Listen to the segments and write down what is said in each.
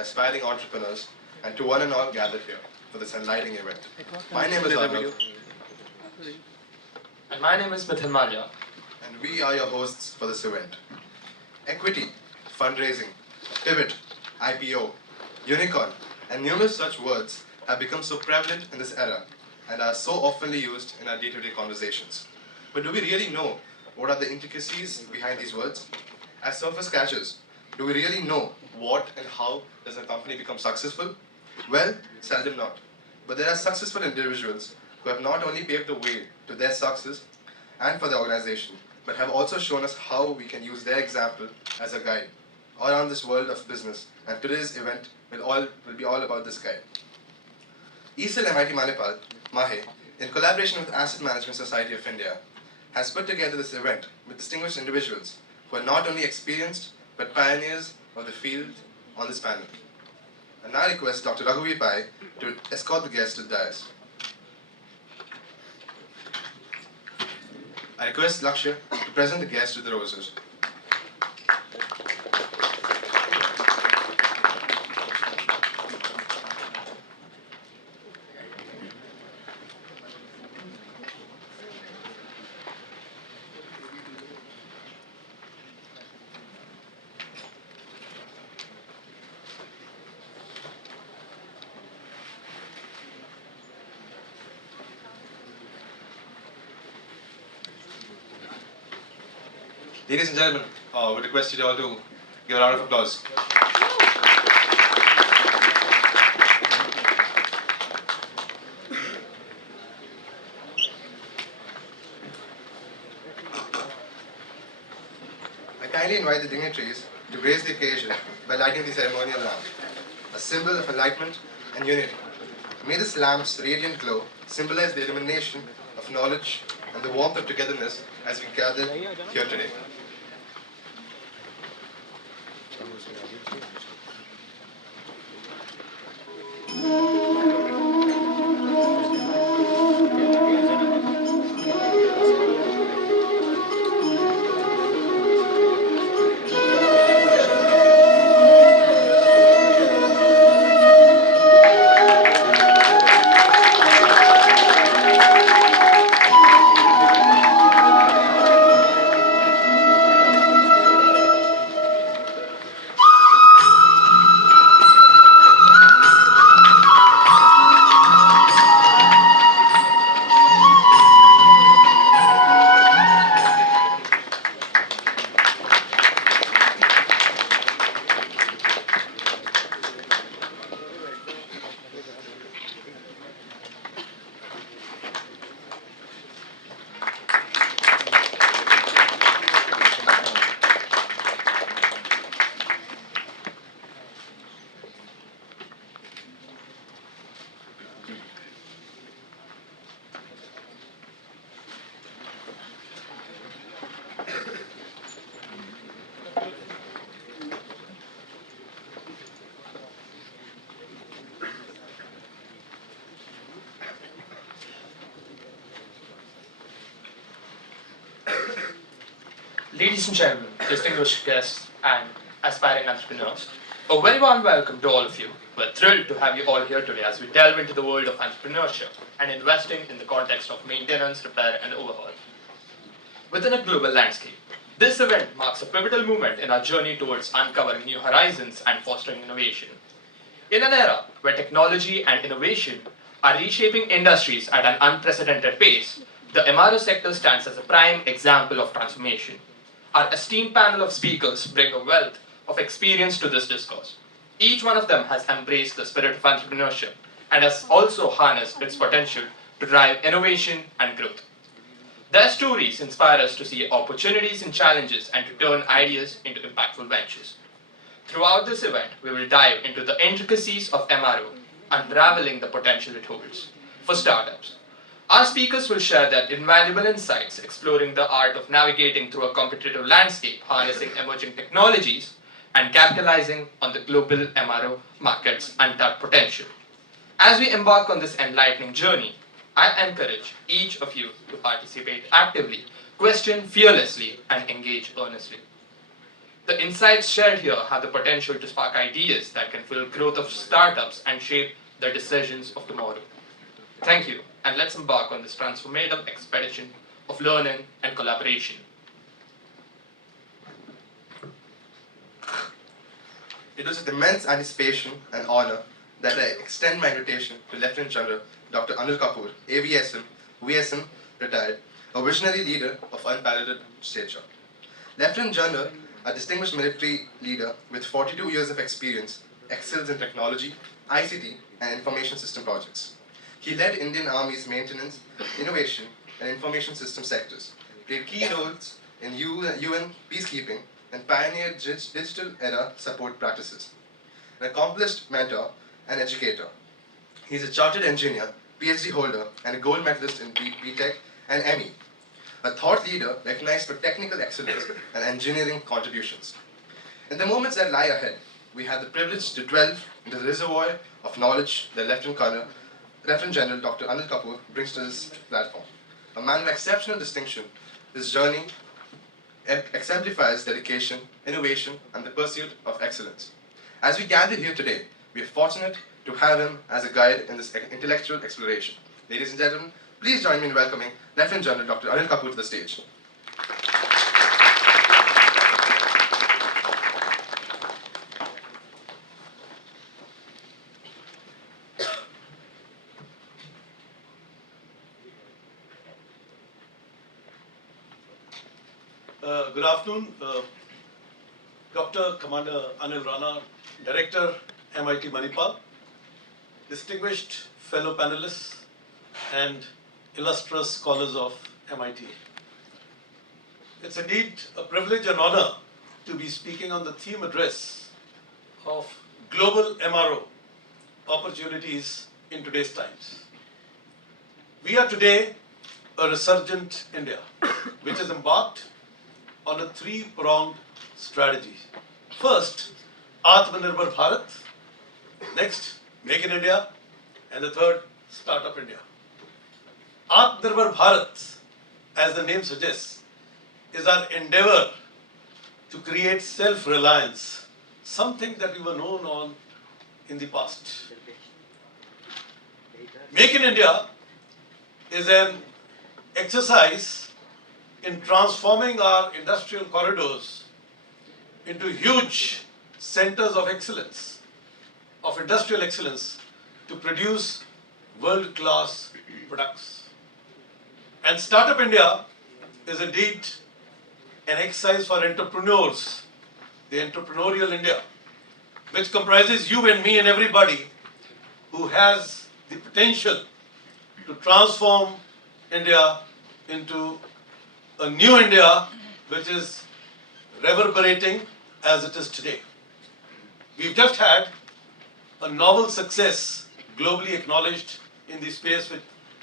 aspiring entrepreneurs, and to one and all gathered here for this enlightening event. My name is Arnav, And my name is Mithun Malia. and we are your hosts for this event. Equity, fundraising, pivot, IPO, unicorn, and numerous such words have become so prevalent in this era and are so oftenly used in our day-to-day conversations. But do we really know what are the intricacies behind these words? As surface catchers, do we really know what and how does a company become successful? Well, seldom not. But there are successful individuals who have not only paved the way to their success and for the organization, but have also shown us how we can use their example as a guide around this world of business. And today's event will be all about this guide. ESL MIT Manipal, Mahe, in collaboration with Asset Management Society of India, has put together this event with distinguished individuals who are not only experienced but pioneers of the field on this panel. And I request Dr. Raghuvi Pai to escort the guests to the dais. I request Lakshya to present the guests with the roses. Ladies and gentlemen, we request you all to give a round of applause. I kindly invite the dignitaries to grace the occasion by lighting the ceremonial lamp, a symbol of enlightenment and unity. May this lamp's radiant glow symbolize the illumination of knowledge and the warmth of togetherness as we gather here today. Ladies and gentlemen, distinguished guests, and aspiring entrepreneurs, a very warm welcome to all of you. We're thrilled to have you all here today as we delve into the world of entrepreneurship and investing in the context of maintenance, repair, and overhaul. Within a global landscape, this event marks a pivotal moment in our journey towards uncovering new horizons and fostering innovation. In an era where technology and innovation are reshaping industries at an unprecedented pace, the MRO sector stands as a prime example of transformation. Our esteemed panel of speakers bring a wealth of experience to this discourse. Each one of them has embraced the spirit of entrepreneurship and has also harnessed its potential to drive innovation and growth. Their stories inspire us to see opportunities and challenges and to turn ideas into impactful ventures. Throughout this event, we will dive into the intricacies of MRO, unraveling the potential it holds for startups. Our speakers will share their invaluable insights, exploring the art of navigating through a competitive landscape, harnessing emerging technologies, and capitalizing on the global MRO market's untapped potential. As we embark on this enlightening journey, I encourage each of you to participate actively, question fearlessly, and engage earnestly. The insights shared here have the potential to spark ideas that can fuel growth of startups and shape the decisions of tomorrow. Thank you, and let's embark on this transformative expedition of learning and collaboration. It was with immense anticipation and honor that I extend my invitation to Lieutenant General Dr. Anil Kapoor, AVSM, VSM, retired, a visionary leader of unparalleled stature. Lieutenant General, a distinguished military leader with 42 years of experience, excels in technology, ICT, and information system projects. He led Indian Army's maintenance, innovation, and information system sectors, played key roles in UN peacekeeping, and pioneered digital era support practices. An accomplished mentor and educator, he is a chartered engineer, PhD holder, and a gold medalist in BTech and ME. A thought leader recognized for technical excellence and engineering contributions. In the moments that lie ahead, we have the privilege to delve into the reservoir of knowledge that Lieutenant General Dr. Anil Kapoor brings to this platform. A man of exceptional distinction, his journey exemplifies dedication, innovation, and the pursuit of excellence. As we gather here today, we are fortunate to have him as a guide in this intellectual exploration. Ladies and gentlemen, please join me in welcoming Lieutenant General Dr. Anil Kapoor to the stage. Good afternoon, Dr. Commander Anil Rana, Director, MIT Manipal, distinguished fellow panelists, and illustrious scholars of MIT. It's indeed a privilege and honor to be speaking on the theme address of Global MRO, Opportunities in Today's Times. We are today a resurgent India, which has embarked on a three-pronged strategy. First, Atmanirbhar Bharat. Next, Make in India. And the third, Startup India. Atmanirbhar Bharat, as the name suggests, is our endeavor to create self-reliance, something that we were known on in the past. Make in India is an exercise in transforming our industrial corridors into huge centers of excellence, of industrial excellence, to produce world-class products. And Startup India is indeed an exercise for entrepreneurs, the entrepreneurial India, which comprises you and me and everybody who has the potential to transform India into a new India which is reverberating as it is today. We've just had a novel success globally acknowledged in the space with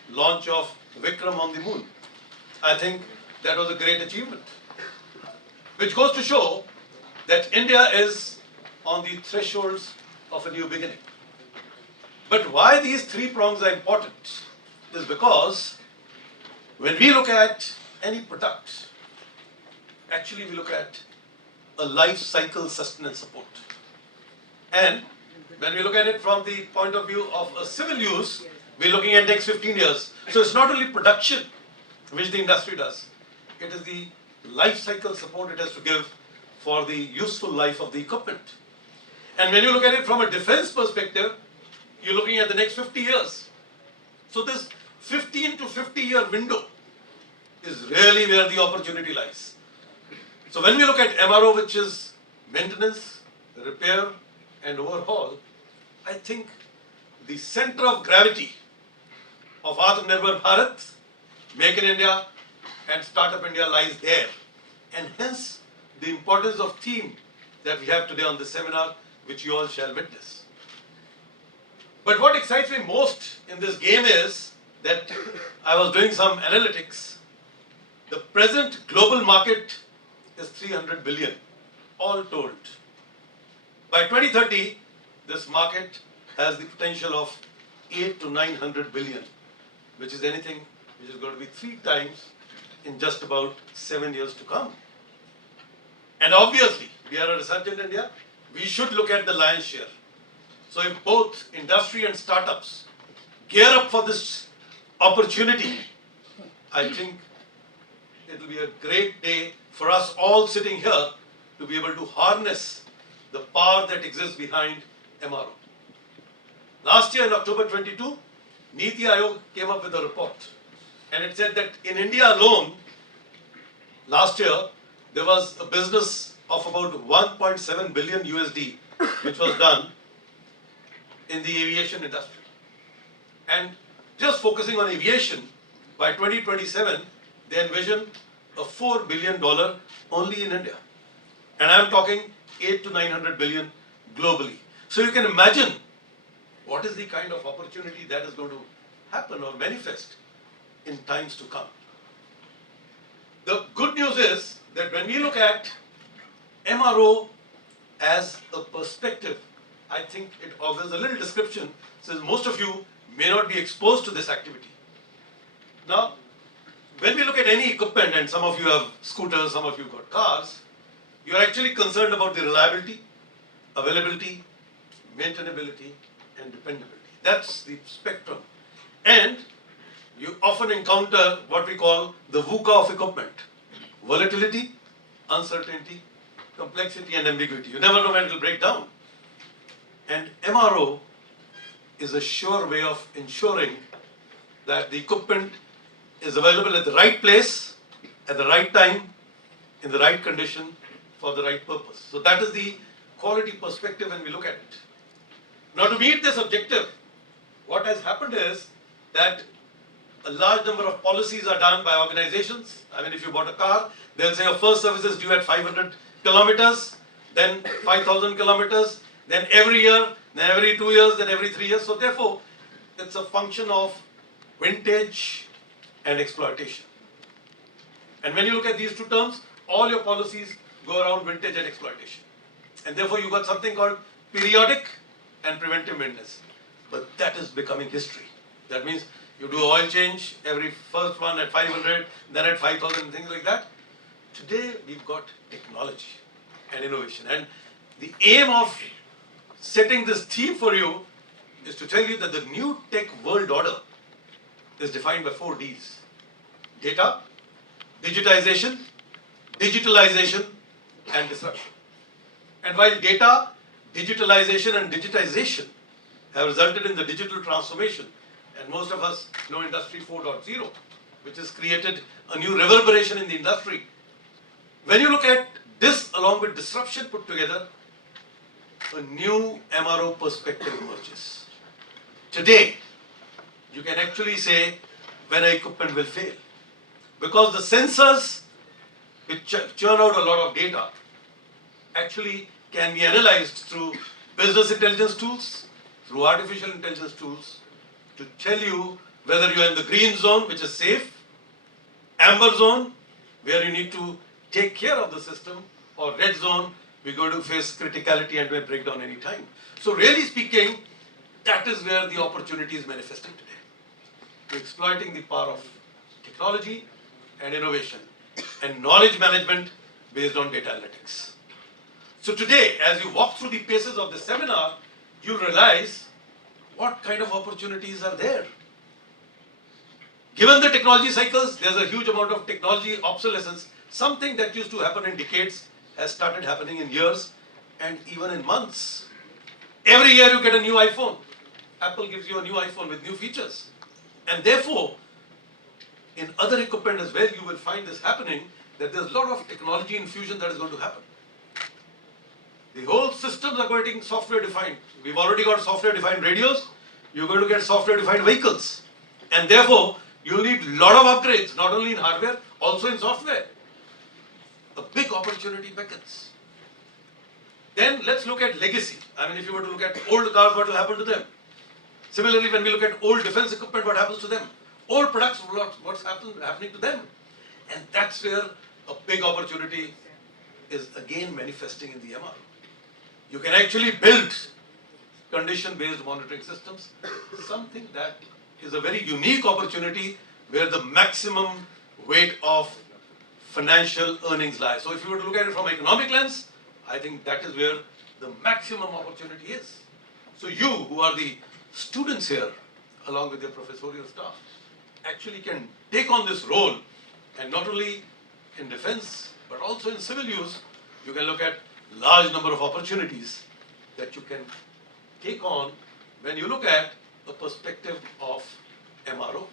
launch of Vikram on the moon. I think that was a great achievement, which goes to show that India is on the thresholds of a new beginning. But why these three prongs are important is because when we look at any product, actually we look at a life cycle sustenance support. And when we look at it from the point of view of a civil use, we're looking at next 15 years. So it's not only production which the industry does, it is the life cycle support it has to give for the useful life of the equipment. And when you look at it from a defense perspective, you're looking at the next 50 years. So this 15 to 50 year window is really where the opportunity lies. So when we look at MRO, which is maintenance, repair, and overhaul, I think the center of gravity of Atmanirbhar Bharat, Make in India, and Startup India lies there. And hence the importance of theme that we have today on this seminar, which you all shall witness. But what excites me most in this game is that I was doing some analytics. The present global market is 300 billion, all told. By 2030, this market has the potential of 8 to 900 billion, which is anything which is going to be 3 times in just about 7 years to come. And obviously, we are a resurgent India, we should look at the lion's share. So if both industry and startups gear up for this opportunity, I think it will be a great day for us all sitting here to be able to harness the power that exists behind MRO. Last year in October 22, Niti Aayog came up with a report, and it said that in India alone, last year, there was a business of about 1.7 billion USD, which was done in the aviation industry. And just focusing on aviation, by 2027, they envision a $4 billion only in India. And I'm talking 8 to 900 billion globally. So you can imagine what is the kind of opportunity that is going to happen or manifest in times to come. The good news is that when we look at MRO as a perspective, I think it offers a little description, since most of you may not be exposed to this activity. Now, when we look at any equipment, and some of you have scooters, some of you got cars, you are actually concerned about the reliability, availability, maintainability, and dependability. That's the spectrum. And you often encounter what we call the VUCA of equipment: volatility, uncertainty, complexity, and ambiguity. You never know when it will break down. And MRO is a sure way of ensuring that the equipment is available at the right place, at the right time, in the right condition, for the right purpose. So that is the quality perspective when we look at it. Now, to meet this objective, what has happened is that a large number of policies are done by organizations. I mean, if you bought a car, they'll say your first service is due at 500 kilometers, then 5,000 kilometers, then every year, then every 2 years, then every 3 years. So therefore, it's a function of vintage and exploitation. And when you look at these two terms, all your policies go around vintage and exploitation. And therefore, you got something called periodic and preventive maintenance. But that is becoming history. That means you do oil change, every first one at 500, then at 5,000, things like that. Today, we've got technology and innovation. And the aim of setting this theme for you is to tell you that the new tech world order is defined by 4 Ds: data, digitization, digitalization, and disruption. And while data, digitalization, and digitization have resulted in the digital transformation, and most of us know Industry 4.0, which has created a new reverberation in the industry. When you look at this along with disruption put together, a new MRO perspective emerges. Today, you can actually say when an equipment will fail, because the sensors which churn out a lot of data actually can be analyzed through business intelligence tools, through artificial intelligence tools, to tell you whether you are in the green zone, which is safe, amber zone, where you need to take care of the system, or red zone, we're going to face criticality and may break down any time. So really speaking, that is where the opportunity is manifesting today. We're exploiting the power of technology and innovation and knowledge management based on data analytics. So today, as you walk through the paces of the seminar, you realize what kind of opportunities are there. Given the technology cycles, there's a huge amount of technology obsolescence. Something that used to happen in decades has started happening in years and even in months. Every year you get a new iPhone. Apple gives you a new iPhone with new features. And therefore, in other equipment as well, you will find this happening, that there's a lot of technology infusion that is going to happen. The whole systems are getting software defined. We've already got software defined radios. You're going to get software defined vehicles. And therefore, you'll need a lot of upgrades, not only in hardware, also in software. A big opportunity beckons. Then let's look at legacy. I mean, if you were to look at old cars, what will happen to them? Similarly, when we look at old defense equipment, what happens to them? Old products, what's happening to them? And that's where a big opportunity is again manifesting in the MRO. You can actually build condition-based monitoring systems, something that is a very unique opportunity where the maximum weight of financial earnings lies. So if you were to look at it from an economic lens, I think that is where the maximum opportunity is. So you, who are the students here, along with your professorial staff, actually can take on this role, and not only in defense, but also in civil use. You can look at large number of opportunities that you can take on when you look at the perspective of MRO.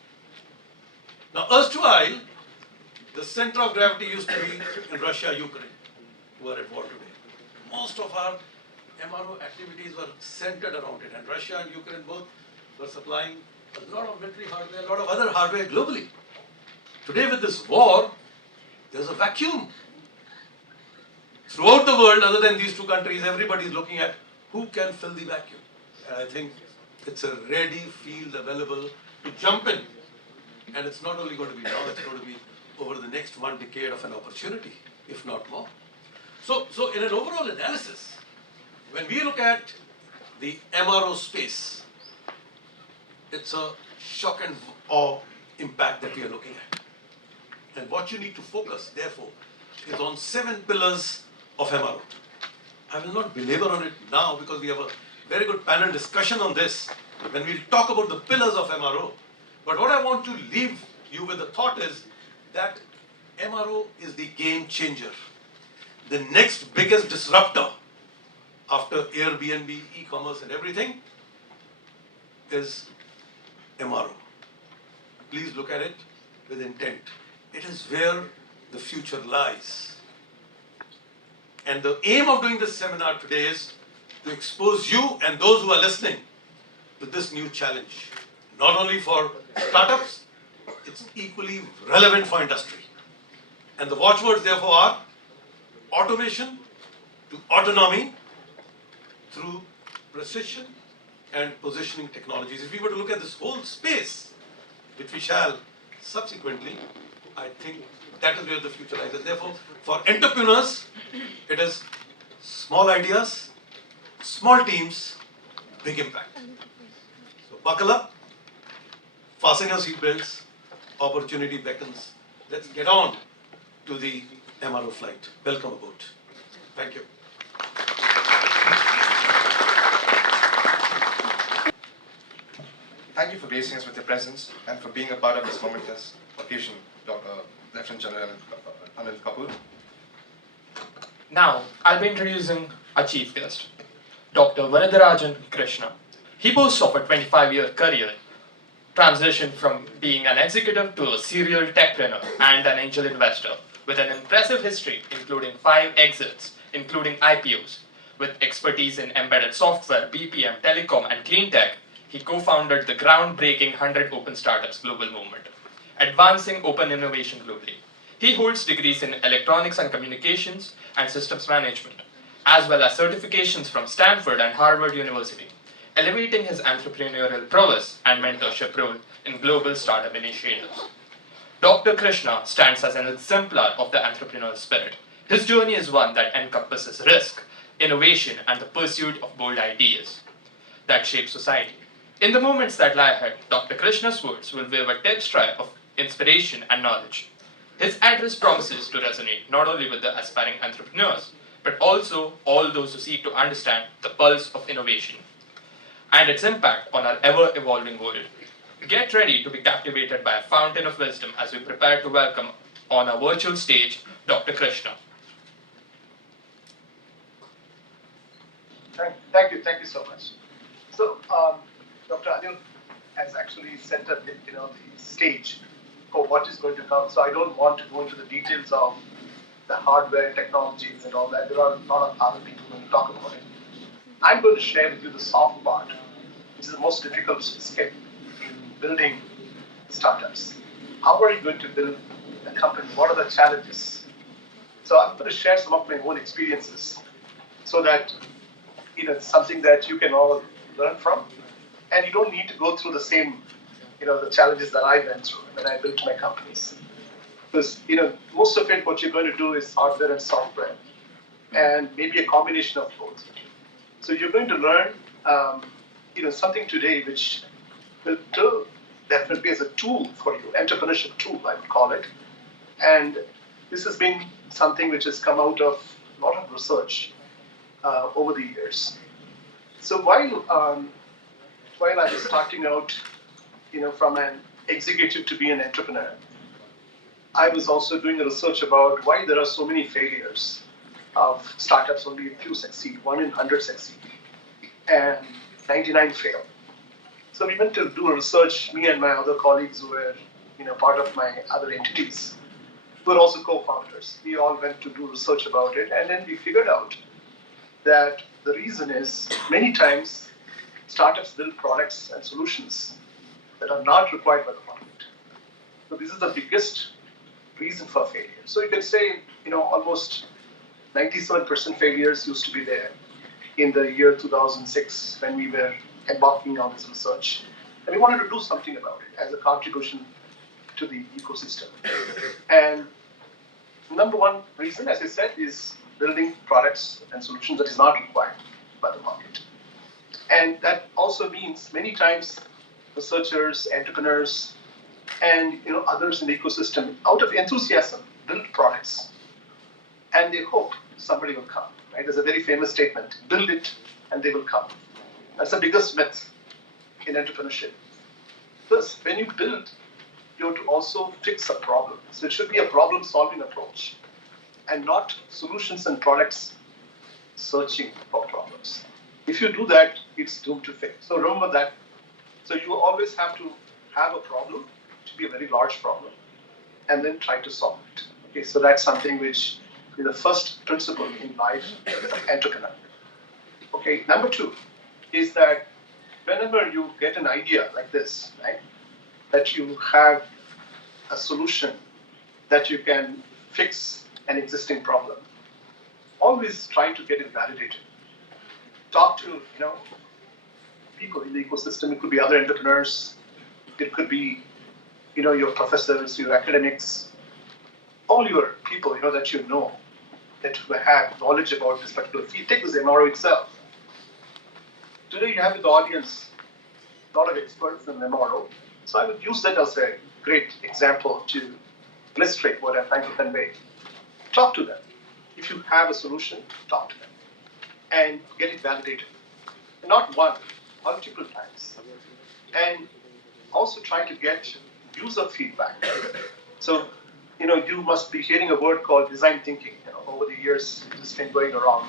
Now, erstwhile, the center of gravity used to be in Russia, Ukraine, who are at war today. Most of our MRO activities were centered around it, and Russia and Ukraine both were supplying a lot of military hardware, a lot of other hardware globally. Today, with this war, there's a vacuum. Throughout the world, other than these two countries, everybody is looking at who can fill the vacuum. And I think it's a ready field available to jump in. And it's not only going to be now, it's going to be over the next 1 decade of an opportunity, if not more. So in an overall analysis, when we look at the MRO space, it's a shock and awe impact that we are looking at. And what you need to focus, therefore, is on 7 pillars of MRO. I will not belabor on it now because we have a very good panel discussion on this when we'll talk about the pillars of MRO. But what I want to leave you with the thought is that MRO is the game changer. The next biggest disruptor after Airbnb, e-commerce and everything is MRO. Please look at it with intent. It is where the future lies. And the aim of doing this seminar today is to expose you and those who are listening to this new challenge. Not only for startups, it's equally relevant for industry. And the watchwords therefore are automation to autonomy through precision and positioning technologies. If we were to look at this whole space, which we shall subsequently, I think that is where the future lies. And therefore, for entrepreneurs, it is small ideas, small teams, big impact. So buckle up, fasten your seatbelts, opportunity beckons. Let's get on to the MRO flight. Welcome aboard. Thank you. Thank you for gracing us with your presence and for being a part of this momentous occasion, Lieutenant General Anil Kapoor. Now, I'll be introducing our chief guest, Dr. Varadarajan Krishna. He boasts of a 25-year career, transitioned from being an executive to a serial techpreneur and an angel investor, with an impressive history including 5 exits, including IPOs. With expertise in embedded software, BPM, telecom, and clean tech, he co-founded the groundbreaking 100 Open Startups Global Movement, advancing open innovation globally. He holds degrees in electronics and communications and systems management, as well as certifications from Stanford and Harvard University, elevating his entrepreneurial prowess and mentorship role in global startup initiatives. Dr. Krishna stands as an exemplar of the entrepreneurial spirit. His journey is one that encompasses risk, innovation, and the pursuit of bold ideas that shape society. In the moments that lie ahead, Dr. Krishna's words will weave a tapestry of inspiration and knowledge. His address promises to resonate not only with the aspiring entrepreneurs, but also all those who seek to understand the pulse of innovation and its impact on our ever-evolving world. Get ready to be captivated by a fountain of wisdom as we prepare to welcome on our virtual stage Dr. Krishna. Thank you so much. So, Dr. Anil has actually set up, the stage for what is going to come. So I don't want to go into the details of the hardware, technologies, and all that. There are a lot of other people going to talk about it. I'm going to share with you the soft part, which is the most difficult skill in building startups. How are you going to build a company? What are the challenges? So I'm going to share some of my own experiences so that it's something that you can all learn from, and you don't need to go through the same, the challenges that I went through when I built my companies. Because, most of it, what you're going to do is hardware and software, and maybe a combination of both. So you're going to learn, something today which will do definitely as a tool for you, entrepreneurship tool, I would call it. And this has been something which has come out of a lot of research over the years. So while I was starting out, from an executive to be an entrepreneur, I was also doing a research about why there are so many failures of startups. Only a few succeed, 1 in 100 succeed, and 99 fail. So we went to do a research, me and my other colleagues who were, part of my other entities, who were also co-founders. We all went to do research about it, and then we figured out that the reason is many times startups build products and solutions that are not required by the market. So this is the biggest reason for failure. So you can say, almost 97% failures used to be there in the year 2006 when we were embarking on this research. And we wanted to do something about it as a contribution to the ecosystem. And number one reason, as I said, is building products and solutions that is not required by the market. And that also means many times researchers, entrepreneurs, and others in the ecosystem, out of enthusiasm, build products, and they hope somebody will come. Right? There's a very famous statement: "Build it, and they will come." That's the biggest myth in entrepreneurship. Plus, when you build, you have to also fix a problem. So it should be a problem-solving approach, and not solutions and products searching for problems. If you do that, it's doomed to fail. So remember that. So you always have to have a problem, to be a very large problem, and then try to solve it. Okay, so that's something which is the first principle in life of entrepreneur. Okay, number two is that whenever you get an idea like this, right, that you have a solution that you can fix an existing problem, always try to get it validated. Talk to people in the ecosystem. It could be other entrepreneurs. It could be your professors, your academics, all your people that that have knowledge about this particular field. Take this MRO itself. Today you have in the audience a lot of experts in MRO. So I would use that as a great example to illustrate what I'm trying to convey. Talk to them. If you have a solution, talk to them and get it validated. Not one, multiple times. And also try to get user feedback. So, you must be hearing a word called design thinking. Over the years, it's been going around.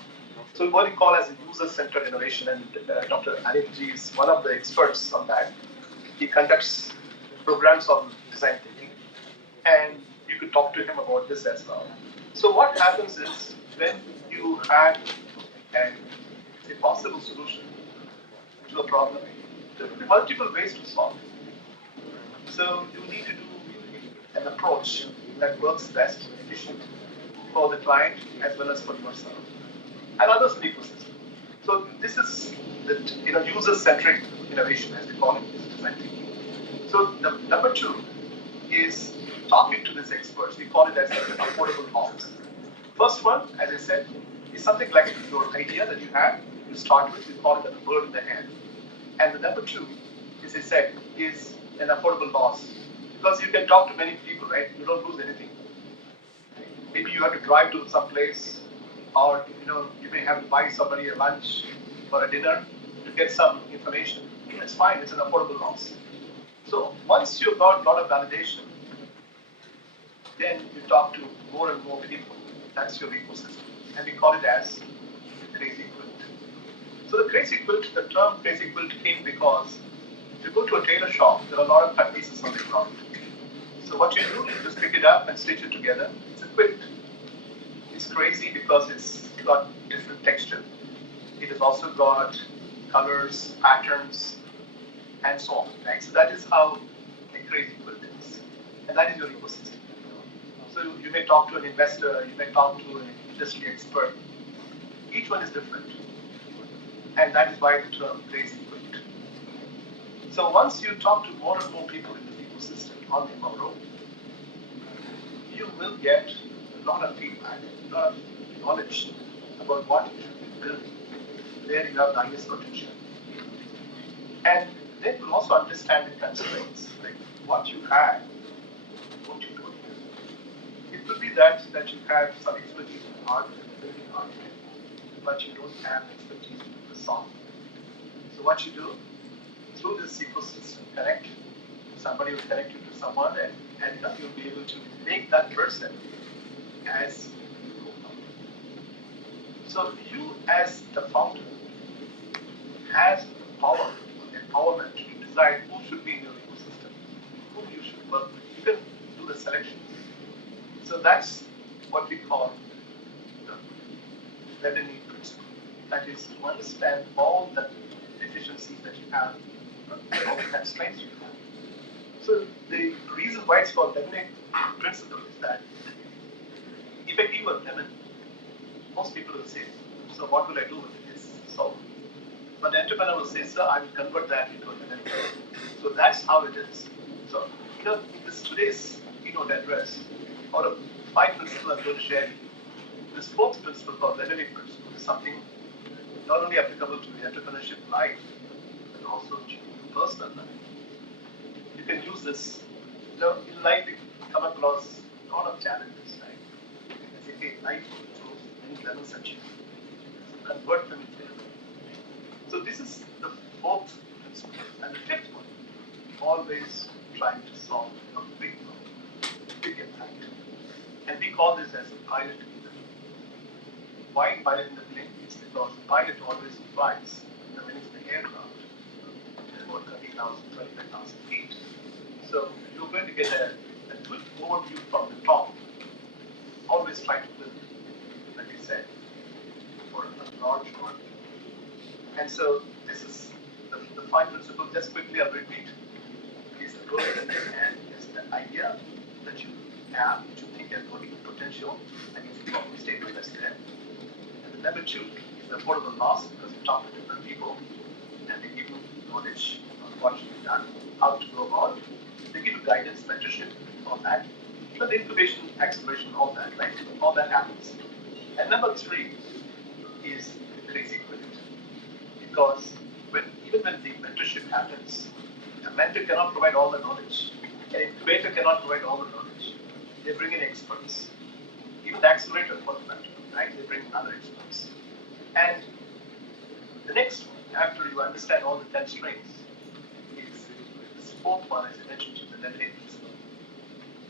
So what we call as a user-centered innovation, and Dr. Anilji is one of the experts on that. He conducts programs on design thinking, and you could talk to him about this as well. So what happens is when you have a possible solution to a problem, there will be multiple ways to solve it. So you need to do an approach that works best, efficient for the client as well as for yourself and others in the ecosystem. So this is the user-centric innovation, as we call it, design thinking. So the number two is talking to these experts. We call it as affordable loss. First one, as I said, is something like your idea that you have. You start with, we call it a bird in the hand. And the number two, as I said, is an affordable loss. Because you can talk to many people, right? You don't lose anything. Maybe you have to drive to some place, or you may have to buy somebody a lunch or a dinner to get some information. That's fine, it's an affordable loss. So once you've got a lot of validation, then you talk to more and more people. That's your ecosystem. And we call it as the crazy quilt. So the crazy quilt, the term crazy quilt came because if you go to a tailor shop, there are a lot of cut pieces on the ground. So what you do, you just pick it up and stitch it together. It's a quilt. It's crazy because it's got different texture. It has also got colors, patterns, and so on. Right? So that is how a crazy quilt is. And that is your ecosystem. So you may talk to an investor, you may talk to an industry expert. Each one is different. And that is why the term crazy quilt. So once you talk to more and more people in the ecosystem on the MRO, you will get a lot of feedback, a lot of knowledge about what you should be building, where you have the highest potential. And then you'll also understand the constraints, like what you have, what you don't have. It could be that you have some expertise in art and building art. but you don't have expertise in the song. So what you do, through this ecosystem, connect, somebody will connect you to someone, and you'll be able to make that person as so you as the founder has the power, empowerment to decide who should be in your ecosystem, who you should work with. You can do the selection. So that's what we call the Lebanese principle. That is to understand all the deficiencies that you have, all the strengths you have. So the reason why it's called Lebanese principle is that if I give a lemon, most people will say, so what will I do with it? It's salt. But the entrepreneur will say, sir, I will convert that into a lemon. So that's how it is. So, in this today's keynote address, out of 5 principles I'm going to share, this 4th principle called Lebanese principle is something not only applicable to the entrepreneurship life, but also to personal life. You can use this. In life, you come across a lot of challenges, right? As if a life throws many lemons at you. So convert them into lemon. So this is the 4th principle. And the 5th one, always trying to solve a big problem, big impact. And we call this as a pilot in the plane. Why pilot in the plane? It's because the pilot always flies when it's the aircraft at about 30,000, 35,000 feet. So you're going to get a good overview from the top. Always try to build, like I said, for a large one. And so this is the 5 principles. Just quickly, I'll repeat. Is the goal in your hand, is the idea that you have, that you think has potential, and it's the problem statement that's there. And the number 2 is the affordable loss, because you talk to different people, and they give you knowledge on what should be done, how to go about. They give you guidance, mentorship, all that. Even the incubation, acceleration, all that, right? All that happens. And number 3 is the crazy quit. Because even when the mentorship happens, a mentor cannot provide all the knowledge. An incubator cannot provide all the knowledge. They bring in experts. Even the accelerator for the mentor, right? They bring in other experts. And the next one, after you understand all the 10 strengths, is this 4th one, as I mentioned, the Lebanese principle,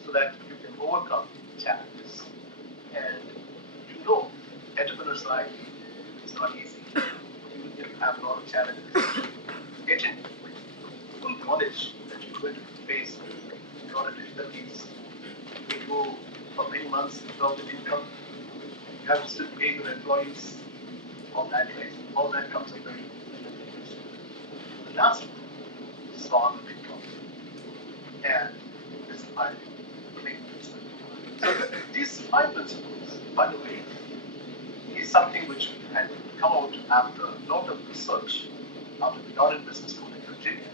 so that you can overcome challenges. And entrepreneur's life is not easy. You will have a lot of challenges. Getting full knowledge that you're going to face a lot of difficulties. You go for many months without an income. You have to still pay your employees. All that, right? All that comes under the last one, solve a big problem. And this is my main principle. So these 5 principles, by the way, is something which had come out after a lot of research out of the Darden Business School in Virginia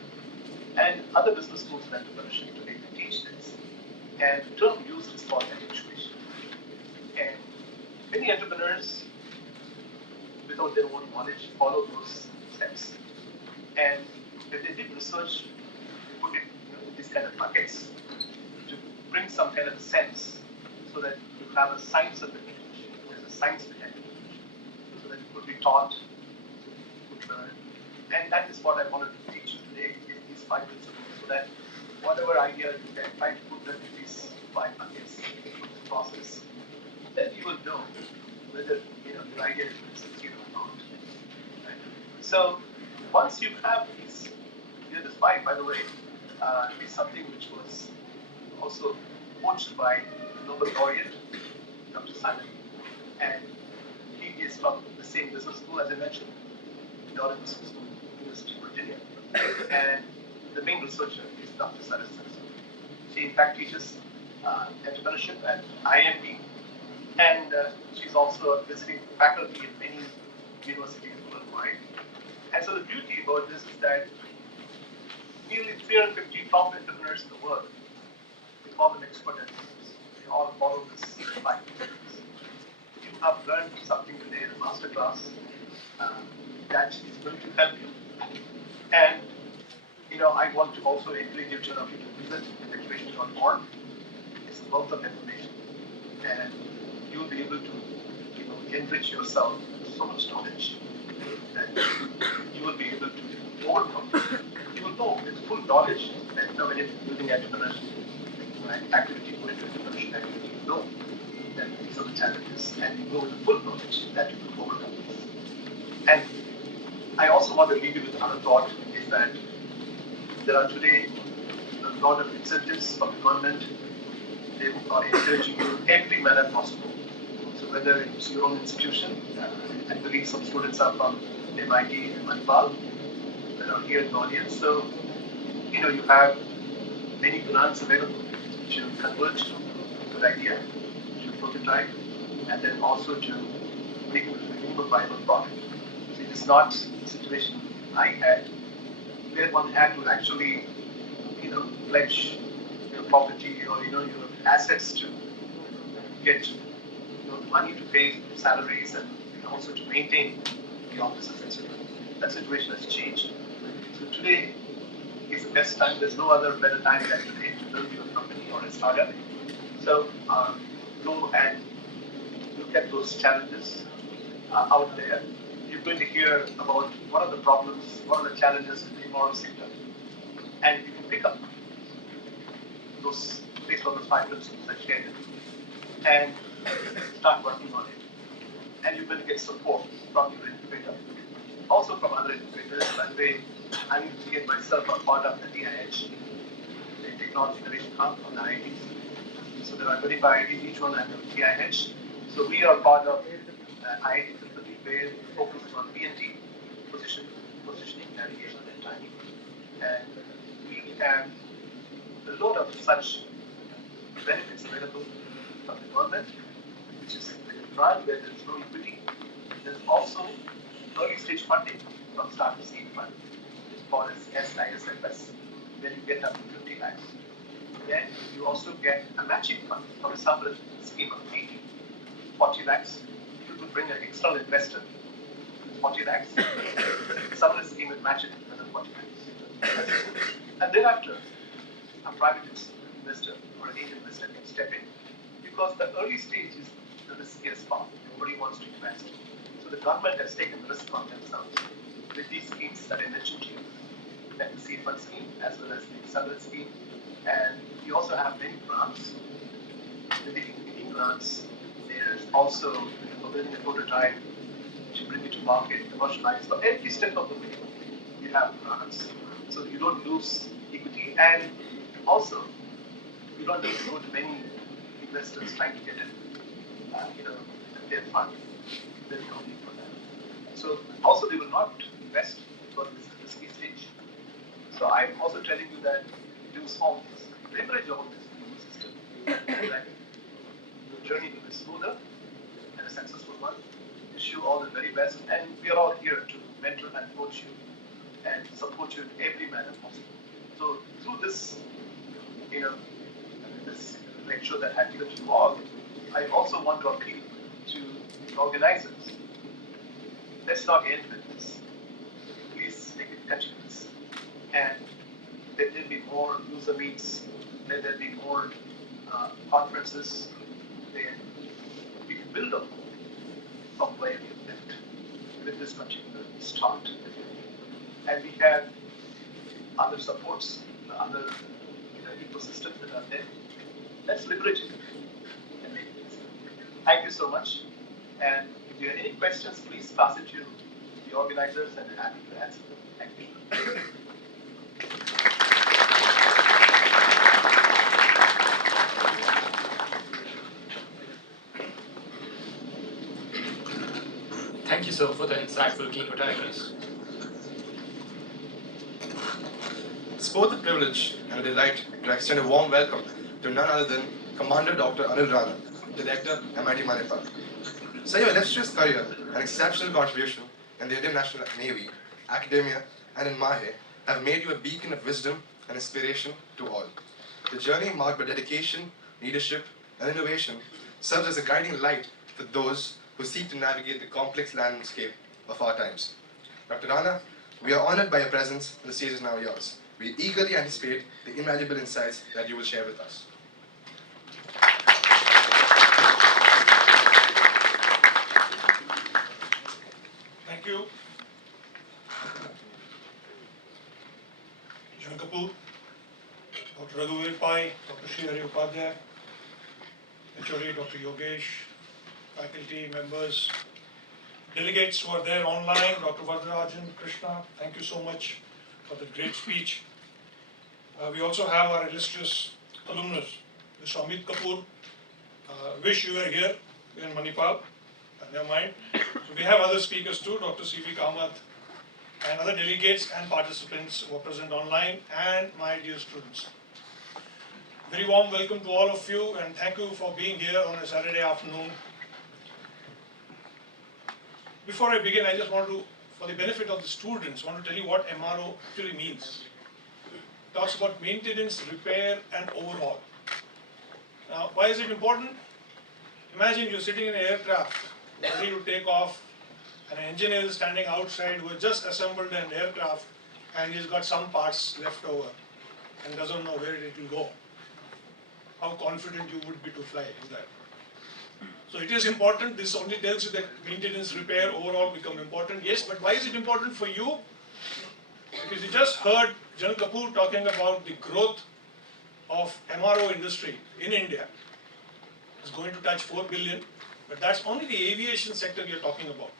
and other business schools in entrepreneurship today teach this. And the term used is called habituation. And many entrepreneurs, without their own knowledge, follow those steps. And when they did research, they put it in these kind of buckets to bring some kind of sense so that you have a science of it. There's a science behind it. So that it could be taught, so you could learn. And that is what I wanted to teach you today, is these 5 principles, so that whatever idea you can try to put them in these 5 buckets, through this process, then you will know whether your idea is succeed or not. Right? So once you have these, this 5, by the way, is something which was also coached by Nobel laureate Dr. Simon, and he is from the same business school as I mentioned, Darden Business School, University of Virginia, and the main researcher is Dr. Sarah Simpson. She in fact teaches entrepreneurship at IMD, and she's also a visiting faculty in many universities worldwide. And so the beauty about this is that nearly 350 top entrepreneurs in the world, we call them expert entrepreneurs. They all follow this 5 principles. You have learned something today in the masterclass that is going to help you. And I want to also encourage each of you to visit evacuation.org. It's a wealth of information, and you'll be able to enrich yourself so much knowledge that you will be able to overcome. You will know with full knowledge that when you're building entrepreneurship activity, going to entrepreneurship activity, you know that these are the challenges, and you know with full knowledge that you will overcome this. And I also want to leave you with another thought is that there are today a lot of incentives from the government. They are encouraging you in every manner possible. So whether it's your own institution, I believe some students are from MIT and Manipal that are here in the audience. So, you have many grants available to convert a good idea to prototype and then also to make it a minimum viable product. So it is not the situation I had where one had to actually, pledge your property or your assets to get money to pay salaries and also to maintain the offices, etc. That situation has changed. So today is the best time. There's no other better time than today to build your company or a startup. So go and look at those challenges out there. You're going to hear about what are the problems, what are the challenges in the MRO sector, and you can pick up those based on those 5 principles I shared and start working on it. And you're going to get support from your incubator, also from other incubators. By the way, I need to get myself a part of the TIH, the Technology Innovation Hub on the IITs. So there are 25 IITs, each one has a TIH. So we are part of IIT Tirupati, where we focus on PNT, positioning, navigation, and timing. And we have a lot of such benefits available from the government, which is like a grant where there is no equity. There's also early stage funding from start to seed fund, which is called as SISFS, where you get up to 50 lakhs. Then you also get a matching fund from a separate scheme of 40 lakhs. You could bring an external investor, 40 lakhs. Separate scheme will match it another 40 lakhs. And thereafter, a private investor or an angel investor can step in, because the early stage is the riskiest part. Nobody wants to invest. So the government has taken the risk on themselves with these schemes that I mentioned to you, like the seed fund scheme as well as the separate scheme. And we also have many grants, the beginning grants. There's also building a prototype to bring it to market, commercialize. So every step of the way, you have grants, so you don't lose equity, and also you don't need to go to many investors trying to get it, their fund. There's no need for that. So also they will not invest because this is a risky stage. So I'm also telling you that do small things, leverage all this new system, that the journey will be smoother and a successful one. Wish you all the very best, and we are all here to mentor and coach you and support you in every manner possible. So through this, this lecture that I've given to you all, I also want to appeal to the organizers. Let's not end with this. Please make it continuous, and let there be more user meets, let there be more conferences where we can build up from where we left with this particular start. And we have other supports, other ecosystems that are there. Let's leverage it and make it easy. Thank you so much. And if you have any questions, please pass it to the organizers, and I'm happy to answer them. Thank you. Thank you, sir, for the insightful keynote address. It's both a privilege and a delight to extend a warm welcome to none other than Commander Dr. Anil Rana, Director, MIT Manipal. Sir, your illustrious career and exceptional contribution in the Indian National Navy, academia, and in Mahe have made you a beacon of wisdom and inspiration to all. The journey marked by dedication, leadership, and innovation serves as a guiding light for those who seek to navigate the complex landscape of our times. Dr. Rana, we are honored by your presence, and the stage is now yours. We eagerly anticipate the invaluable insights that you will share with us. John Kapoor, Dr. Raghuveer Pai, Dr. Srihari Upadhyay, HOD Dr. Yogesh, faculty members, delegates who are there online, Dr. Vadrajan, Krishna, thank you so much for the great speech. We also have our illustrious alumnus, Mr. Amit Kapoor. Wish you were here in Manipal, never mind. So we have other speakers too, Dr. C.V. Kamath, and other delegates and participants who are present online, and my dear students. Very warm welcome to all of you, and thank you for being here on a Saturday afternoon. Before I begin, I just want to, for the benefit of the students, want to tell you what MRO actually means. It talks about maintenance, repair, and overhaul. Now, why is it important? Imagine you're sitting in an aircraft, ready to take off, and an engineer is standing outside who has just assembled an aircraft and he's got some parts left over and doesn't know where it will go. How confident you would be to fly in that. So it is important. This only tells you that maintenance, repair, overall become important. Yes, but why is it important for you? Because you just heard General Kapoor talking about the growth of MRO industry in India. It's going to touch 4 billion, but that's only the aviation sector we are talking about.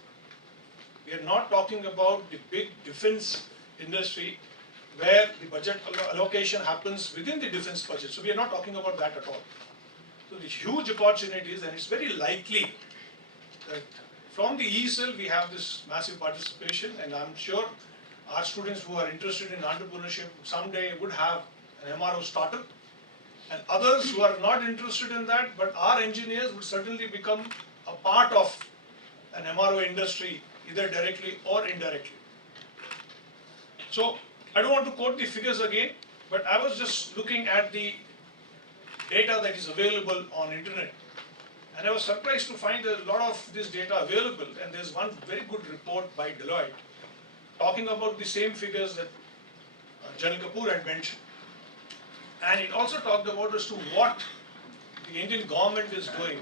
We are not talking about the big defense industry where the budget allocation happens within the defense budget. So we are not talking about that at all. So there's huge opportunities, and it's very likely that from the ESL we have this massive participation, and I'm sure our students who are interested in entrepreneurship someday would have an MRO startup, and others who are not interested in that, but our engineers would certainly become a part of an MRO industry, either directly or indirectly. So I don't want to quote the figures again, but I was just looking at the data that is available on internet, and I was surprised to find there's a lot of this data available, and there's one very good report by Deloitte talking about the same figures that General Kapoor had mentioned. And it also talked about as to what the Indian government is doing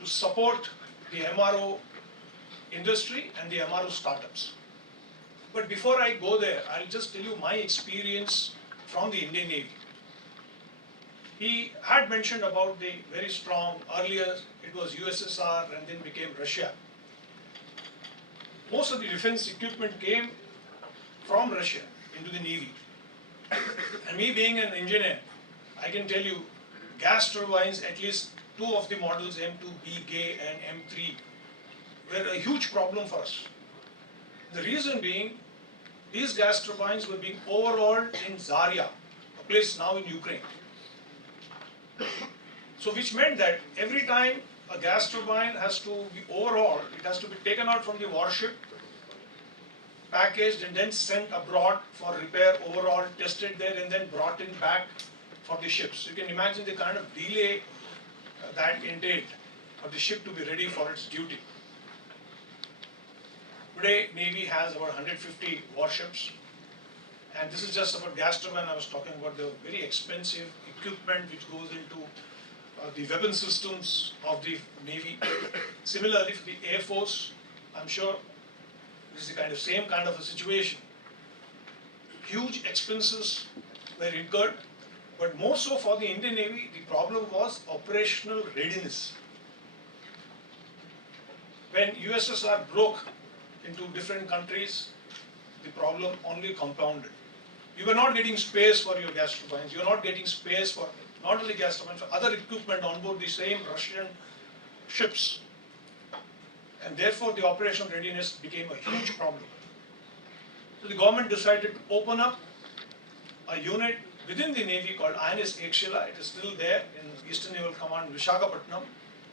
to support the MRO industry and the MRO startups. But before I go there, I'll just tell you my experience from the Indian Navy. He had mentioned about the very strong, earlier it was USSR and then became Russia. Most of the defense equipment came from Russia into the Navy. And me being an engineer, I can tell you gas turbines, at least two of the models, M2B GAY and M3, were a huge problem for us. The reason being, these gas turbines were being overhauled in Zarya, a place now in Ukraine. So which meant that every time a gas turbine has to be overhauled, it has to be taken out from the warship, packaged and then sent abroad for repair, overhaul, tested there and then brought in back for the ships. You can imagine the kind of delay that entailed for the ship to be ready for its duty. Today, Navy has about 150 warships, and this is just about gas turbine. I was talking about the very expensive equipment which goes into the weapon systems of the Navy. Similarly, for the Air Force, I'm sure this is the same kind of a situation. Huge expenses were incurred, but more so for the Indian Navy, the problem was operational readiness. When USSR broke into different countries, the problem only compounded. You were not getting space for your gas turbines, you were not getting space for not only gas turbines, but other equipment on board the same Russian ships. And therefore the operational readiness became a huge problem. So the government decided to open up a unit within the Navy called INS Ekshila. It is still there in Eastern Naval Command, Visakhapatnam,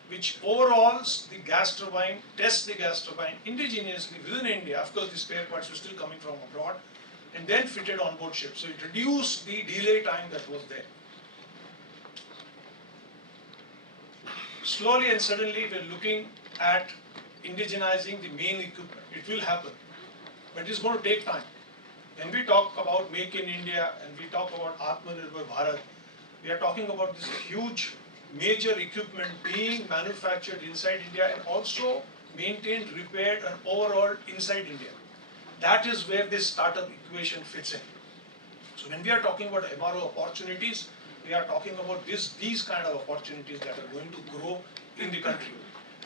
which overhauls the gas turbine, tests the gas turbine indigenously within India. Of course, the spare parts were still coming from abroad, and then fitted on board ships. So it reduced the delay time that was there. Slowly and suddenly, we're looking at indigenizing the main equipment. It will happen, but it's going to take time. When we talk about Make in India and we talk about Atmanirbhar Bharat, we are talking about this huge, major equipment being manufactured inside India and also maintained, repaired, and overhauled inside India. That is where this startup equation fits in. So when we are talking about MRO opportunities, we are talking about these kind of opportunities that are going to grow in the country.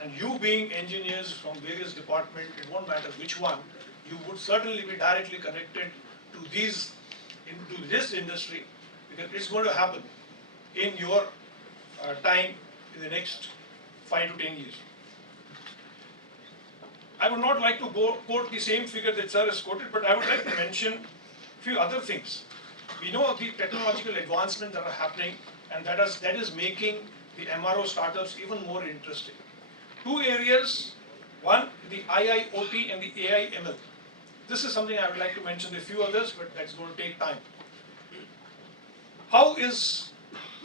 And you being engineers from various departments, it won't matter which one, you would certainly be directly connected to into this industry, because it's going to happen in your time in the next 5 to 10 years. I would not like to quote the same figure that sir has quoted, but I would like to mention a few other things. We know of the technological advancement that are happening, and that is making the MRO startups even more interesting. Two areas, one, the IIoT and the AI ML. This is something I would like to mention. There are a few others, but that's going to take time. How is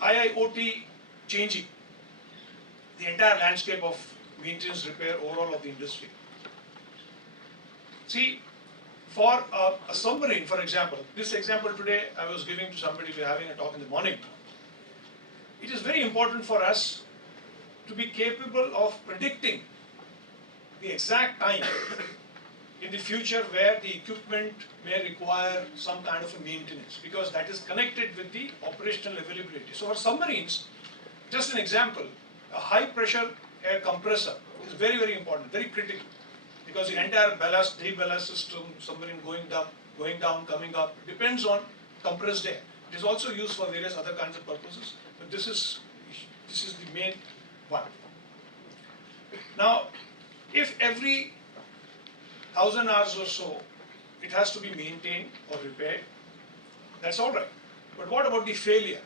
IIoT changing the entire landscape of maintenance, repair, overall of the industry? See, for a submarine, for example, this example today I was giving to somebody, we were having a talk in the morning. It is very important for us to be capable of predicting the exact time in the future where the equipment may require some kind of a maintenance, because that is connected with the operational availability. So for submarines, just an example, a high pressure air compressor is very, very important, very critical, because the entire ballast, deballast system, submarine going down, coming up, depends on compressed air. It is also used for various other kinds of purposes, but this is the main one. Now, if every 1,000 hours or so it has to be maintained or repaired, that's all right. But what about the failure?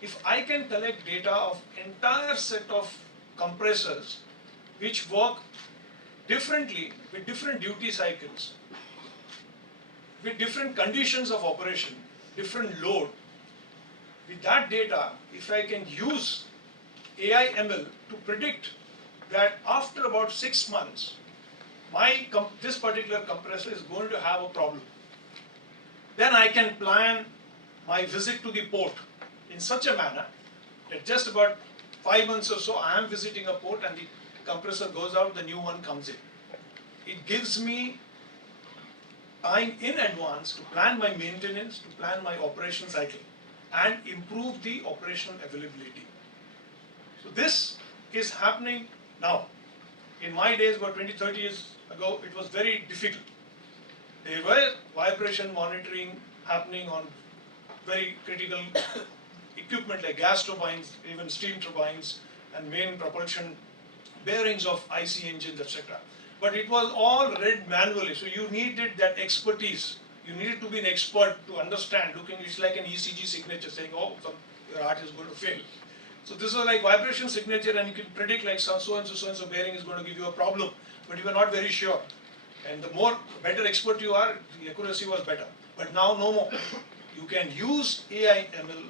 If I can collect data of entire set of compressors which work differently with different duty cycles, with different conditions of operation, different load, with that data, if I can use AI ML to predict that after about 6 months, this particular compressor is going to have a problem, then I can plan my visit to the port in such a manner that just about 5 months or so I am visiting a port and the compressor goes out, the new one comes in. It gives me time in advance to plan my maintenance, to plan my operation cycle, and improve the operational availability. So this is happening now. In my days, about 20, 30 years ago, it was very difficult. There were vibration monitoring happening on very critical equipment like gas turbines, even steam turbines, and main propulsion bearings of IC engines, etc. But it was all read manually, so you needed that expertise. You needed to be an expert to understand. It's like an ECG signature saying, oh, your heart is going to fail. So this was like vibration signature, and you can predict like so-and-so bearing is going to give you a problem, but you were not very sure. And the better expert you are, the accuracy was better. But now no more. You can use AI ML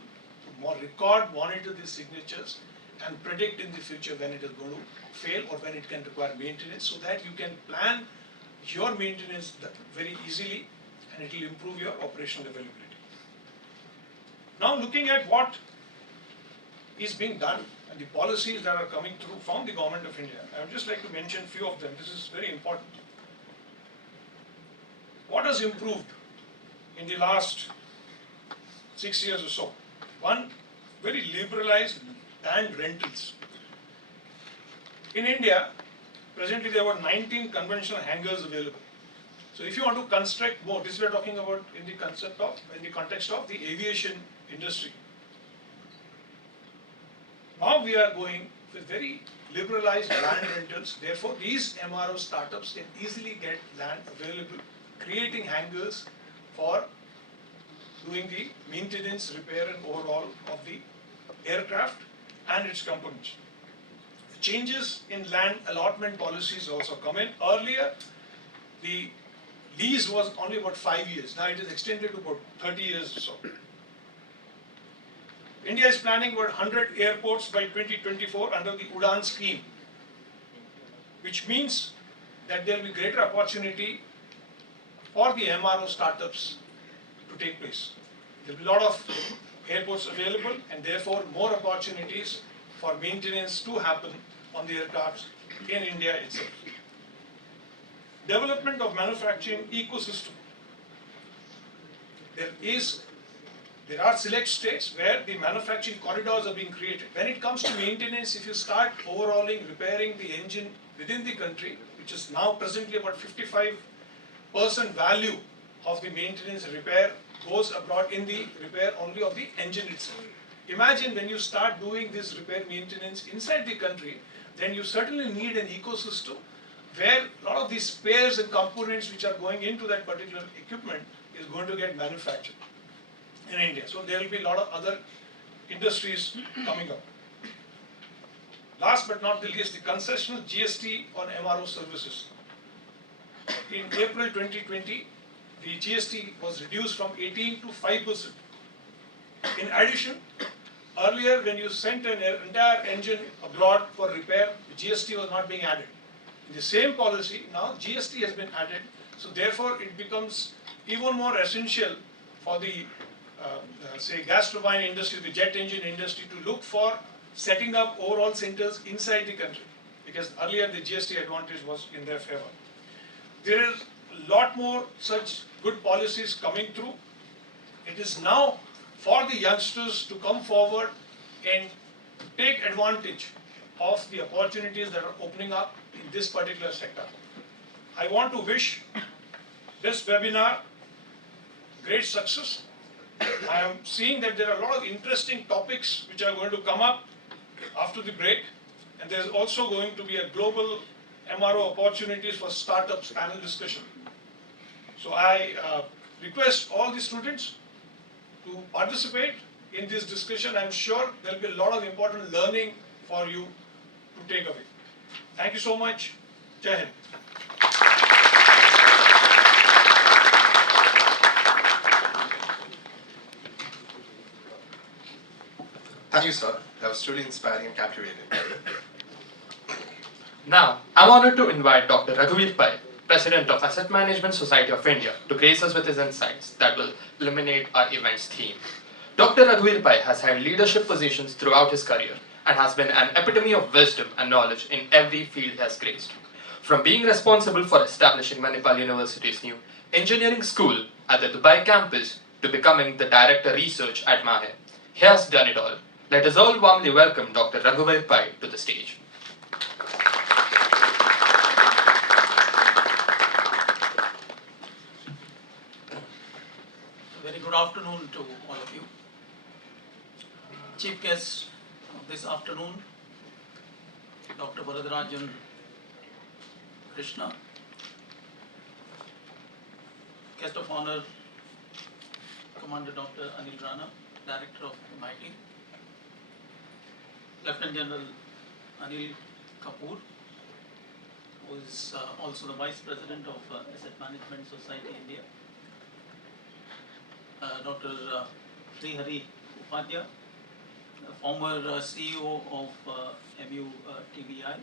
to record, monitor these signatures, and predict in the future when it is going to fail or when it can require maintenance, so that you can plan your maintenance very easily, and it will improve your operational availability. Now looking at what is being done and the policies that are coming through from the Government of India, I would just like to mention a few of them. This is very important. What has improved in the last 6 years or so? One, very liberalized land rentals. In India, presently there are 19 conventional hangars available. So if you want to construct more, this we are talking about in the context of the aviation industry. Now we are going with very liberalized land rentals. Therefore, these MRO startups can easily get land available, creating hangars for doing the maintenance, repair, and overhaul of the aircraft and its components. Changes in land allotment policies also come in. Earlier, the lease was only about 5 years. Now it is extended to about 30 years or so. India is planning about 100 airports by 2024 under the UDAN scheme, which means that there will be greater opportunity for the MRO startups to take place. There will be a lot of airports available, and therefore more opportunities for maintenance to happen on the aircrafts in India itself. Development of manufacturing ecosystem. There is There are select states where the manufacturing corridors are being created. When it comes to maintenance, if you start overhauling, repairing the engine within the country, which is now presently about 55% value of the maintenance repair goes abroad in the repair only of the engine itself. Imagine when you start doing this repair maintenance inside the country, then you certainly need an ecosystem where a lot of these spares and components which are going into that particular equipment is going to get manufactured in India. So there will be a lot of other industries coming up. Last but not the least, the concessional GST on MRO services. In April 2020, the GST was reduced from 18 to 5%. In addition, earlier when you sent an entire engine abroad for repair, the GST was not being added. In the same policy, now GST has been added, so therefore it becomes even more essential for the say gas turbine industry, the jet engine industry to look for setting up overall centers inside the country, because earlier the GST advantage was in their favor. There is a lot more such good policies coming through. It is now for the youngsters to come forward and take advantage of the opportunities that are opening up in this particular sector. I want to wish this webinar great success. I am seeing that there are a lot of interesting topics which are going to come up after the break, and there is also going to be a global MRO opportunities for startups panel discussion. So I request all the students to participate in this discussion. I am sure there will be a lot of important learning for you to take away. Thank you so much. Jai Hind. Thank you, sir. That was truly inspiring and captivating. Now, I'm honored to invite Dr. Raghuveer Pai, President of Asset Management Society of India, to grace us with his insights that will illuminate our event's theme. Dr. Raghuveer Pai has held leadership positions throughout his career and has been an epitome of wisdom and knowledge in every field he has graced. From being responsible for establishing Manipal University's new engineering school at the Dubai campus to becoming the Director Research at Mahe, he has done it all. Let us all warmly welcome Dr. Raghuveer Pai to the stage. Very good afternoon to all of you. Chief guest of this afternoon, Dr. Varadarajan Krishna. Guest of honor, Commander Dr. Anil Rana, Director of MIT. Lieutenant General Anil Kapoor, who is also the Vice President of Asset Management Society India. Dr. Srihari Upadhyay, former CEO of MU TBI.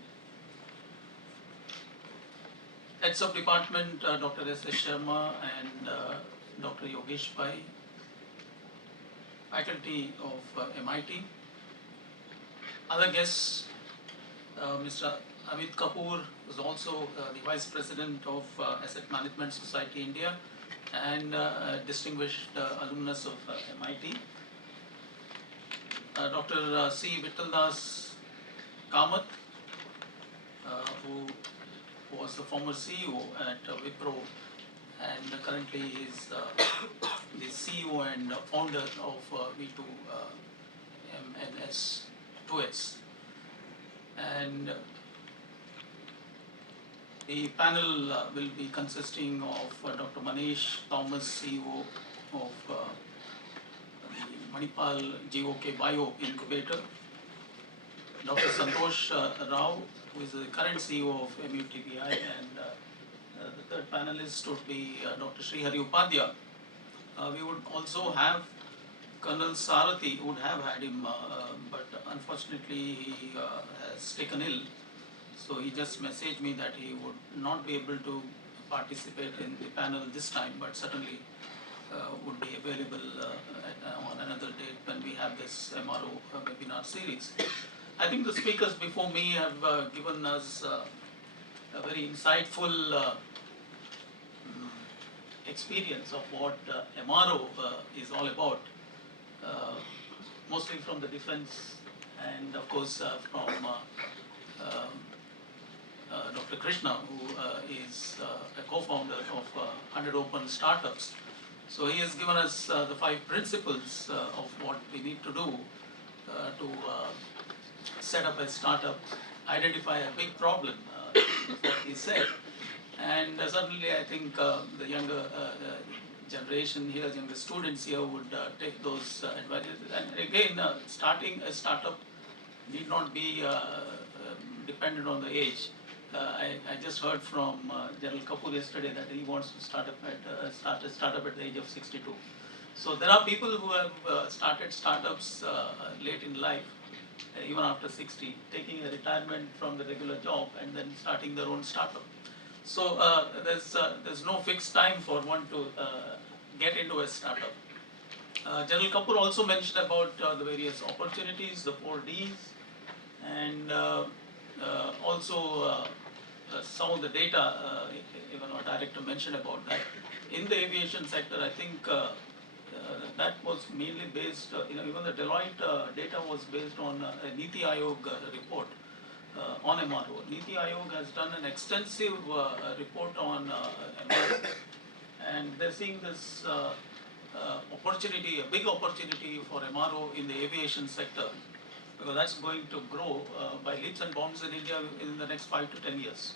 Heads of Department Dr. S. S. Sharma and Dr. Yogesh Pai, faculty of MIT. Other guests, Mr. Amit Kapoor was also the Vice President of Asset Management Society India and distinguished alumnus of MIT. Dr. C. Vittaldas Kamath, who was the former CEO at Wipro and currently is the CEO and founder of V2 MNS 2S. And the panel will be consisting of Dr. Manish Thomas, CEO of the Manipal GOK Bio Incubator, Dr. Santosh Rao, who is the current CEO of MUTBI, and the third panelist would be Dr. Srihari Upadhyay. We would also have Colonel Sarathi, would have had him, but unfortunately he has taken ill. So he just messaged me that he would not be able to participate in the panel this time, but certainly would be available on another date when we have this MRO webinar series. I think the speakers before me have given us a very insightful experience of what MRO is all about. mostly from the defense and of course from um, Dr. Krishna, who is a co-founder of 100 Open Startups. So he has given us the 5 principles of what we need to do to set up a startup, identify a big problem, what he said. And certainly I think the younger generation here, younger students here would take those advantages. And again, starting a startup need not be dependent on the age. I just heard from General Kapoor yesterday that he wants to start a startup at the age of 62. So there are people who have started startups late in life, even after 60, taking a retirement from the regular job and then starting their own startup. So there's no fixed time for one to get into a startup. General Kapoor also mentioned about the various opportunities, the 4Ds, and also some of the data, even our director mentioned about that. In the aviation sector, I think that was mainly based, even the Deloitte data was based on a Niti Aayog report on MRO. Niti Aayog has done an extensive report on MRO, and they're seeing this opportunity, a big opportunity for MRO in the aviation sector, because that's going to grow by leaps and bounds in India in the next 5 to 10 years.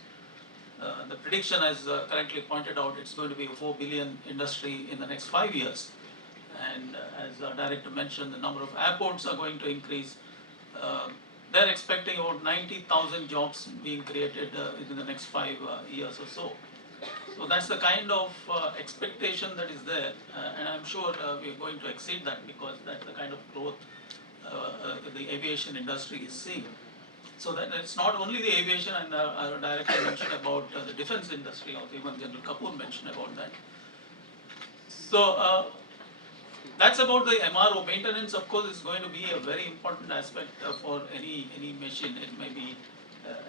The prediction, as correctly pointed out, it's going to be a 4 billion industry in the next 5 years. And as our director mentioned, the number of airports are going to increase. They're expecting about 90,000 jobs being created in the next 5 years or so. So that's the kind of expectation that is there, and I'm sure we're going to exceed that, because that's the kind of growth the aviation industry is seeing. So that it's not only the aviation, and our director mentioned about the defense industry, or even General Kapoor mentioned about that. So that's about the MRO. Maintenance, of course, is going to be a very important aspect for any machine. It may be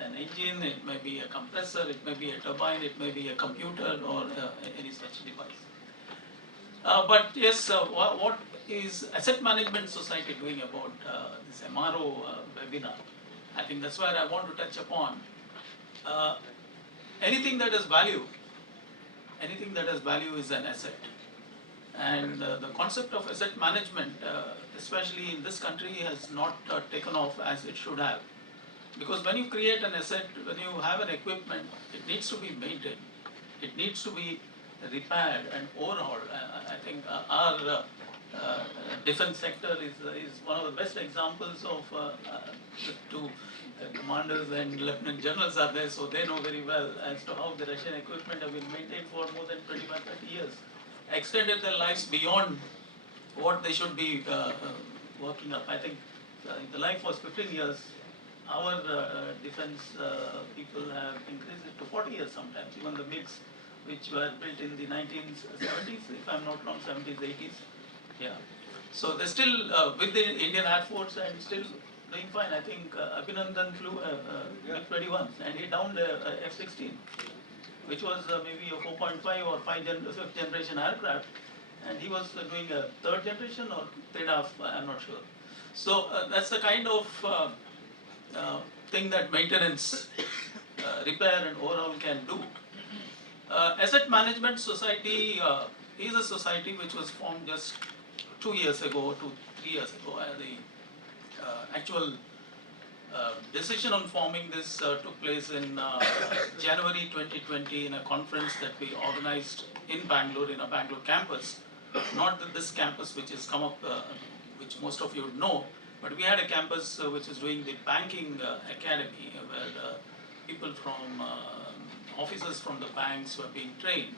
an engine, it may be a compressor, it may be a turbine, it may be a computer, or any such device. But yes, what is Asset Management Society doing about this MRO webinar? I think that's where I want to touch upon. Anything that has value is an asset. And the concept of asset management, especially in this country, has not taken off as it should have. Because when you create an asset, when you have an equipment, it needs to be maintained. It needs to be repaired and overhauled. I think our defense sector is one of the best examples of the two commanders and lieutenant generals are there, so they know very well as to how the Russian equipment have been maintained for more than 25-30 years. Extended their lives beyond what they should be working up. I think the life was 15 years. Our defense people have increased it to 40 years sometimes, even the MiGs, which were built in the 1970s, if I'm not wrong, 70s, 80s. Yeah. So they're still with the Indian Air Force and still doing fine. I think Abhinandan flew MiG-21 and he downed a F-16, which was maybe a 4.5 or 5th generation aircraft, and he was doing a 3rd generation or 3.5, I'm not sure. So that's the kind of thing that maintenance, repair and overhaul can do. Asset Management Society is a society which was formed just 2 years ago, 3 years ago. The actual decision on forming this took place in January 2020 in a conference that we organized in Bangalore, in a Bangalore campus. Not this campus which has come up, which most of you would know, but we had a campus which is doing the banking academy, where people from officers from the banks were being trained.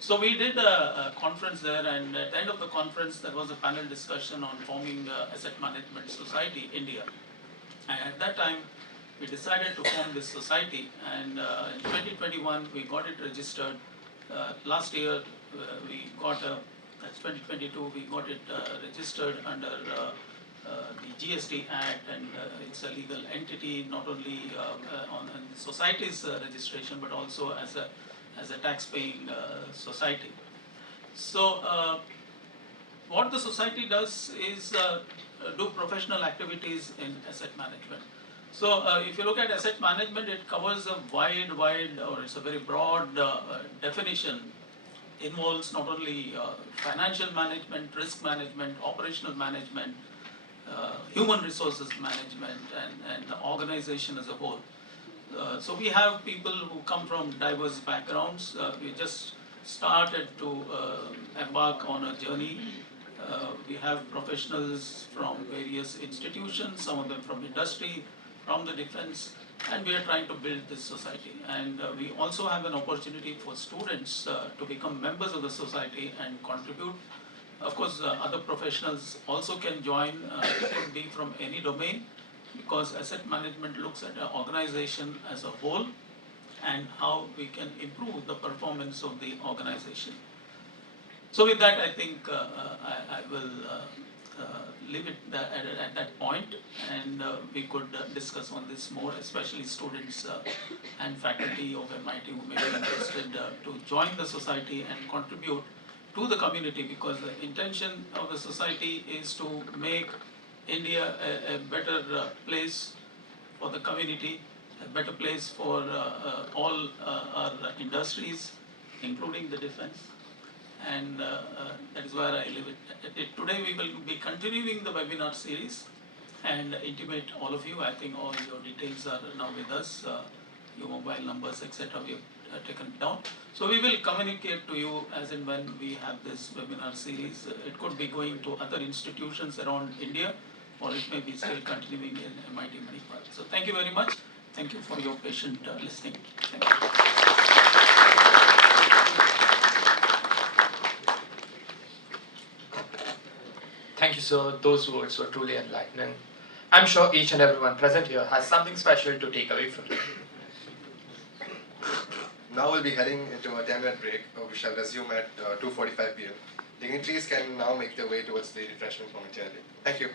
So we did a conference there, and at the end of the conference there was a panel discussion on forming Asset Management Society India. And at that time we decided to form this society, and in 2021 we got it registered. Last year we got that's 2022, we got it registered under the GST Act, and it's a legal entity, not only on the society's registration, but also as a tax-paying society. So what the society does is do professional activities in asset management. So if you look at asset management, it covers a wide, or it's a very broad definition. Involves not only financial management, risk management, operational management, human resources management, and the organization as a whole. So we have people who come from diverse backgrounds. We just started to embark on a journey. We have professionals from various institutions, some of them from industry, from the defense, and we are trying to build this society. And we also have an opportunity for students to become members of the society and contribute. Of course, other professionals also can join, can be from any domain, because asset management looks at an organization as a whole and how we can improve the performance of the organization. So with that, I think I will leave it at that point, and we could discuss on this more, especially students and faculty of MIT who may be interested to join the society and contribute to the community, because the intention of the society is to make India a better place for the community, a better place for all our industries, including the defense. And that is where I leave it. Today we will be continuing the webinar series and intimate all of you. I think all your details are now with us, your mobile numbers, etc. We have taken down. So we will communicate to you as and when we have this webinar series. It could be going to other institutions around India, or it may be still continuing in MIT Manipal. So thank you very much. Thank you for your patient listening. Thank you. Thank you, sir. Those words were truly enlightening. I'm sure each and everyone present here has something special to take away from it. Now we'll be heading into a 10-minute break. We shall resume at 2:45 p.m. Dignitaries can now make their way towards the refreshment momentarily. Thank you.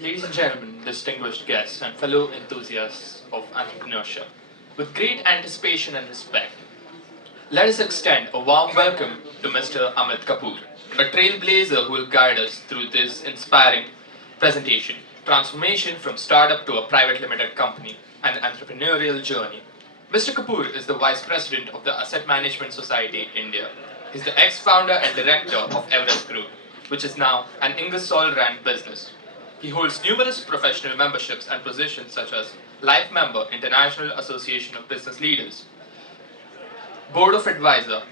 Ladies and gentlemen, distinguished guests and fellow enthusiasts of entrepreneurship, with great anticipation and respect, let us extend a warm welcome to Mr. Amit Kapoor, a trailblazer who will guide us through this inspiring presentation, Transformation from Startup to a Private Limited Company, an Entrepreneurial Journey. Mr. Kapoor is the Vice President of the Asset Management Society India. He is the ex-founder and director of Everest Group, which is now an Ingersoll-Rand business. He holds numerous professional memberships and positions such as Life Member, International Association of Business Leaders, Board of Advisor,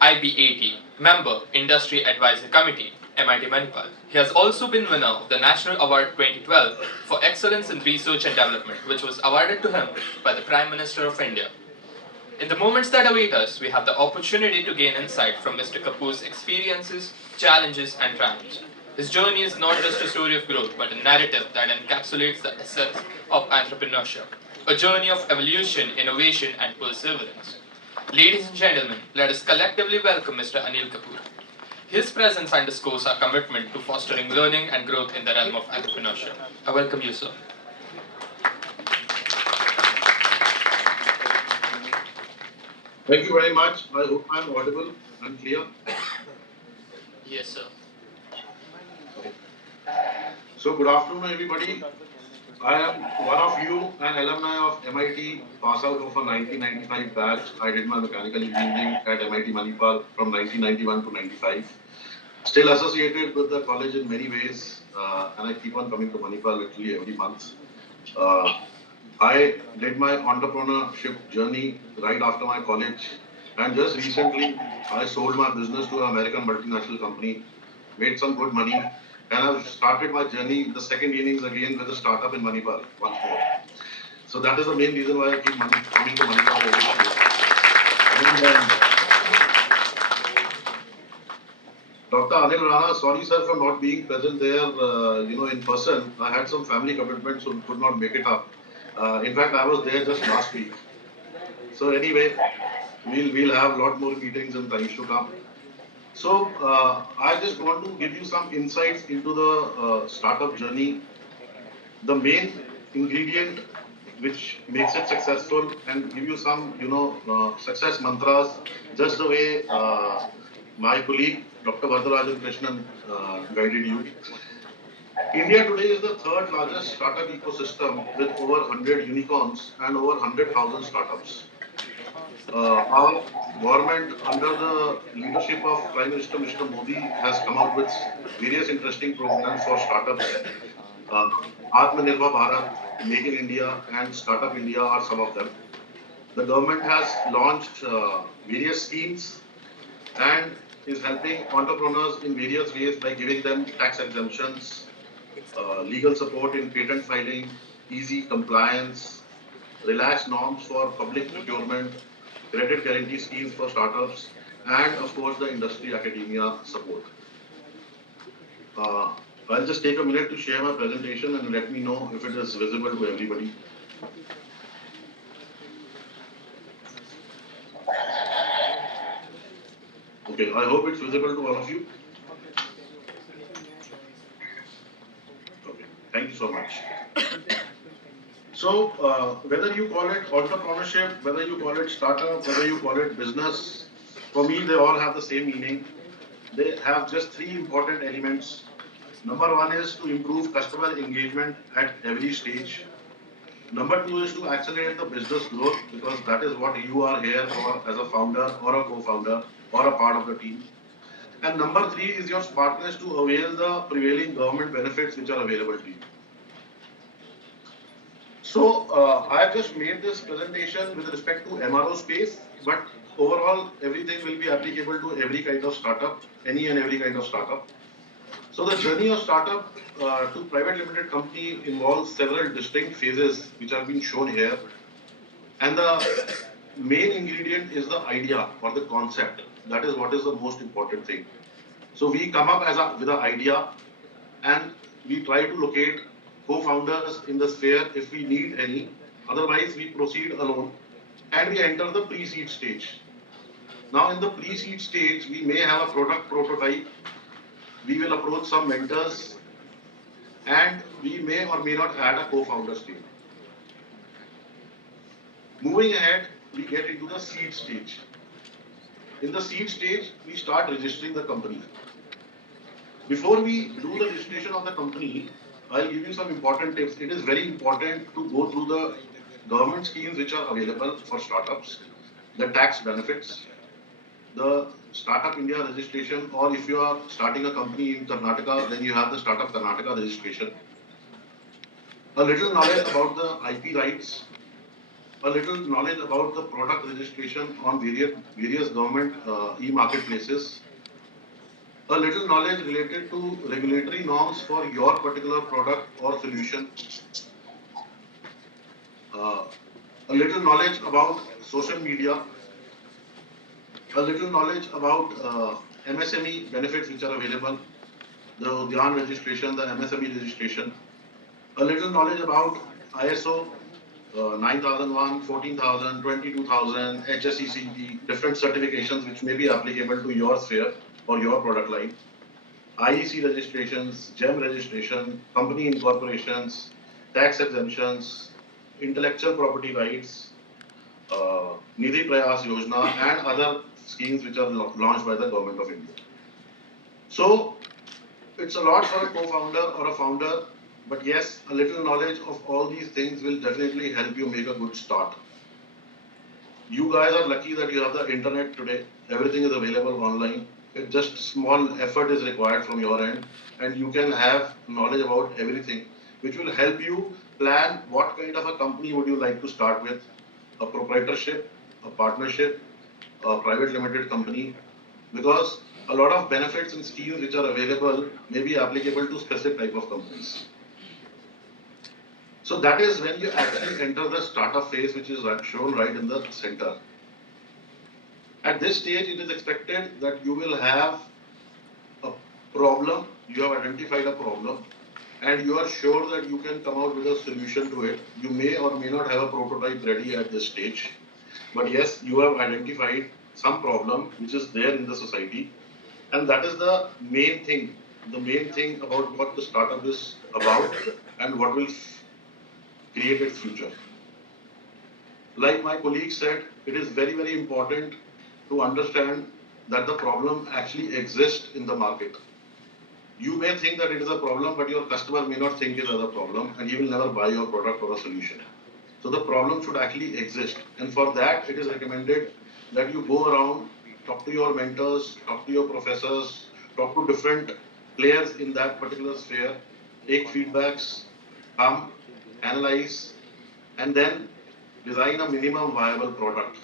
IB80, Member, Industry Advisory Committee, MIT Manipal. He has also been winner of the National Award 2012 for Excellence in Research and Development, which was awarded to him by the Prime Minister of India. In the moments that await us, we have the opportunity to gain insight from Mr. Kapoor's experiences, challenges, and triumphs. His journey is not just a story of growth, but a narrative that encapsulates the essence of entrepreneurship, a journey of evolution, innovation, and perseverance. Ladies and gentlemen, let us collectively welcome Mr. Anil Kapoor. His presence underscores our commitment to fostering learning and growth in the realm of entrepreneurship. I welcome you, sir. Thank you very much. I hope I'm audible and clear. Yes, sir. So good afternoon, everybody. I am one of you, an alumni of MIT, pass out of a 1995 batch. I did my mechanical engineering at MIT Manipal from 1991 to 95. Still associated with the college in many ways, and I keep on coming to Manipal literally every month. I did my entrepreneurship journey right after my college, and just recently I sold my business to an American multinational company, made some good money, and I've started my journey in the second innings again with a startup in Manipal once more. So that is the main reason why I keep coming to Manipal every year. And, Dr. Anil Rana, sorry sir for not being present there, in person. I had some family commitments, so could not make it up. In fact, I was there just last week. So anyway, we'll have a lot more meetings in times to come. So I just want to give you some insights into the startup journey. The main ingredient which makes it successful, and give you some, success mantras, just the way my colleague Dr. Vardarajan Krishnan guided you. India today is the third largest startup ecosystem with over 100 unicorns and over 100,000 startups. Our government, under the leadership of Prime Minister Mr. Modi, has come out with various interesting programs for startups. Uh, Atmanirbhar Bharat, Make in India, and Startup India are some of them. The government has launched various schemes and is helping entrepreneurs in various ways by giving them tax exemptions, legal support in patent filing, easy compliance, relaxed norms for public procurement, credit guarantee schemes for startups, and of course the industry academia support. I'll just take a minute to share my presentation and let me know if it is visible to everybody. Okay, I hope it's visible to all of you. Okay, thank you so much. So, whether you call it entrepreneurship, whether you call it startup, whether you call it business, for me, they all have the same meaning. They have just three important elements. Number one is to improve customer engagement at every stage. Number two is to accelerate the business growth, because that is what you are here for as a founder or a co-founder or a part of the team. And number three is your smartness to avail the prevailing government benefits which are available to you. So I have just made this presentation with respect to MRO space, but overall everything will be applicable to every kind of startup, any and every kind of startup. So the journey of startup to private limited company involves several distinct phases which have been shown here. And the main ingredient is the idea or the concept. That is what is the most important thing. So we come up with an idea, and we try to locate co-founders in the sphere if we need any. Otherwise, we proceed alone and we enter the pre-seed stage. Now, in the pre-seed stage, we may have a product prototype. We will approach some mentors, and we may or may not add a co-founder team. Moving ahead, we get into the seed stage. In the seed stage, we start registering the company. Before we do the registration of the company, I'll give you some important tips. It is very important to go through the government schemes which are available for startups, the tax benefits, the Startup India registration, or if you are starting a company in Karnataka, then you have the Startup Karnataka registration. A little knowledge about the IP rights, a little knowledge about the product registration on various government e-marketplaces, a little knowledge related to regulatory norms for your particular product or solution, a little knowledge about social media, a little knowledge about MSME benefits which are available, the Udyan registration, the MSME registration, a little knowledge about ISO 9001, 14,000, 22,000, HSECP, different certifications which may be applicable to your sphere or your product line, IEC registrations, GEM registration, company incorporations, tax exemptions, intellectual property rights, Nidhi Prayas Yojana, and other schemes which are launched by the Government of India. So it's a lot for a co-founder or a founder, but yes, a little knowledge of all these things will definitely help you make a good start. You guys are lucky that you have the internet today. Everything is available online. It just small effort is required from your end, and you can have knowledge about everything, which will help you plan what kind of a company would you like to start with, a proprietorship, a partnership, a private limited company, because a lot of benefits and schemes which are available may be applicable to specific type of companies. So that is when you actually enter the startup phase, which is shown right in the center. At this stage, it is expected that you will have a problem, you have identified a problem, and you are sure that you can come out with a solution to it. You may or may not have a prototype ready at this stage, but yes, you have identified some problem which is there in the society, and that is the main thing about what the startup is about and what will create its future. Like my colleague said, it is very, very important to understand that the problem actually exists in the market. You may think that it is a problem, but your customer may not think it is a problem, and he will never buy your product or a solution. So the problem should actually exist. And for that, it is recommended that you go around, talk to your mentors, talk to your professors, talk to different players in that particular sphere, take feedbacks, come, analyze, and then design a minimum viable product.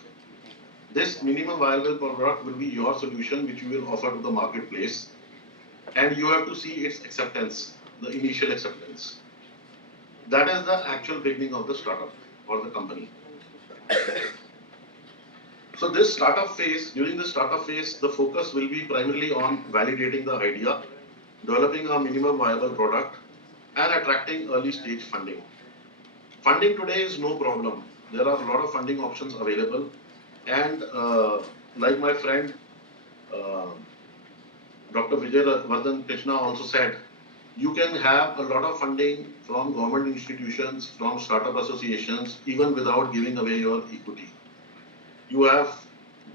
This minimum viable product will be your solution, which you will offer to the marketplace. And you have to see its acceptance, the initial acceptance. That is the actual beginning of the startup or the company. So this startup phase, during the startup phase, the focus will be primarily on validating the idea, developing a minimum viable product, and attracting early stage funding. Funding today is no problem. There are a lot of funding options available. And like my friend Dr. Vijay Vardhan Krishna also said, you can have a lot of funding from government institutions, from startup associations, even without giving away your equity. You have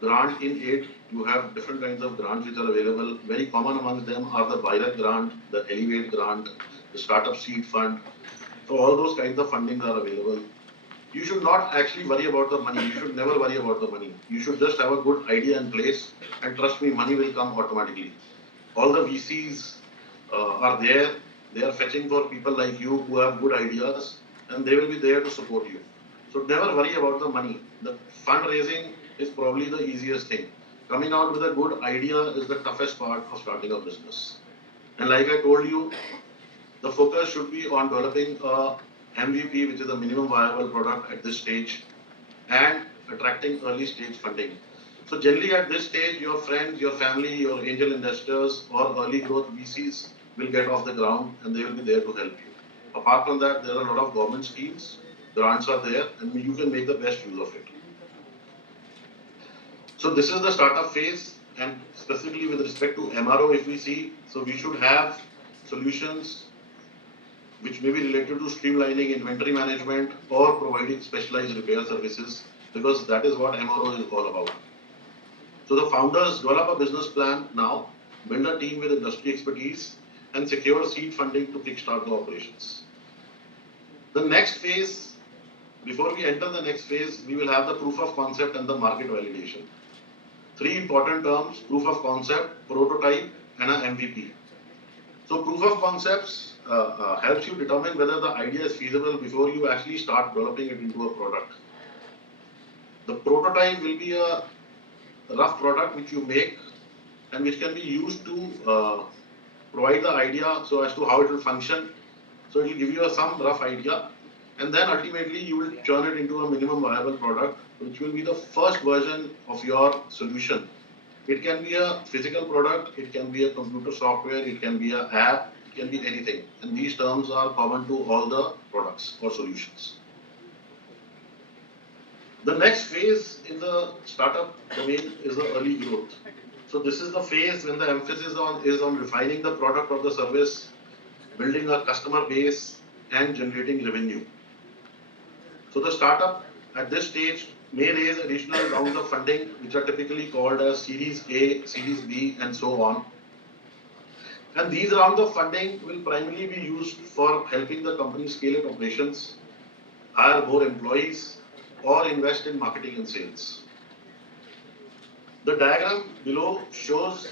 grant in aid, you have different kinds of grants which are available. Very common amongst them are the Bharat grant, the Elevate grant, the Startup Seed Fund. So all those kinds of funding are available. You should not actually worry about the money. You should never worry about the money. You should just have a good idea in place, and trust me, money will come automatically. All the VCs are there. They are fetching for people like you who have good ideas, and they will be there to support you. So never worry about the money. The fundraising is probably the easiest thing. Coming out with a good idea is the toughest part of starting a business. And like I told you, the focus should be on developing a MVP, which is a minimum viable product at this stage, and attracting early stage funding. So generally at this stage, your friends, your family, your angel investors or early growth VCs will get off the ground and they will be there to help you. Apart from that, there are a lot of government schemes, grants are there, and you can make the best use of it. So this is the startup phase, and specifically with respect to MRO, if we see, so we should have solutions which may be related to streamlining inventory management or providing specialized repair services, because that is what MRO is all about. So the founders develop a business plan now, build a team with industry expertise, and secure seed funding to kickstart the operations. The next phase, before we enter the next phase, we will have the proof of concept and the market validation. Three important terms: proof of concept, prototype, and an MVP. So proof of concepts helps you determine whether the idea is feasible before you actually start developing it into a product. The prototype will be a rough product which you make and which can be used to provide the idea so as to how it will function. So it will give you some rough idea, and then ultimately you will turn it into a minimum viable product, which will be the first version of your solution. It can be a physical product, it can be a computer software, it can be an app, it can be anything. And these terms are common to all the products or solutions. The next phase in the startup domain is the early growth. So this is the phase when the emphasis is on refining the product or the service, building a customer base, and generating revenue. So the startup at this stage may raise additional rounds of funding, which are typically called as Series A, Series B, and so on. And these rounds of funding will primarily be used for helping the company scale its operations, hire more employees, or invest in marketing and sales. The diagram below shows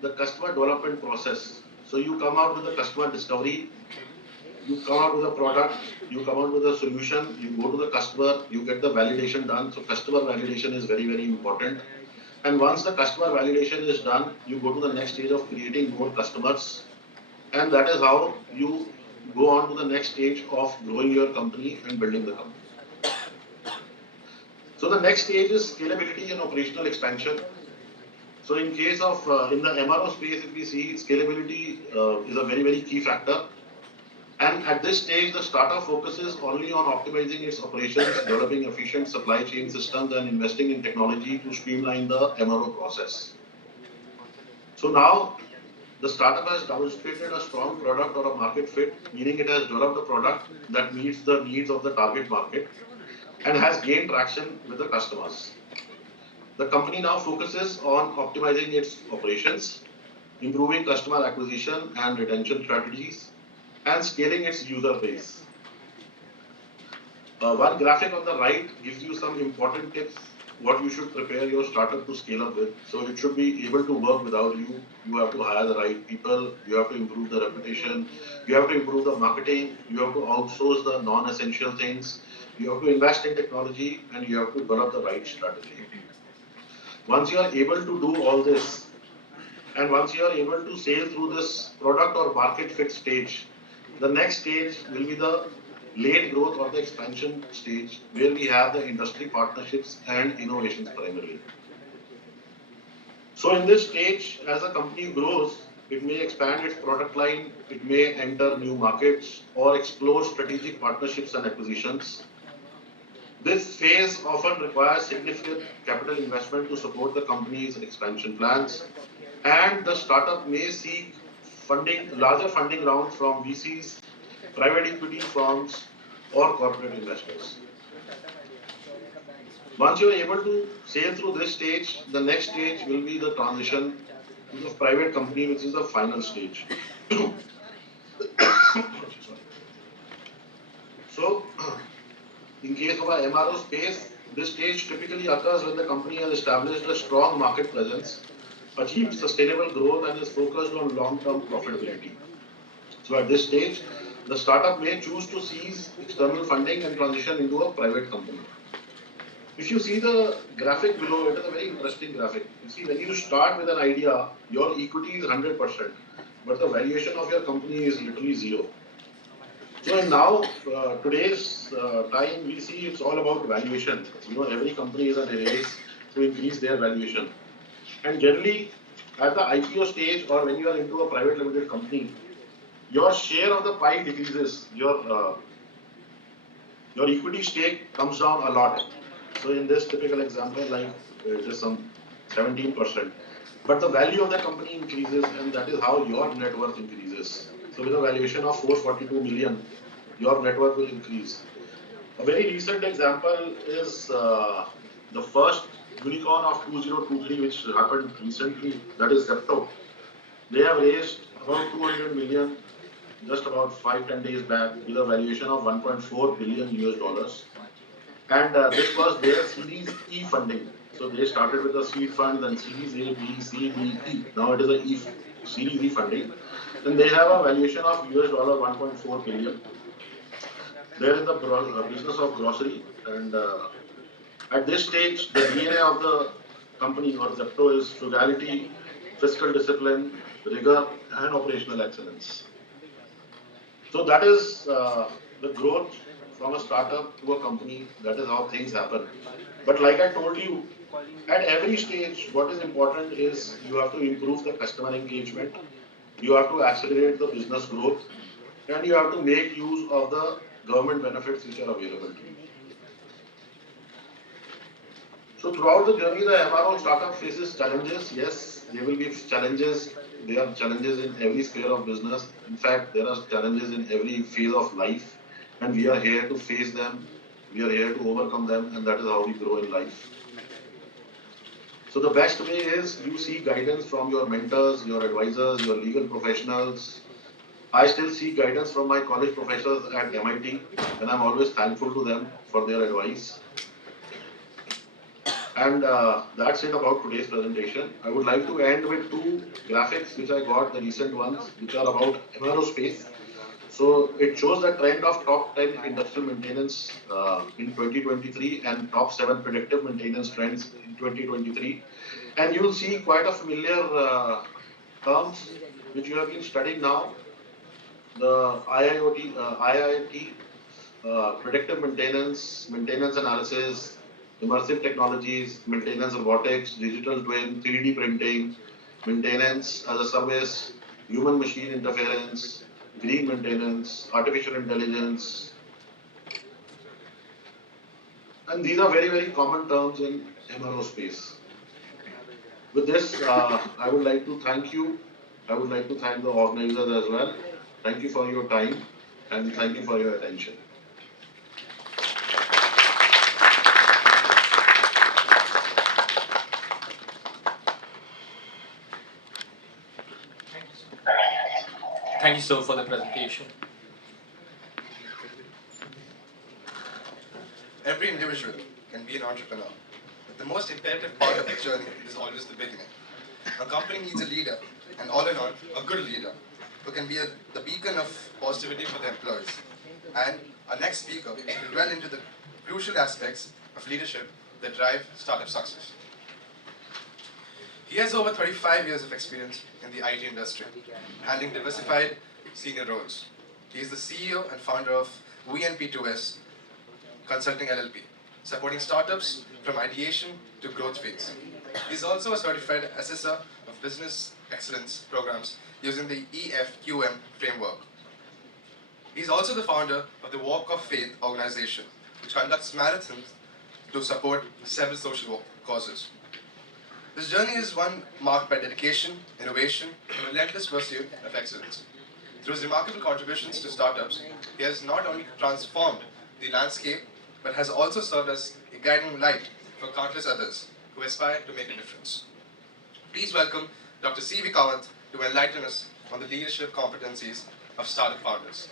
the customer development process. So you come out with the customer discovery, you come out with a product, you come out with a solution, you go to the customer, you get the validation done. So customer validation is very, very important. And once the customer validation is done, you go to the next stage of creating more customers. And that is how you go on to the next stage of growing your company and building the company. So the next stage is scalability and operational expansion. So in case of, in the MRO space, if we see, scalability is a very, very key factor. And at this stage, the startup focuses only on optimizing its operations, developing efficient supply chain systems, and investing in technology to streamline the MRO process. So now, the startup has demonstrated a strong product or a market fit, meaning it has developed a product that meets the needs of the target market. and has gained traction with the customers. The company now focuses on optimizing its operations, improving customer acquisition and retention strategies, and scaling its user base. One graphic on the right gives you some important tips what you should prepare your startup to scale up with. So it should be able to work without you. You have to hire the right people. You have to improve the reputation. You have to improve the marketing. You have to outsource the non-essential things. You have to invest in technology and you have to develop the right strategy. Once you are able to do all this, and once you are able to sail through this product or market fit stage, the next stage will be the late growth or the expansion stage where we have the industry partnerships and innovations primarily. So in this stage, as a company grows, it may expand its product line, it may enter new markets or explore strategic partnerships and acquisitions. This phase often requires significant capital investment to support the company's expansion plans, and the startup may seek larger funding rounds from VCs, private equity firms, or corporate investors. Once you are able to sail through this stage, the next stage will be the transition to the private company, which is the final stage. So, in case of a MRO space, this stage typically occurs when the company has established a strong market presence, achieved sustainable growth, and is focused on long-term profitability. So at this stage, the startup may choose to seize external funding and transition into a private company. If you see the graphic below, it is a very interesting graphic. You see, when you start with an idea, your equity is 100%, but the valuation of your company is literally zero. So in now, today's time, we see it's all about valuation. Every company is in a race to increase their valuation. And generally, at the IPO stage or when you are into a private limited company, your share of the pie decreases. Your equity stake comes down a lot. So in this typical example, like just some 17%. But the value of the company increases, and that is how your net worth increases. So with a valuation of 442 million, your net worth will increase. A very recent example is the first unicorn of 2023, which happened recently, that is Zepto. They have raised about 200 million just about 5-10 days back with a valuation of 1.4 billion US dollars. And this was their Series E funding. So they started with a seed fund, then Series A, B, C, D, E. Now it is a Series E funding. Then they have a valuation of US dollar 1.4 billion. They're in the business of grocery, and at this stage, the DNA of the company or Zepto is frugality, fiscal discipline, rigor, and operational excellence. So that is the growth from a startup to a company. That is how things happen. But like I told you, at every stage, what is important is you have to improve the customer engagement, you have to accelerate the business growth, and you have to make use of the government benefits which are available to you. So throughout the journey, the MRO startup faces challenges. Yes, there will be challenges. There are challenges in every sphere of business. In fact, there are challenges in every phase of life, and we are here to face them. We are here to overcome them, and that is how we grow in life. So the best way is you seek guidance from your mentors, your advisors, your legal professionals. I still seek guidance from my college professors at MIT, and I'm always thankful to them for their advice. And that's it about today's presentation. I would like to end with two graphics which I got, the recent ones, which are about MRO space. So it shows the trend of top 10 industrial maintenance in 2023 and top 7 predictive maintenance trends in 2023. And you will see quite a familiar terms which you have been studying now. The IIoT, predictive maintenance, maintenance analysis, immersive technologies, maintenance robotics, digital twin, 3D printing, maintenance as a service, human machine interference, green maintenance, artificial intelligence. And these are very, very common terms in MRO space. With this, I would like to thank you. I would like to thank the organizers as well. Thank you for your time and thank you for your attention. Thank you, sir, for the presentation. Every individual can be an entrepreneur, but the most imperative part of the journey is always the beginning. A company needs a leader, and all in all, a good leader, who can be the beacon of positivity for the employees. And our next speaker will dwell into the crucial aspects of leadership that drive startup success. He has over 35 years of experience in the IT industry, handling diversified senior roles. He is the CEO and founder of VNP2S Consulting LLP, supporting startups from ideation to growth phase. He is also a certified assessor of business excellence programs using the EFQM framework. He is also the founder of the Walk of Faith organization, which conducts marathons to support several social causes. This journey is one marked by dedication, innovation, and relentless pursuit of excellence. Through his remarkable contributions to startups, he has not only transformed the landscape, but has also served as a guiding light for countless others who aspire to make a difference. Please welcome Dr. C.V. Kawant to enlighten us on the leadership competencies of startup founders.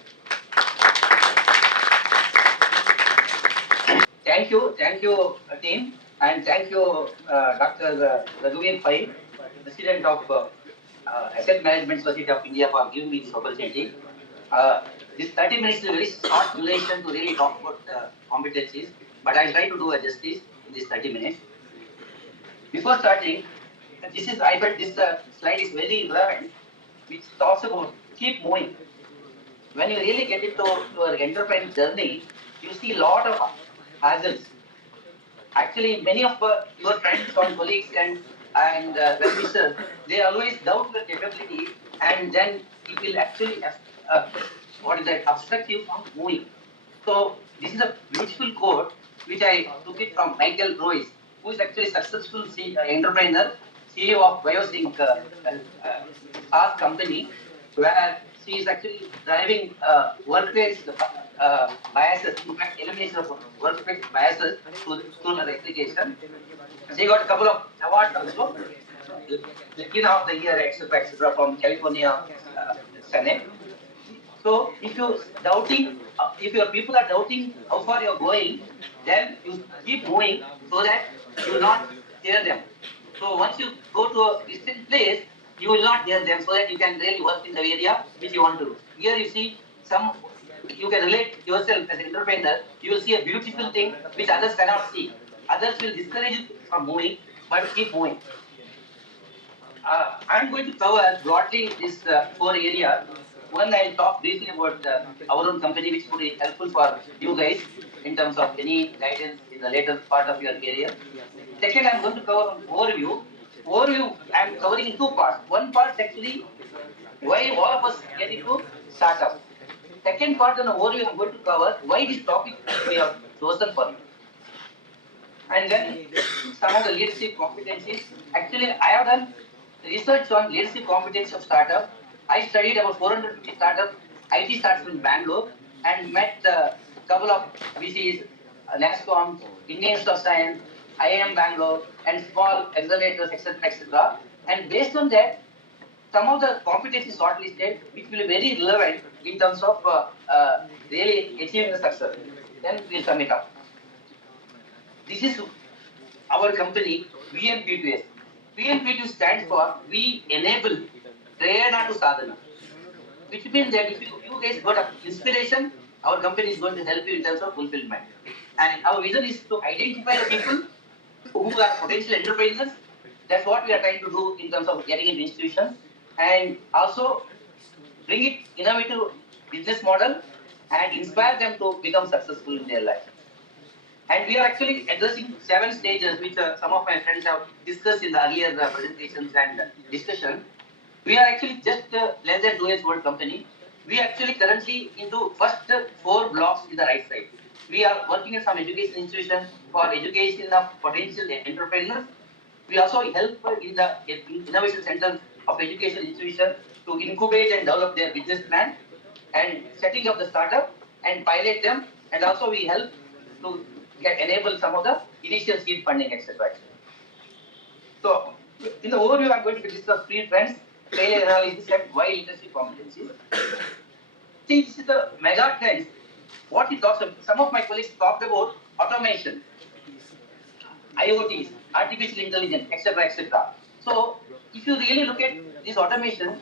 Thank you, team, and thank you, Dr. Raghuveer Pai, President of Asset Management Society of India, for giving me this opportunity. This 30 minutes is a very short duration to really talk about competencies, but I'll try to do a justice in this 30 minutes. Before starting, I felt this slide is very relevant, which talks about keep moving. When you really get into your enterprise journey, you see a lot of hassles. Actually, many of your friends or colleagues and well-wishers, they always doubt your capability, and then it will actually obstruct you from moving. So this is a beautiful quote which I took it from Michael Royce, who is actually successful entrepreneur, CEO of BioSync SaaS company, where she is actually driving workplace biases, in fact, elimination of workplace biases through her application. She got a couple of awards also, the King of the Year, etc., from California Senate. So if you doubting, if your people are doubting how far you're going, then you keep moving so that you will not hear them. So once you go to a distant place, you will not hear them, so that you can really work in the area which you want to do. Here you see you can relate yourself as an entrepreneur. You will see a beautiful thing which others cannot see. Others will discourage you from moving, but keep moving. I'm going to cover broadly these 4 areas. One, I'll talk briefly about our own company, which would be helpful for you guys in terms of any guidance in the later part of your career. Second, I'm going to cover an overview. Overview, I'm covering in 2 parts. One part is actually why all of us get into startup. Second part on the overview, I'm going to cover why this topic we have chosen for you. And then some of the leadership competencies. Actually, I have done research on leadership competence of startup. I studied about 450 startups, IT startups in Bangalore, and met a couple of VCs, NASCOM, Indian Institute of Science, IIM Bangalore, and small accelerators, etc. And based on that, some of the competencies shortlisted, which will be very relevant in terms of really achieving the success. Then we'll sum it up. This is our company, VNP2S. VNP2 stands for We Enable Prerna to Sadhana, which means that if you guys got an inspiration, our company is going to help you in terms of fulfillment. And our vision is to identify the people who are potential entrepreneurs. That's what we are trying to do in terms of getting into institutions, and also bring it innovative business model and inspire them to become successful in their life. And we are actually addressing 7 stages, which some of my friends have discussed in the earlier presentations and discussion. We are actually just less than 2 years old company. We are actually currently into first 4 blocks in the right side. We are working at some education institutions for education of potential entrepreneurs. We also help in the innovation centers of education institutions to incubate and develop their business plan and setting up the startup and pilot them. And also we help to enable some of the initial seed funding, etc. So in the overview, I'm going to discuss 3 trends. failure analysis and why leadership competencies. See, this is the mega trend. What he talks about, some of my colleagues talked about automation, IoTs, artificial intelligence, etc., etc. So, if you really look at this automation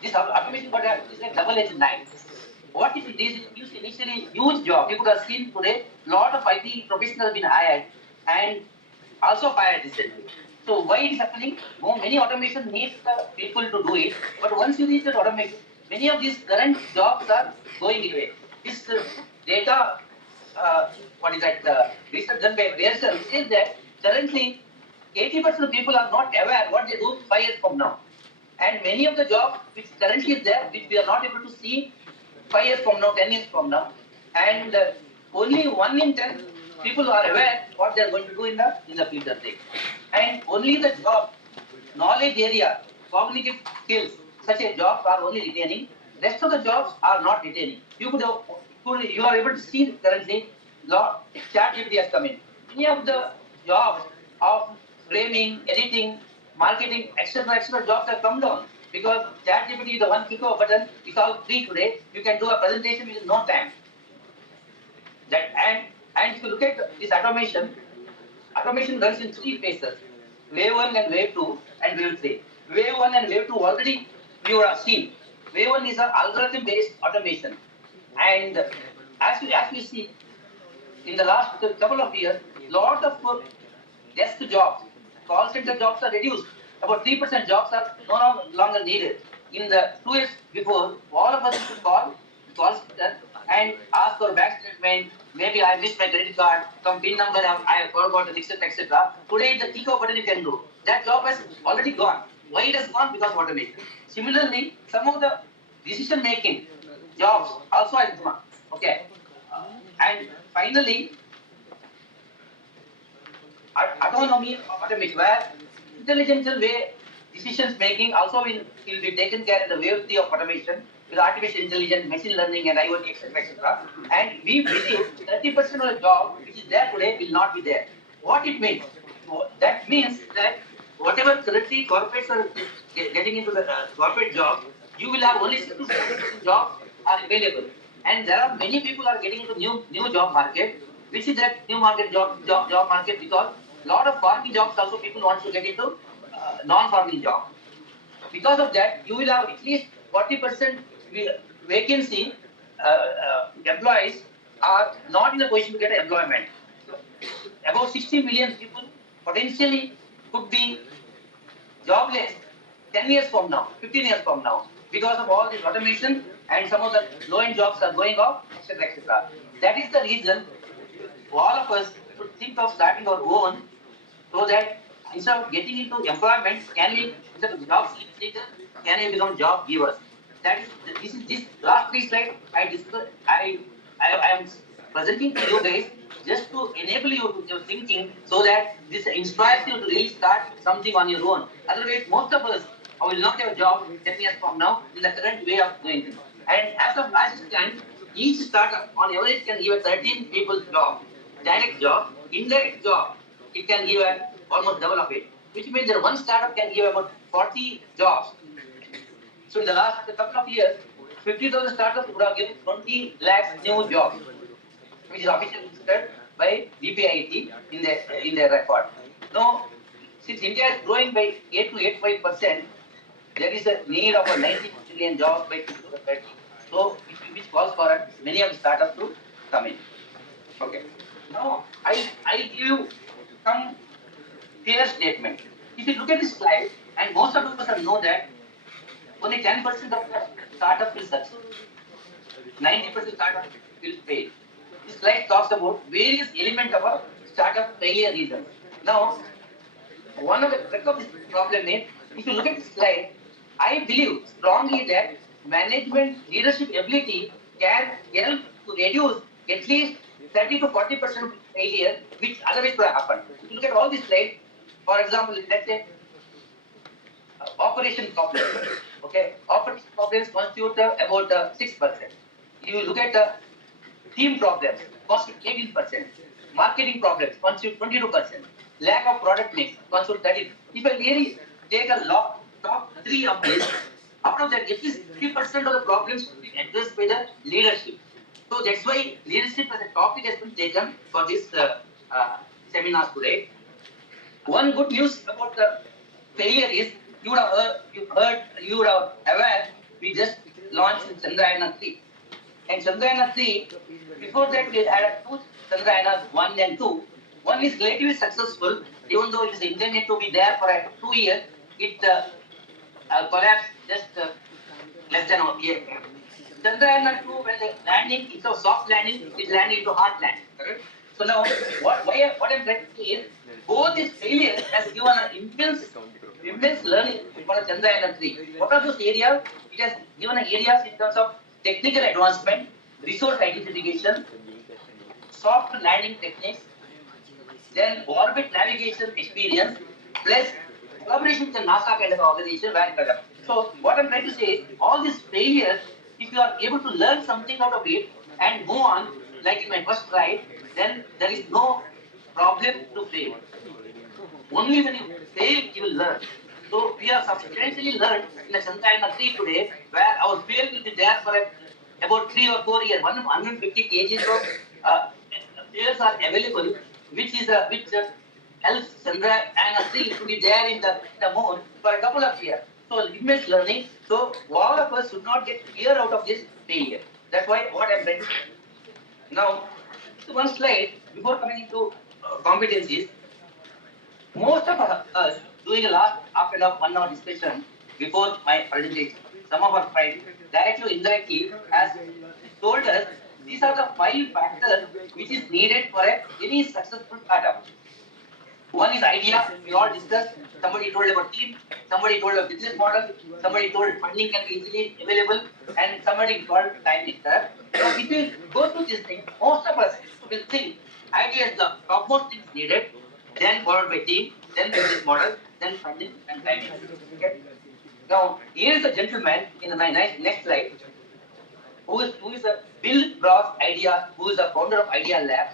got is like double-edged knife. What it is, it gives initially huge job. You could have seen today, lot of IT professionals have been hired and also fired recently. So why it is happening? Many automation needs the people to do it, but once you reach that automation, many of these current jobs are going away. This data, what is that, research done by Pearson says that currently 80% of people are not aware what they do 5 years from now. And many of the jobs which currently is there, which we are not able to see 5 years from now, 10 years from now, and only 1 in 10 people are aware what they are going to do in the future thing. And only the job, knowledge area, cognitive skills, such as jobs are only retaining. Rest of the jobs are not retaining. You are able to see currently, chat GPT has come in. Many of the jobs of framing, editing, marketing, etc., jobs have come down because ChatGPT is the one click of a button. It's all free today. You can do a presentation within no time. And if you look at this automation runs in 3 phases: wave 1 and wave 2 and wave 3. Wave 1 and wave 2 already we would have seen. Wave 1 is an algorithm-based automation, and as we see in the last couple of years, lot of desk jobs, call center jobs are reduced. About 3% jobs are no longer needed. In the 2 years before, all of us used to call center and ask for bank statement. Maybe I missed my credit card, some PIN number I forgot, etc., etc. Today, the click of button you can do. That job has already gone. Why it has gone? Because of automation. Similarly, some of the decision making jobs also has gone. Okay. And finally, autonomy automation, where intelligent way decisions making also will be taken care in the wave 3 of automation with artificial intelligence, machine learning, and IoT, etc., etc. And we believe 30% of the job which is there today will not be there. What it means? That means that whatever currently corporates are getting into the corporate job, you will have only 6 to 7% jobs are available. And there are many people are getting into new job market, which is that new market job market, because a lot of farming jobs also people want to get into non-farming job. Because of that, you will have at least 40% vacancy. Employees are not in a position to get employment. About 60 million people potentially could be jobless 10 years from now, 15 years from now, because of all this automation, and some of the low-end jobs are going off, etc., etc. That is the reason all of us should think of starting our own, so that instead of getting into employment, instead of job seekers, can we become job givers? This last 3 slides I am presenting to you guys just to enable you to your thinking, so that this inspires you to really start something on your own. Otherwise, most of us will not have a job 10 years from now in the current way of doing things. And as of last stand, each startup on average can give a 13 people's job, direct job, indirect job. It can give almost double of it, which means that one startup can give about 40 jobs. So in the last couple of years, 50,000 startups would have given 20 lakhs new jobs, which is officially listed by BPIT in their record. Now, since India is growing by 8 to 85%, there is a need of a 90 million jobs by 2030. So, which calls for many of the startups to come in. Okay. Now, I give you some clear statement. If you look at this slide, and most of us know that only 10% of the startup will succeed. 90% startup will fail. This slide talks about various elements of a startup failure reasons. Now, one of the crux of this problem is, if you look at this slide, I believe strongly that management leadership ability can help to reduce at least 30 to 40% failure, which otherwise would have happened. If you look at all these slides, for example, let's say operation problems. Okay, operation problems constitute about 6%. If you look at team problems, constitute 18%. Marketing problems constitute 22%. Lack of product mix constitute 30%. If I really take a top 3 of this, out of that, at least 50% of the problems will be addressed by the leadership. So that's why leadership as a topic has been taken for this seminars today. One good news about the failure is you would have you would have aware we just launched Chandrayana 3. And Chandrayana 3, before that we had two Chandrayanas, 1 and 2. One is relatively successful, even though it is intended to be there for 2 years, it collapsed just less than a year. Chandrayaan 2, when the landing, it's a soft landing, it landed into hard landing. Correct? So now, what I'm trying to say is, both these failures has given an immense learning for Chandrayaan 3. What are those areas? It has given areas in terms of technical advancement, resource identification, soft landing techniques, then orbit navigation experience, plus collaboration with the NASA kind of organization where it developed. So what I'm trying to say is all these failures, if you are able to learn something out of it and move on, like in my first slide, then there is no problem to fail. Only when you fail, you will learn. So we have substantially learned in the Chandrayaan 3 today, where our fail will be there for about 3 or 4 years. 150 kgs of fuels are available, which helps Chandrayaan 3 to be there in the moon for a couple of years. So immense learning. So all of us should not get fear out of this failure. That's why what I'm trying to say. Now, one slide before coming into competencies. Most of us doing a last half and half 1 hour discussion before my presentation. Some of our friends directly or indirectly has told us these are the 5 factors which is needed for any successful startup. One is idea, we all discussed. Somebody told about team, somebody told about business model, somebody told funding can be easily available, and somebody told time nectar. So if you go through this thing, most of us will think idea is the topmost things needed, then followed by team, then business model, then funding and timing. Okay? Now, here is a gentleman in my next slide who is a Bill Gross Idea, who is the founder of Idea Lab.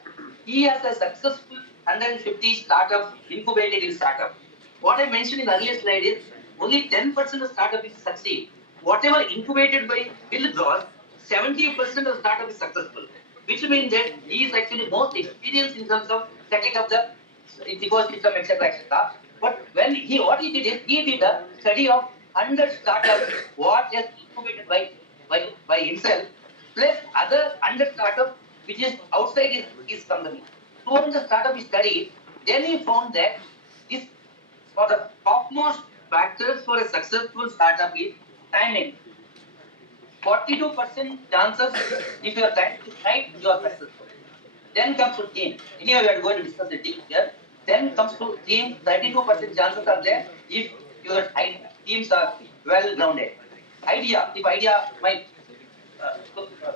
He has a successful 150 startups incubated in startup. What I mentioned in the earlier slide is only 10% of startup will succeed. Whatever incubated by Bill Gross, 70% of startup is successful, which means that he is actually most experienced in terms of setting up the ecosystem, etc., etc. But what he did is he did a study of 100 startups, what is incubated by himself, plus other 100 startups which is outside his company. 200 startups he studied, then he found that this for the topmost factors for a successful startup is timing. 42% chances if you are trying to right, you are successful. Then comes to team. Anyway, we are going to discuss the team here. Then comes to team, 32% chances are there if your teams are well grounded. Idea, if idea, my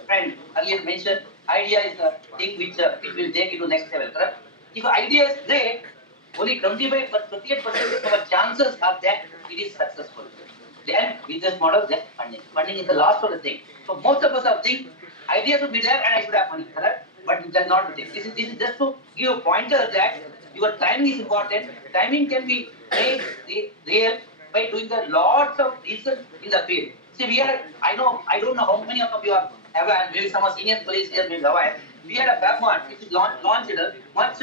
friend earlier mentioned, idea is the thing which will take you to next level, correct? If idea is great, only 28% of our chances are that it is successful. Then business model, then funding. Funding is the last of the thing. So most of us are thinking ideas should be there and I should have money, correct? But that's not the thing. This is just to give a pointer that your timing is important. Timing can be made real by doing the lots of research in the field. See, I don't know how many of you are aware, maybe some of senior colleagues here may be aware. We had a webmart which is launched much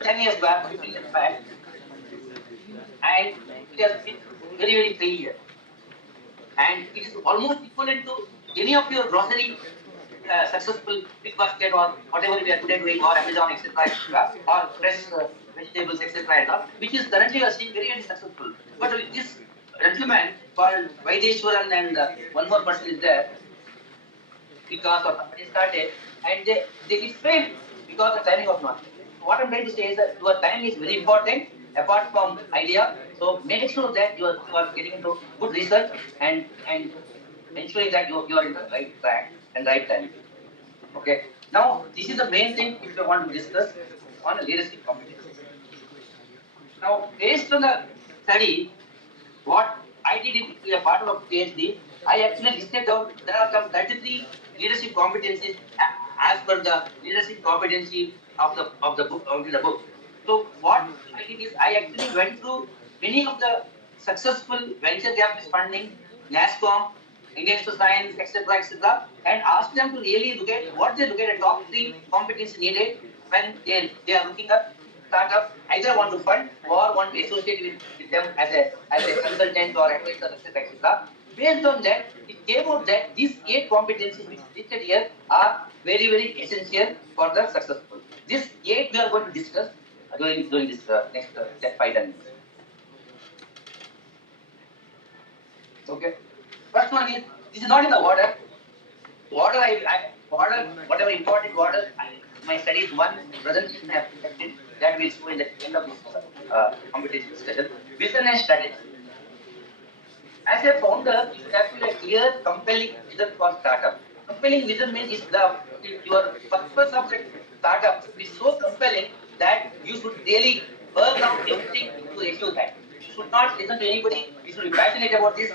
10 years back, 15 years back, and it has been very, very failure. And it is almost equivalent to any of your grocery successful big basket or whatever we are today doing, or Amazon, etc., or fresh vegetables, etc., which is currently you are seeing very, very successful. But this gentleman called Vaideshwaran and one more person is there, because or somebody started, and they failed because the timing was not. What I'm trying to say is that your time is very important apart from idea. So make sure that you are getting into good research and ensuring that you are in the right track and right time. Okay. Now this is the main thing if you want to discuss on leadership competencies. Now based on the study, what I did in a part of a PhD, I actually listed down there are some 33 leadership competencies as per the leadership competency of the book. So what I did is I actually went through many of the successful venture capital funding, NASCOM, Indian Institute of Science, etc., and ask them to really look at what they look at the top three competencies needed when they are looking at startup, either want to fund or want to associate with them as a consultant or advisor, etc. Based on that, it came out that these 8 competencies which listed here are very, very essential for the successful. These 8 we are going to discuss during this next 5 minutes. Okay. First one is, this is not in the order. Order, whatever important order, my studies one presentation I have presented that will show in the end of this competition discussion. Vision and strategy. As a founder, you should have to a clear, compelling vision for startup. Compelling vision means is your purpose of the startup should be so compelling that you should really burn out everything to achieve that. You should not listen to anybody. You should be passionate about this.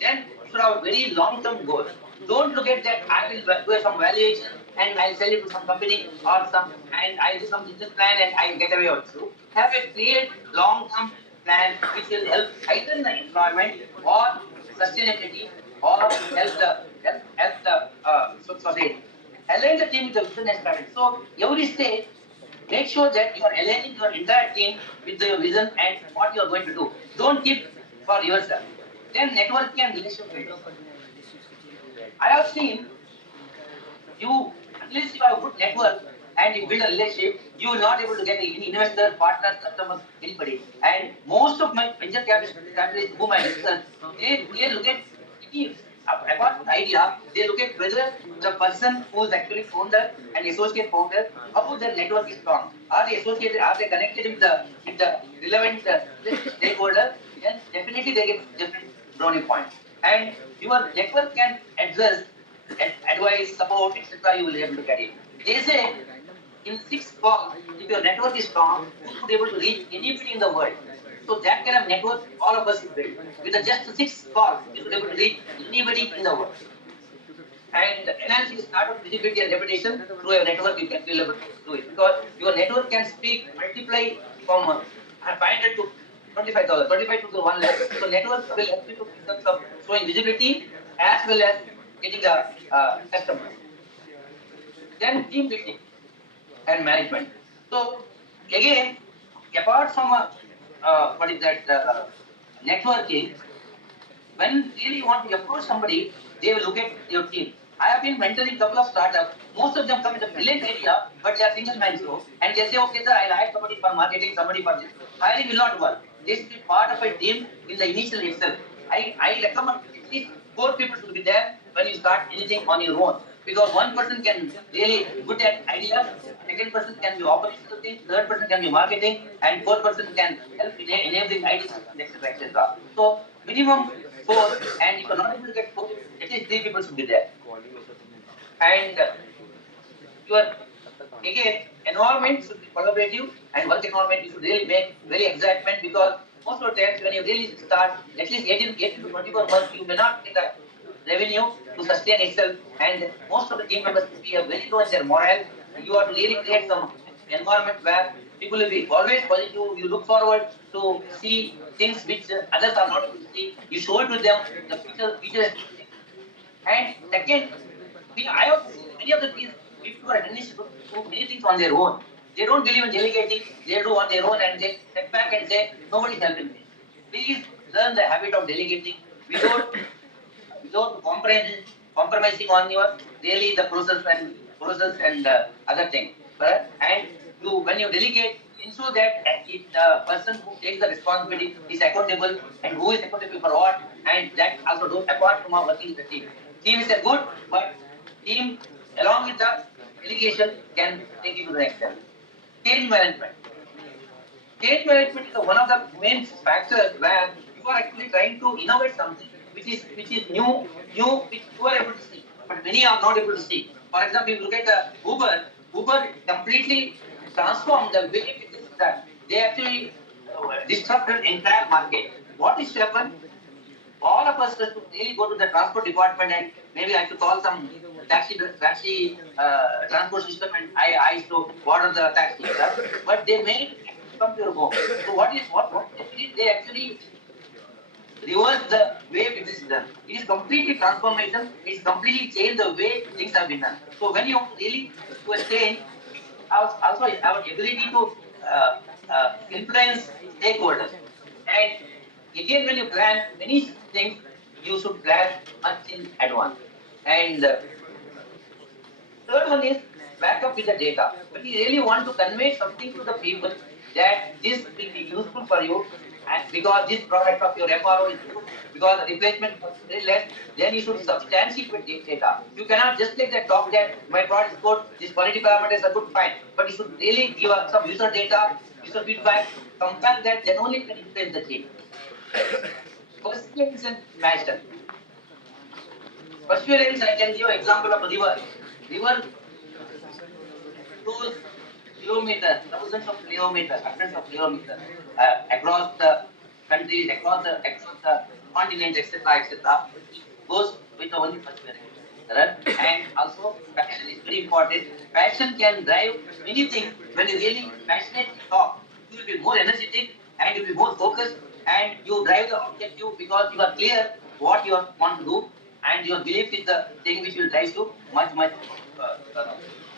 Then you should have a very long-term goal. Don't look at that. I will do some valuation and I'll sell it to some company or some, and I do some business plan and I get away also. Have a clear long-term plan which will help either in the employment or sustainability or help the society. Align the team with the vision and strategy. So every stage, make sure that you are aligning your entire team with your vision and what you are going to do. Don't keep for yourself. Then networking and relationship building. I have seen you, unless you have a good network and you build a relationship, you will not able to get any investor, partners, customers, anybody. And most of my venture capitalists whom I discuss, they look at it, apart from the idea, they look at whether the person who is actually founder and associate founder, how their network is strong. Are they associated, are they connected with the relevant stakeholder? Then definitely they get different brownie points. And your network can address advice, support, etc. You will be able to get it. They say in 6 calls, if your network is strong, you should be able to reach anybody in the world. So that kind of network, all of us should build. With just 6 calls, you should be able to reach anybody in the world. And enhancing startup visibility and reputation through your network, you can be able to do it. Because your network can speak, multiply from 500 to 25,000, 25 to 1 lakh. So network will help you to in terms of showing visibility as well as getting the customers. Then team building and management. So again, apart from what is that networking, when really you want to approach somebody, they will look at your team. I have been mentoring a couple of startups. Most of them come with a brilliant idea, but they are single man show, and they say, okay, sir, I'll hire somebody for marketing, somebody for this. Hiring will not work. They should be part of a team in the initial itself. I recommend at least 4 people should be there when you start anything on your own. Because one person can really good at ideas, second person can be operational things, third person can be marketing, and fourth person can help in enabling ideas, etc. So minimum 4, and if you are not able to get 4, at least 3 people should be there. And your again environment should be collaborative, and work environment you should really make very excitement, because most of the times when you really start, at least 18 to 24 months, you may not get a revenue to sustain itself, and most of the team members will be very low in their morale. You have to really create some environment where people will be always positive. You look forward to see things which others are not able to see. You show it to them the future. And second, I have seen many of the people who are finished to do many things on their own. They don't believe in delegating. They do on their own, and they step back and say, "Nobody's helping me." Please learn the habit of delegating without compromising on your really the process and other things. But and when you delegate, ensure that the person who takes the responsibility is accountable, and who is accountable for what, and that also do apart from our working with the team. Team is a good, but team along with the delegation can take you to the next level. Change management. Change management is one of the main factors where you are actually trying to innovate something which is new, which you are able to see, but many are not able to see. For example, if you look at Uber completely transformed the way it is done. They actually disrupted entire market. What is to happen? All of us should really go to the transport department, and maybe I should call some taxi transport system, and I used to order the taxi. But they may come to your home. So what they did? They actually reverse the way it is done. It is completely transformation. It is completely changed the way things have been done. So when you really do a change, also our ability to influence stakeholders. And again, when you plan many things, you should plan much in advance. And third one is backup with the data. When you really want to convey something to the people that this will be useful for you, and because this product of your MRO is good, because the replacement cost is very less, then you should substantiate with data. You cannot just take that talk that my product is good, these quality parameters are good, fine. But you should really give us some user data, user feedback, compare that, then only can influence the change. Perseverance and passion. Perseverance, I can give an example of a river. River flows kilometers, thousands of kilometers, hundreds of kilometers across the countries, across the continents, etc., etc. It goes with the only perseverance. Correct? And also, passion is very important. Passion can drive many things. When you really passionately talk, you will be more energetic and you will be more focused and you drive the objective because you are clear what you want to do and your belief is the thing which will drive you much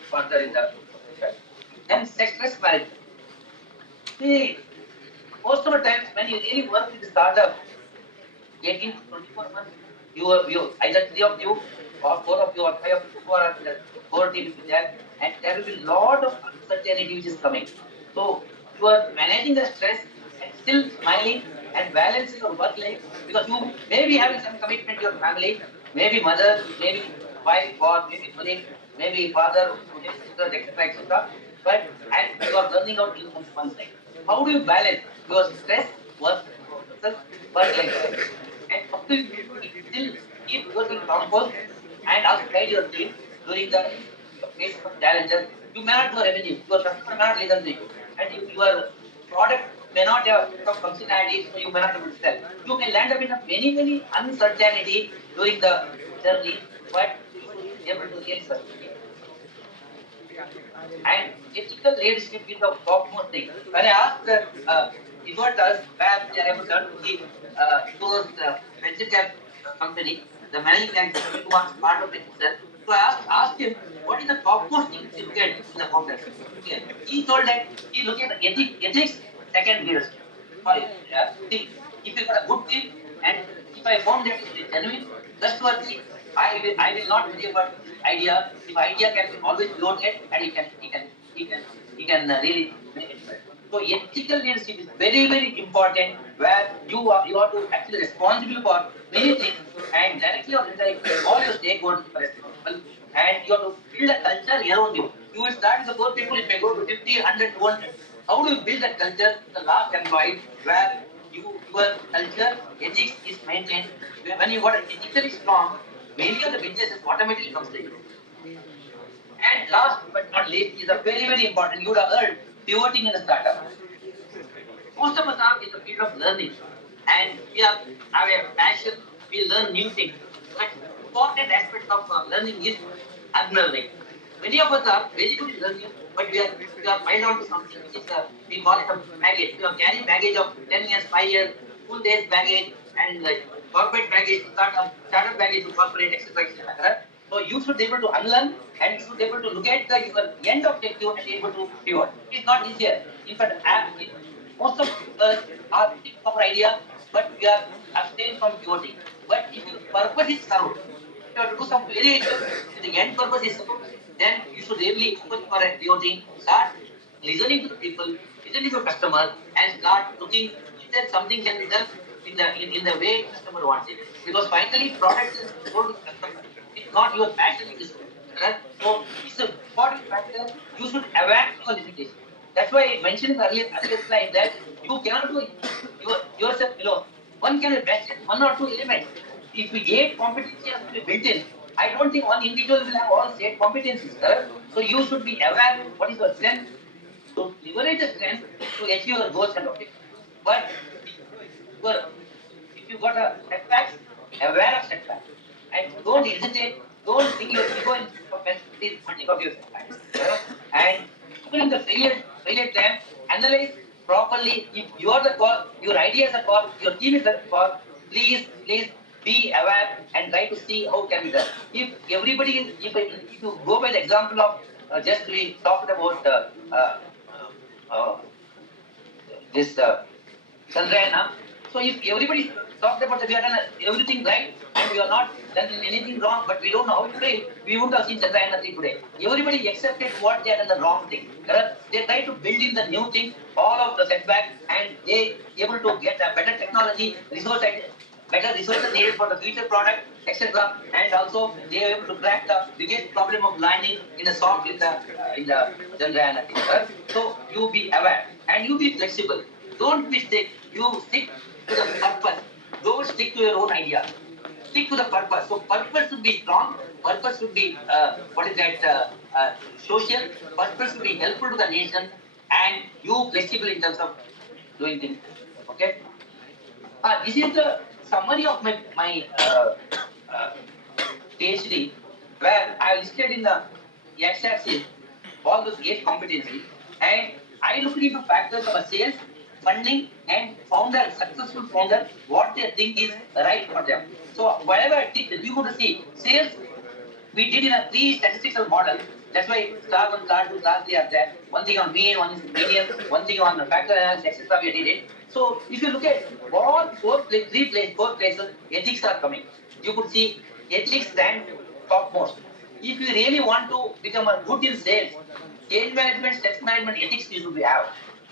further in the future. Then stress management. See, most of the times when you really work with the startup, 18 to 24 months, you either three of you or four of you or five of you who are the core team is there, and there will be a lot of uncertainty which is coming. So you are managing the stress and still smiling and balancing your work life because you may be having some commitment to your family, maybe mother, maybe wife, or maybe colleague, maybe father, maybe sister, etc., etc. But and you are learning out on one side. How do you balance your stress, work, work life balance? And how do you still keep working compost and also guide your team during the face of challenges? You may not know revenue, your customer may not listen to you, and your product may not have some functionality, so you may not be able to sell. You may land up in a many uncertainty during the journey, but you should be able to really sustain. And ethical leadership is the topmost thing. When I asked inverters where they are able to earn the those venture cap company, the managing director was part of it himself. So I asked him what is the topmost thing you get in the founder. Okay. He told that he look at the ethics, second leadership. Sorry, see, if you got a good team and if I found that it is genuine, trustworthy, I will not worry about this idea. If idea can be always loaded and he can really make it well. So ethical leadership is very important where you are to actually responsible for many things and directly or indirectly all your stakeholders are responsible and you have to build a culture around you. You will start with the core people, it may go to 50, 100, 200. How do you build that culture, the last employee where your culture, ethics is maintained. When you got ethically strong, many of the businesses automatically comes to you. And last but not least is a very important. You would have heard pivoting in a startup. Most of us are in the field of learning, and we have a passion. We learn new things. But important aspect of learning is unlearning. Many of us are very good in learning, but we are piled on to something which is we call it a baggage. We are carrying baggage of 10 years, 5 years, full days baggage, and corporate baggage, startup baggage to corporate, etc. So you should be able to unlearn and you should be able to look at your end objective and be able to pivot. It's not easier. In fact, most of us are thinking of an idea, but we are abstain from pivoting. But if your purpose is served, if you have to do some variation, if the end purpose is served, then you should really focus for a pivoting, start listening to the people, listening to the customer, and start looking if there something can be done in the way customer wants it. Because finally, product is sold to the customer. It's not your passion it is sold. Right? So it's an important factor. You should avoid your limitation. That's why I mentioned in the earlier slide that you cannot do yourself alone. One can be best in one or two elements. If we eight competencies have to be built in, I don't think one individual will have all eight competencies, correct? So you should be aware what is your strength, to leverage the strength to achieve your goals and objectives. But if you got a setbacks, aware of setbacks, and don't hesitate, don't think your ego is please think of your setbacks. And during the failure time, analyze properly if you are the cause, your idea is the cause, your team is the cause, please be aware and try to see how it can be done. If everybody, if you go by the example of just we talked about uh, this Chandrayana. So if everybody talked about that we have done everything right and we are not done anything wrong, but we don't know how to do it, we wouldn't have seen Chandrayana 3 today. Everybody accepted what they had done the wrong thing. They try to build in the new thing, all of the setbacks, and they able to get a better technology, better resources needed for the future product, etc. And also they are able to crack the biggest problem of landing in a soft in the Chandrayana thing. So you be aware and you be flexible. Don't be stick. You stick to the purpose. Don't stick to your own idea. Stick to the purpose. So purpose should be strong. Purpose should be social. Purpose should be helpful to the nation, and you flexible in terms of doing things. Okay. This is the summary of my uh, PhD, where I listed in the x-axis all those 8 competencies, and I looked into factors of a sales, funding, and successful founder, what they think is right for them. So whatever I did, you could see sales we did in a 3 statistical model. That's why star 1, star 2, star 3 are there. One thing on mean, one is median, one thing on factor analysis, etc. We did it. So if you look at all 4 places, ethics are coming. You could see ethics stand topmost. If you really want to become a good in sales, change management, stress management, ethics you should have.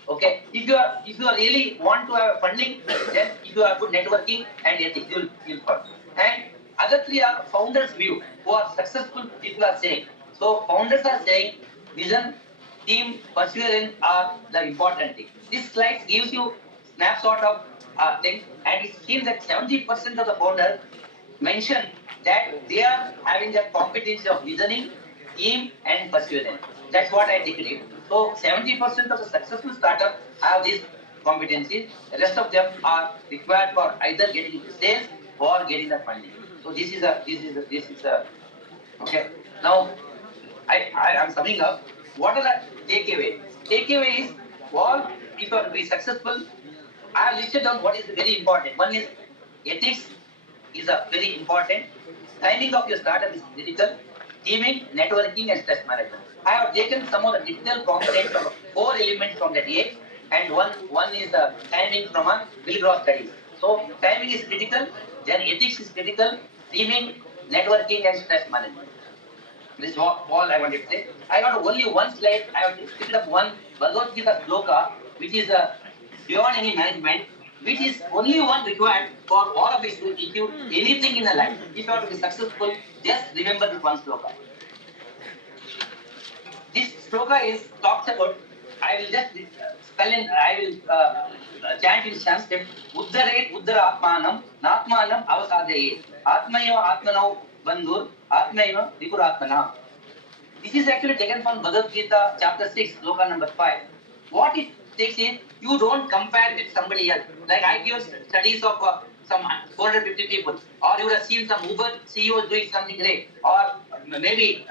Okay. If you are really want to have funding, then if you are good networking and ethics, you'll fund. And other 3 are founders' view, who are successful people are saying. So founders are saying vision, team, perseverance are the important thing. This slide gives you snapshot of things, and it seems that 70% of the founders mention that they are having the competency of listening, team, and perseverance. That's what I declared. So 70% of the successful startups have these competencies. The rest of them are required for either getting into sales or getting the funding. So this is a okay. Now I am summing up. What are the takeaway? Takeaway is all if you are to be successful, I have listed down what is very important. One is ethics is a very important. Timing of your startup is critical. Teaming, networking, and stress management. I have taken some of the digital components of 4 elements from that 8, and one is the timing from a Milgrom studies. So timing is critical, then ethics is critical, teaming, networking, and stress management. This is all I wanted to say. I got only one slide. I have picked up one Bhagavad Gita sloka, which is beyond any management, which is only one required for all of us to achieve anything in the life. If you want to be successful, just remember this one sloka. This sloka is talks about. I will just spell in. I will chant in Sanskrit. Uddare uddara atmanam, natmanam avasadhaye. Atmayo atmano bandhur, atmayo vipuratmana. This is actually taken from Bhagavad Gita, chapter 6, sloka number 5. What it takes is, you don't compare with somebody else. Like I give studies of some 450 people, or you would have seen some Uber CEO doing something great, or maybe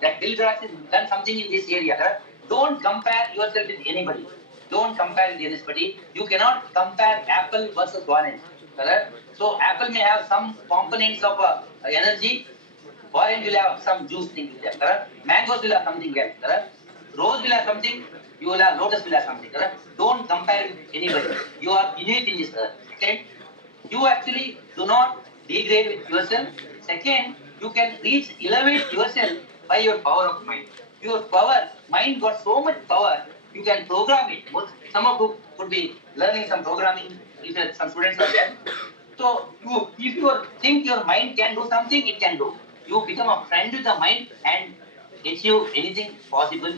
that Bill Gates has done something in this area. Right? Don't compare yourself with anybody. Don't compare with anybody. You cannot compare apple versus orange. Correct? So apple may have some components of energy. Orange will have some juice thing with them, correct? Mangoes will have something else, correct? Rose will have something, you will have lotus will have something, correct? Don't compare with anybody. You are unique in this earth. Second, you actually do not degrade with yourself. Second, you can elevate yourself by your power of mind. Your mind got so much power, you can program it. Some of you could be learning some programming, if some students are there. So if you think your mind can do something, it can do. You become a friend with the mind and achieve anything possible,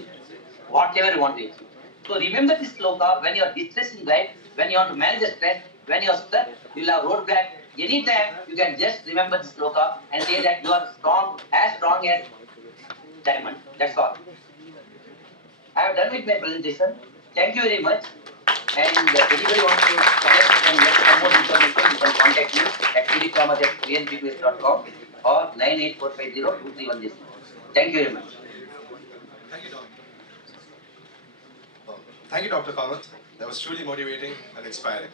whatever you want to achieve. So remember this sloka when you are distressed in life, when you want to manage the stress, when you are stuck, you will have roadblock. Anytime you can just remember this sloka and say that you are strong as diamond. That's all. I have done with my presentation. Thank you very much. And anybody wants to connect and get some more information, you can contact me at pdthomas@vnpqs.com or 98450-2310. Thank you very much. Thank you, Doctor. Thank you, Dr. Kamath. That was truly motivating and inspiring.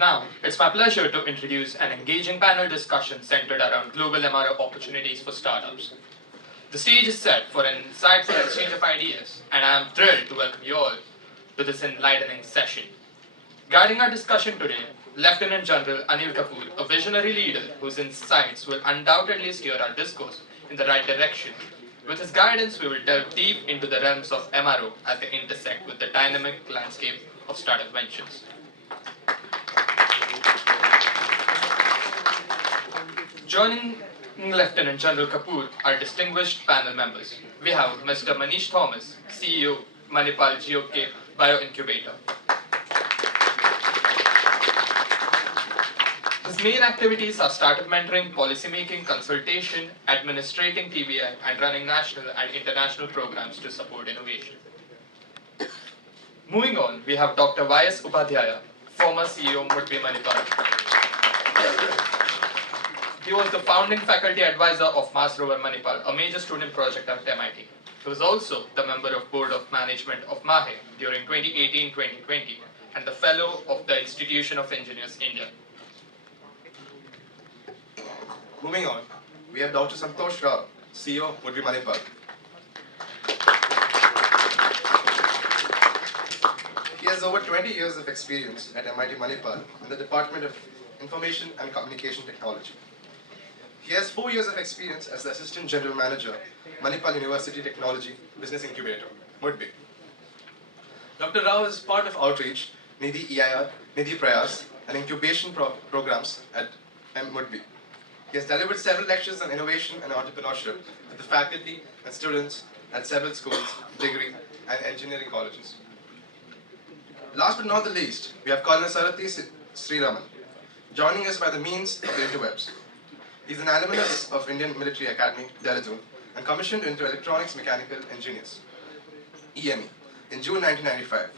Now, it's my pleasure to introduce an engaging panel discussion centered around global MRO opportunities for startups. The stage is set for an insightful exchange of ideas, and I am thrilled to welcome you all to this enlightening session. Guiding our discussion today, Lieutenant General Anil Kapoor, a visionary leader whose insights will undoubtedly steer our discourse in the right direction. With his guidance, we will delve deep into the realms of MRO as they intersect with the dynamic landscape of startup ventures. Joining Lieutenant General Kapoor are distinguished panel members. We have Mr. Manish Thomas, CEO, Manipal GOK Bioincubator. His main activities are startup mentoring, policymaking, consultation, administrating TBI, and running national and international programs to support innovation. Moving on, we have Dr. Y.S. Upadhyaya, former CEO Mudbi Manipal. He was the founding faculty advisor of Mars Rover Manipal, a major student project at MIT. He was also the member of Board of Management of MAHE during 2018-2020 and the Fellow of the Institution of Engineers, India. Moving on, we have Dr. Santosh Rao, CEO, Mudbi Manipal. He has over 20 years of experience at MIT Manipal in the Department of Information and Communication Technology. He has 4 years of experience as the Assistant General Manager, Manipal University Technology Business Incubator, Mudbi. Dr. Rao is part of outreach, Nidhi EIR, Nidhi Prayas, and incubation programs at Mudbi. He has delivered several lectures on innovation and entrepreneurship to the faculty and students at several schools, degree, and engineering colleges. Last but not the least, we have Colonel Sarathi Sriraman, joining us by the means of the interwebs. He is an alumnus of Indian Military Academy, Dehradun, and commissioned into Electronics Mechanical Engineers, EME, in June 1995.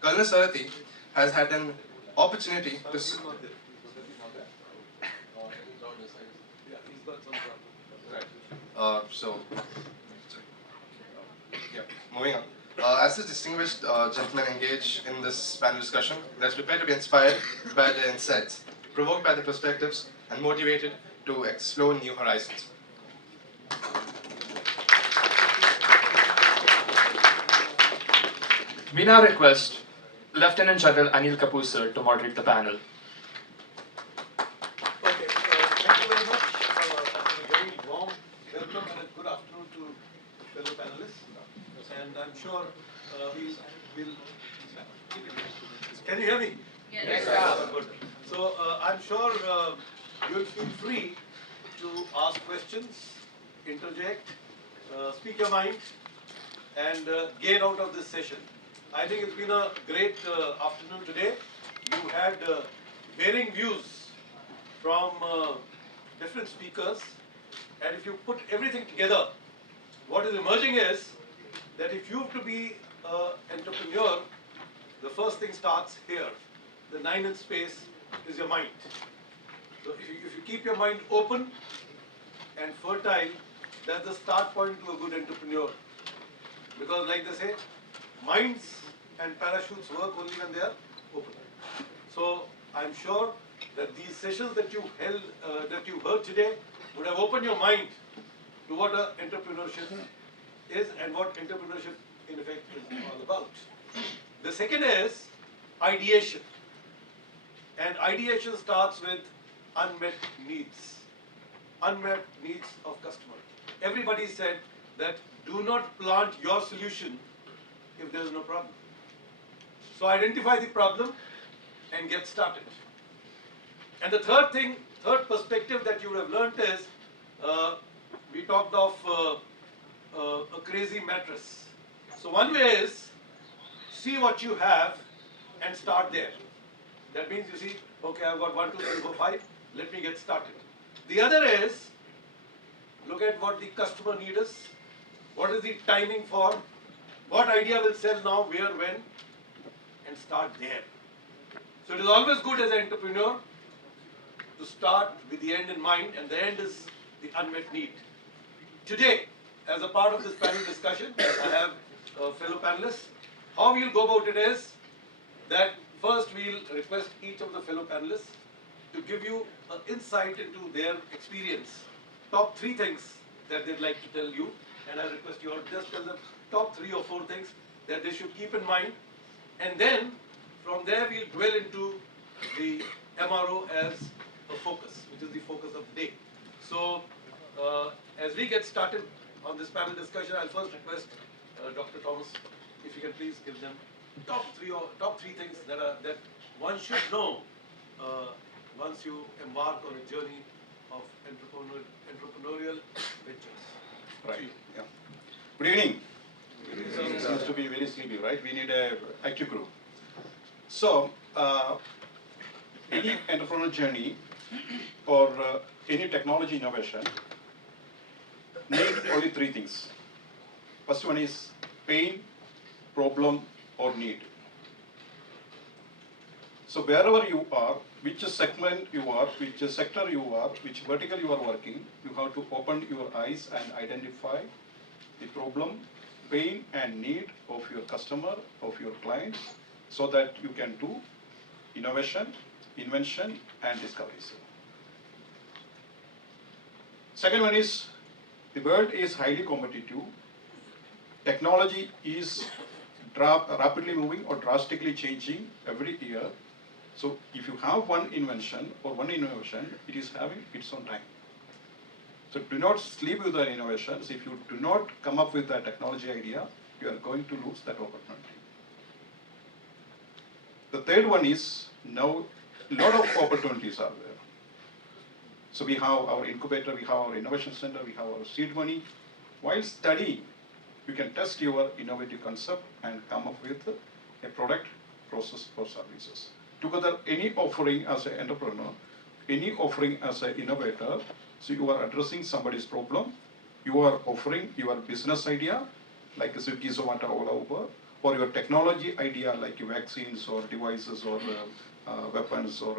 Colonel Sarathi has had an opportunity to moving on. As the distinguished gentlemen engage in this panel discussion, let's prepare to be inspired by their insights, provoked by the perspectives, and motivated to explore new horizons. We now request Lieutenant General Anil Kapoor sir to moderate the panel. Okay, thank you very much. A very warm welcome and a good afternoon to fellow panelists. And I'm sure we will. Can you hear me? Yes, sir. Good. So I'm sure you'll feel free to ask questions, interject, speak your mind, and gain out of this session. I think it's been a great afternoon today. You had varying views from different speakers, and if you put everything together, what is emerging is that if you have to be an entrepreneur, the first thing starts here. The 9th space is your mind. So if you keep your mind open and fertile, that's the start point to a good entrepreneur. Because like they say, minds and parachutes work only when they are open. So I'm sure that these sessions that you heard today would have opened your mind to what entrepreneurship is and what entrepreneurship in effect is all about. The second is ideation. And ideation starts with unmet needs. Unmet needs of customer. Everybody said that do not plant your solution if there is no problem. So identify the problem and get started. And the third perspective that you would have learnt is, we talked of a crazy mattress. So one way is, see what you have and start there. That means you see, okay, I've got 1, 2, 3, 4, 5, let me get started. The other is, look at what the customer need is, what is the timing for, what idea will sell now, where, when, and start there. So it is always good as an entrepreneur to start with the end in mind, and the end is the unmet need. Today, as a part of this panel discussion, I have fellow panelists. How we'll go about it is that First, we'll request each of the fellow panelists to give you an insight into their experience. Top 3 things that they'd like to tell you, and I'll request you all just tell them top 3 or 4 things that they should keep in mind. And then, from there, we'll dwell into the MRO as a focus, which is the focus of the day. So, as we get started on this panel discussion, I'll first request Dr. Thomas, if you can please give them top 3 things that one should know once you embark on a journey of entrepreneurial ventures. Right. Yeah. Good evening. It seems to be very sleepy, right? We need a active group. So, any entrepreneurial journey or any technology innovation need only 3 things. First one is pain, problem, or need. So wherever you are, which segment you are, which sector you are, which vertical you are working, you have to open your eyes and identify the problem, pain and need of your customer, of your clients, so that you can do innovation, invention and discoveries. Second one is, the world is highly competitive. Technology is rapidly moving or drastically changing every year. So if you have one invention or one innovation, it is having its own time. So do not sleep with the innovations. If you do not come up with that technology idea, you are going to lose that opportunity. The third one is, now a lot of opportunities are there. So we have our incubator, we have our innovation center, we have our seed money. While studying, you can test your innovative concept and come up with a product, process, or services. Together, any offering as an entrepreneur, any offering as an innovator, so you are addressing somebody's problem, you are offering your business idea, like Swiggy, Zomato, Ola, Uber, or your technology idea, like vaccines or devices or weapons or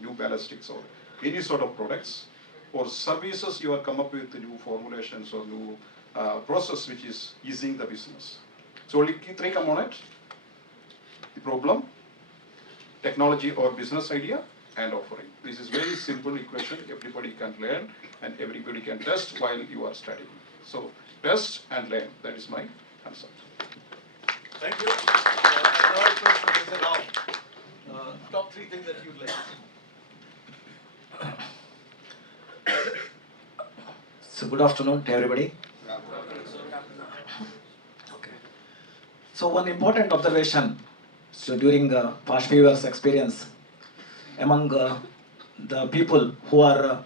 new ballistics or any sort of products, or services you are come up with new formulations or new process which is easing the business. So only 3 components: the problem, technology or business idea, and offering. This is very simple equation. Everybody can learn and everybody can test while you are studying. So test and learn. That is my concept. Thank you. Now I request Professor Rao. Top 3 things that you'd like to see. So good afternoon to everybody. Okay. So one important observation, so during past few years experience among the people who are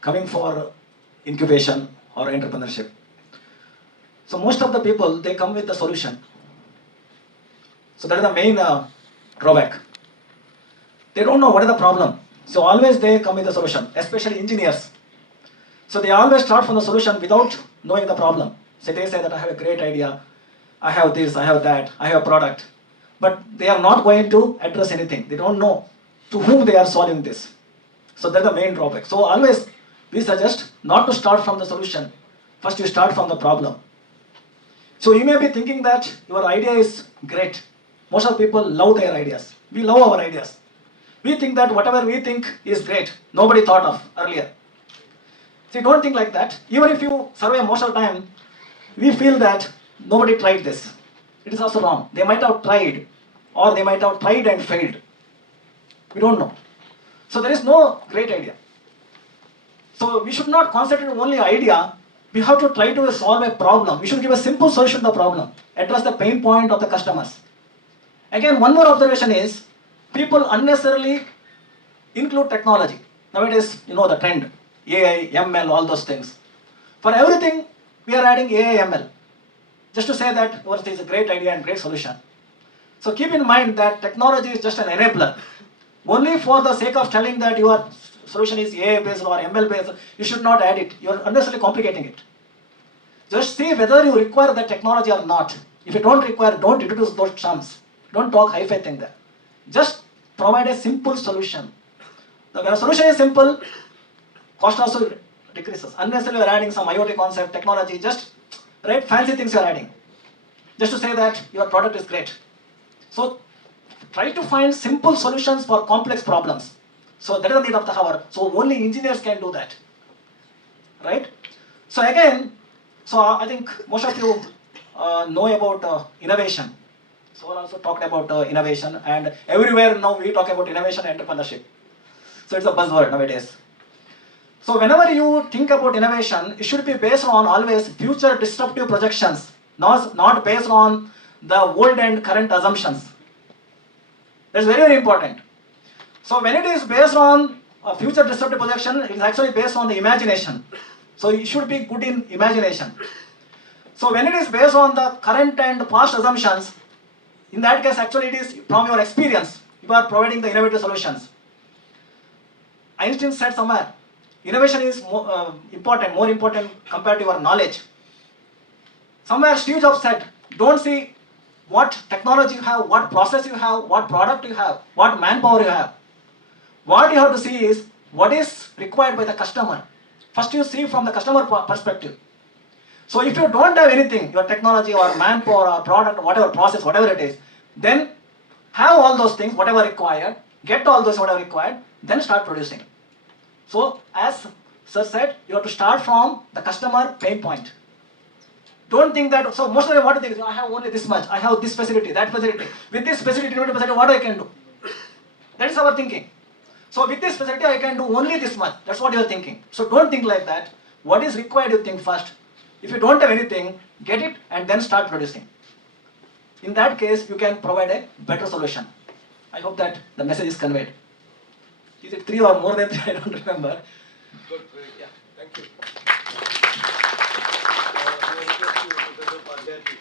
coming for incubation or entrepreneurship. So most of the people, they come with the solution. So that is the main drawback. They don't know what is the problem. So always they come with the solution, especially engineers. So they always start from the solution without knowing the problem. So they say that I have a great idea, I have this, I have that, I have a product. But they are not going to address anything. They don't know to whom they are solving this. So that's the main drawback. So always we suggest not to start from the solution. First you start from the problem. So you may be thinking that your idea is great. Most of the people love their ideas. We love our ideas. We think that whatever we think is great, nobody thought of earlier. See, don't think like that. Even if you survey most of the time, we feel that nobody tried this. It is also wrong. They might have tried, or they might have tried and failed. We don't know. So there is no great idea. So we should not concentrate on only idea. We have to try to solve a problem. We should give a simple solution to the problem. Address the pain point of the customers. Again, one more observation is, people unnecessarily include technology. Nowadays, you know the trend, AI, ML, all those things. For everything, we are adding AI, ML. Just to say that yours is a great idea and great solution. So keep in mind that technology is just an enabler. Only for the sake of telling that your solution is AI based or ML based, you should not add it. You are unnecessarily complicating it. Just see whether you require the technology or not. If you don't require, don't introduce those terms. Don't talk hi-fi thing there. Just provide a simple solution. When a solution is simple, cost also decreases. Unnecessarily you are adding some IoT concept, technology, just fancy things you are adding. Just to say that your product is great. So try to find simple solutions for complex problems. So that is the need of the hour. So only engineers can do that, right? So again, so I think most of you know about innovation. So we also talked about innovation, and everywhere now we talk about innovation and entrepreneurship. So it's a buzzword nowadays. So whenever you think about innovation, it should be based on always future disruptive projections, not based on the old and current assumptions. That's very, very important. So when it is based on a future disruptive projection, it is actually based on the imagination. So it should be good in imagination. So when it is based on the current and past assumptions, in that case actually it is from your experience, you are providing the innovative solutions. Einstein said somewhere, innovation is more important compared to your knowledge. Somewhere Steve Jobs said, don't see what technology you have, what process you have, what product you have, what manpower you have. What you have to see is what is required by the customer. First you see from the customer perspective. So if you don't have anything, your technology or manpower or product, whatever process, whatever it is, then have all those things, whatever required, get all those whatever required, then start producing. So as Sir said, you have to start from the customer pain point. Don't think that, so most of them what do they think? I have only this much, I have this facility, that facility. With this facility, what I can do? That is our thinking. So with this facility, I can do only this much. That's what you are thinking. So don't think like that. What is required, you think first. If you don't have anything, get it and then start producing. In that case, you can provide a better solution. I hope that the message is conveyed. Is it 3 or more than 3? I don't remember. Good, great. Yeah. Thank you. I request you, Professor Pandya, to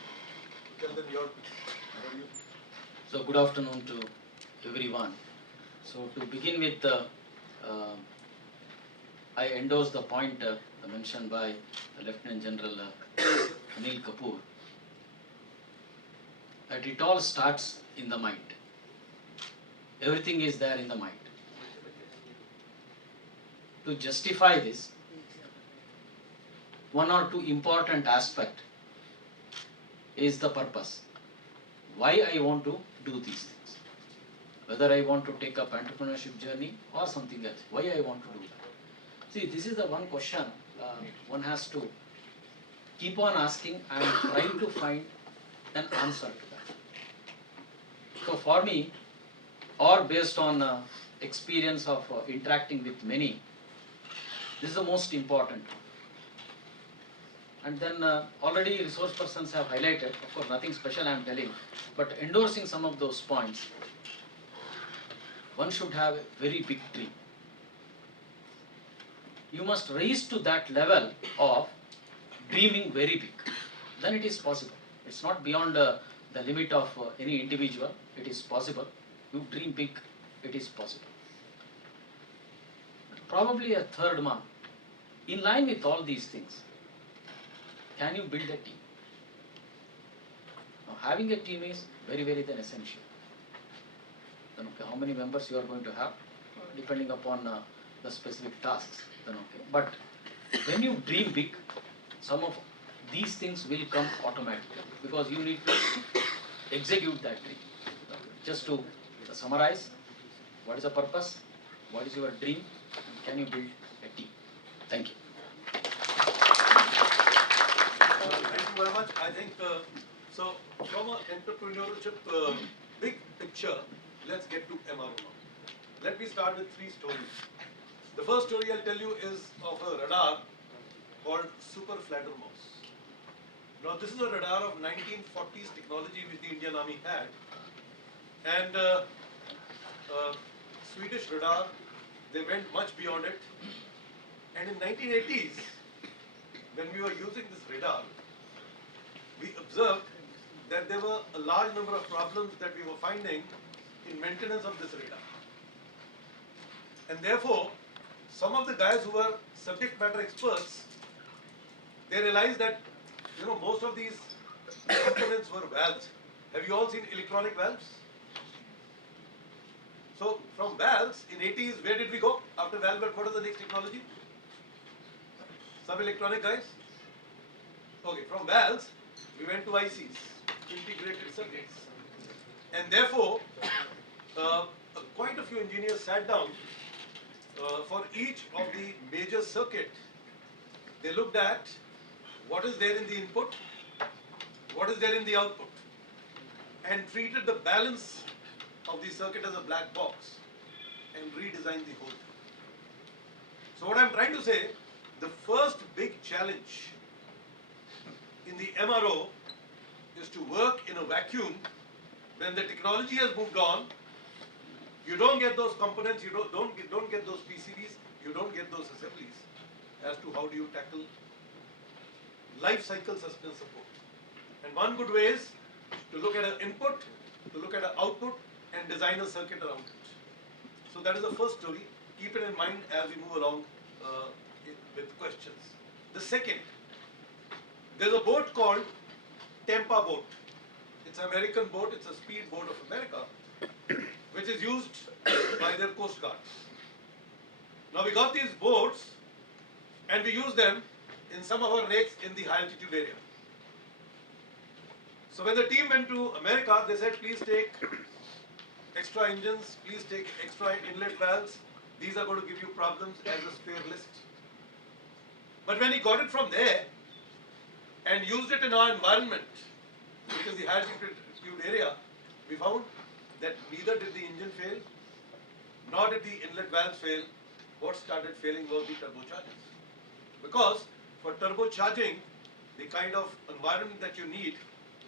tell them your view. So good afternoon to everyone. So to begin with, I endorse the point mentioned by Lieutenant General Anil Kapoor, that it all starts in the mind. Everything is there in the mind. To justify this, one or two important aspects is the purpose. Why I want to do these things. Whether I want to take up entrepreneurship journey or something else. Why I want to do that. See, this is the one question one has to keep on asking and trying to find an answer to that. So for me, or based on experience of interacting with many, this is the most important one. And then already resource persons have highlighted, of course nothing special I am telling, but endorsing some of those points. One should have a very big dream. You must rise to that level of dreaming very big. Then it is possible. It's not beyond the limit of any individual. It is possible. You dream big, it is possible. Probably a third one. In line with all these things, can you build a team? Now, having a team is very, very then essential. Then okay, how many members you are going to have, depending upon the specific tasks. Then okay, but when you dream big, some of these things will come automatically because you need to execute that dream. Just to summarize, what is the purpose? What is your dream? And can you build a team? Thank you. Thank you very much. I think, so from an entrepreneurship big picture, let's get to MRO now. Let me start with 3 stories. The first story I'll tell you is of a radar called Super Flatter Mouse. Now this is a radar of 1940s technology which the Indian Army had. And Swedish radar, they went much beyond it. And in 1980s, when we were using this radar, we observed that there were a large number of problems that we were finding in maintenance of this radar. And therefore, some of the guys who were subject matter experts, they realized that, you know, most of these components were valves. Have you all seen electronic valves? So from valves, in 80s, where did we go? After valve, what was the next technology? Some electronic guys? Okay, from valves, we went to ICs, integrated circuits. And therefore, quite a few engineers sat down for each of the major circuit. They looked at what is there in the input, what is there in the output, and treated the balance of the circuit as a black box and redesigned the whole thing. So what I'm trying to say, the first big challenge in the MRO is to work in a vacuum when the technology has moved on. You don't get those components, you don't get those PCBs, you don't get those assemblies. As to how do you tackle life cycle sustenance support. And one good way is to look at an input, to look at an output, and design a circuit around it. So that is the first story. Keep it in mind as we move along with questions. The second, there's a boat called Tampa boat. It's an American boat, it's a speedboat of America, which is used by their coast guards. Now we got these boats and we use them in some of our lakes in the high altitude area. So when the team went to America, they said, please take extra engines, please take extra inlet valves. These are going to give you problems as a spare list. But when he got it from there and used it in our environment, which is the high altitude area, we found that neither did the engine fail, nor did the inlet valves fail. What started failing was the turbochargers. Because for turbocharging, the kind of environment that you need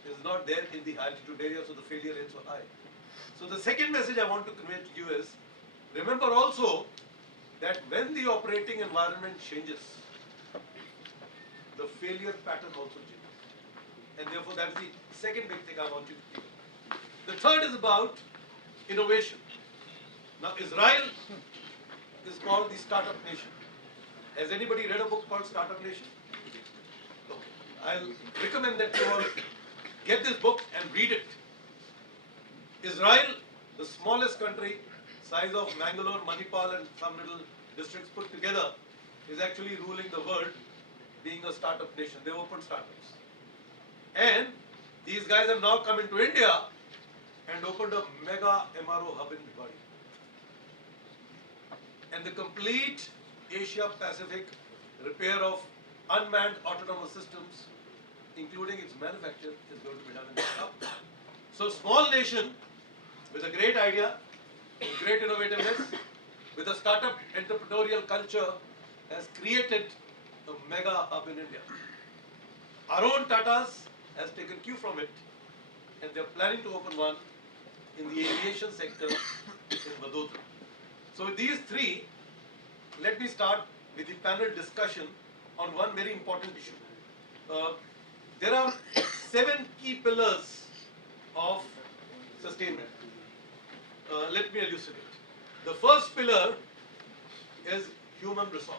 is not there in the high altitude area, so the failure rates were high. So the second message I want to convey to you is, remember also that when the operating environment changes, the failure pattern also changes. And therefore that's the second big thing I want you to keep. The third is about innovation. Now Israel is called the startup nation. Has anybody read a book called Startup Nation? Okay. I'll recommend that you all get this book and read it. Israel, the smallest country, size of Mangalore, Manipal and some little districts put together, is actually ruling the world, being a startup nation. They opened startups. And these guys have now come into India and opened a mega MRO hub in Bhiwadi. And the complete Asia Pacific repair of unmanned autonomous systems, including its manufacture, is going to be done in this hub. So small nation with a great idea, great innovativeness, with a startup entrepreneurial culture, has created a mega hub in India. Our own Tatas has taken cue from it, and they're planning to open one in the aviation sector in Vadodara. So with these three, let me start with the panel discussion on one very important issue. There are 7 key pillars of sustainment. Let me elucidate. The first pillar is human resource.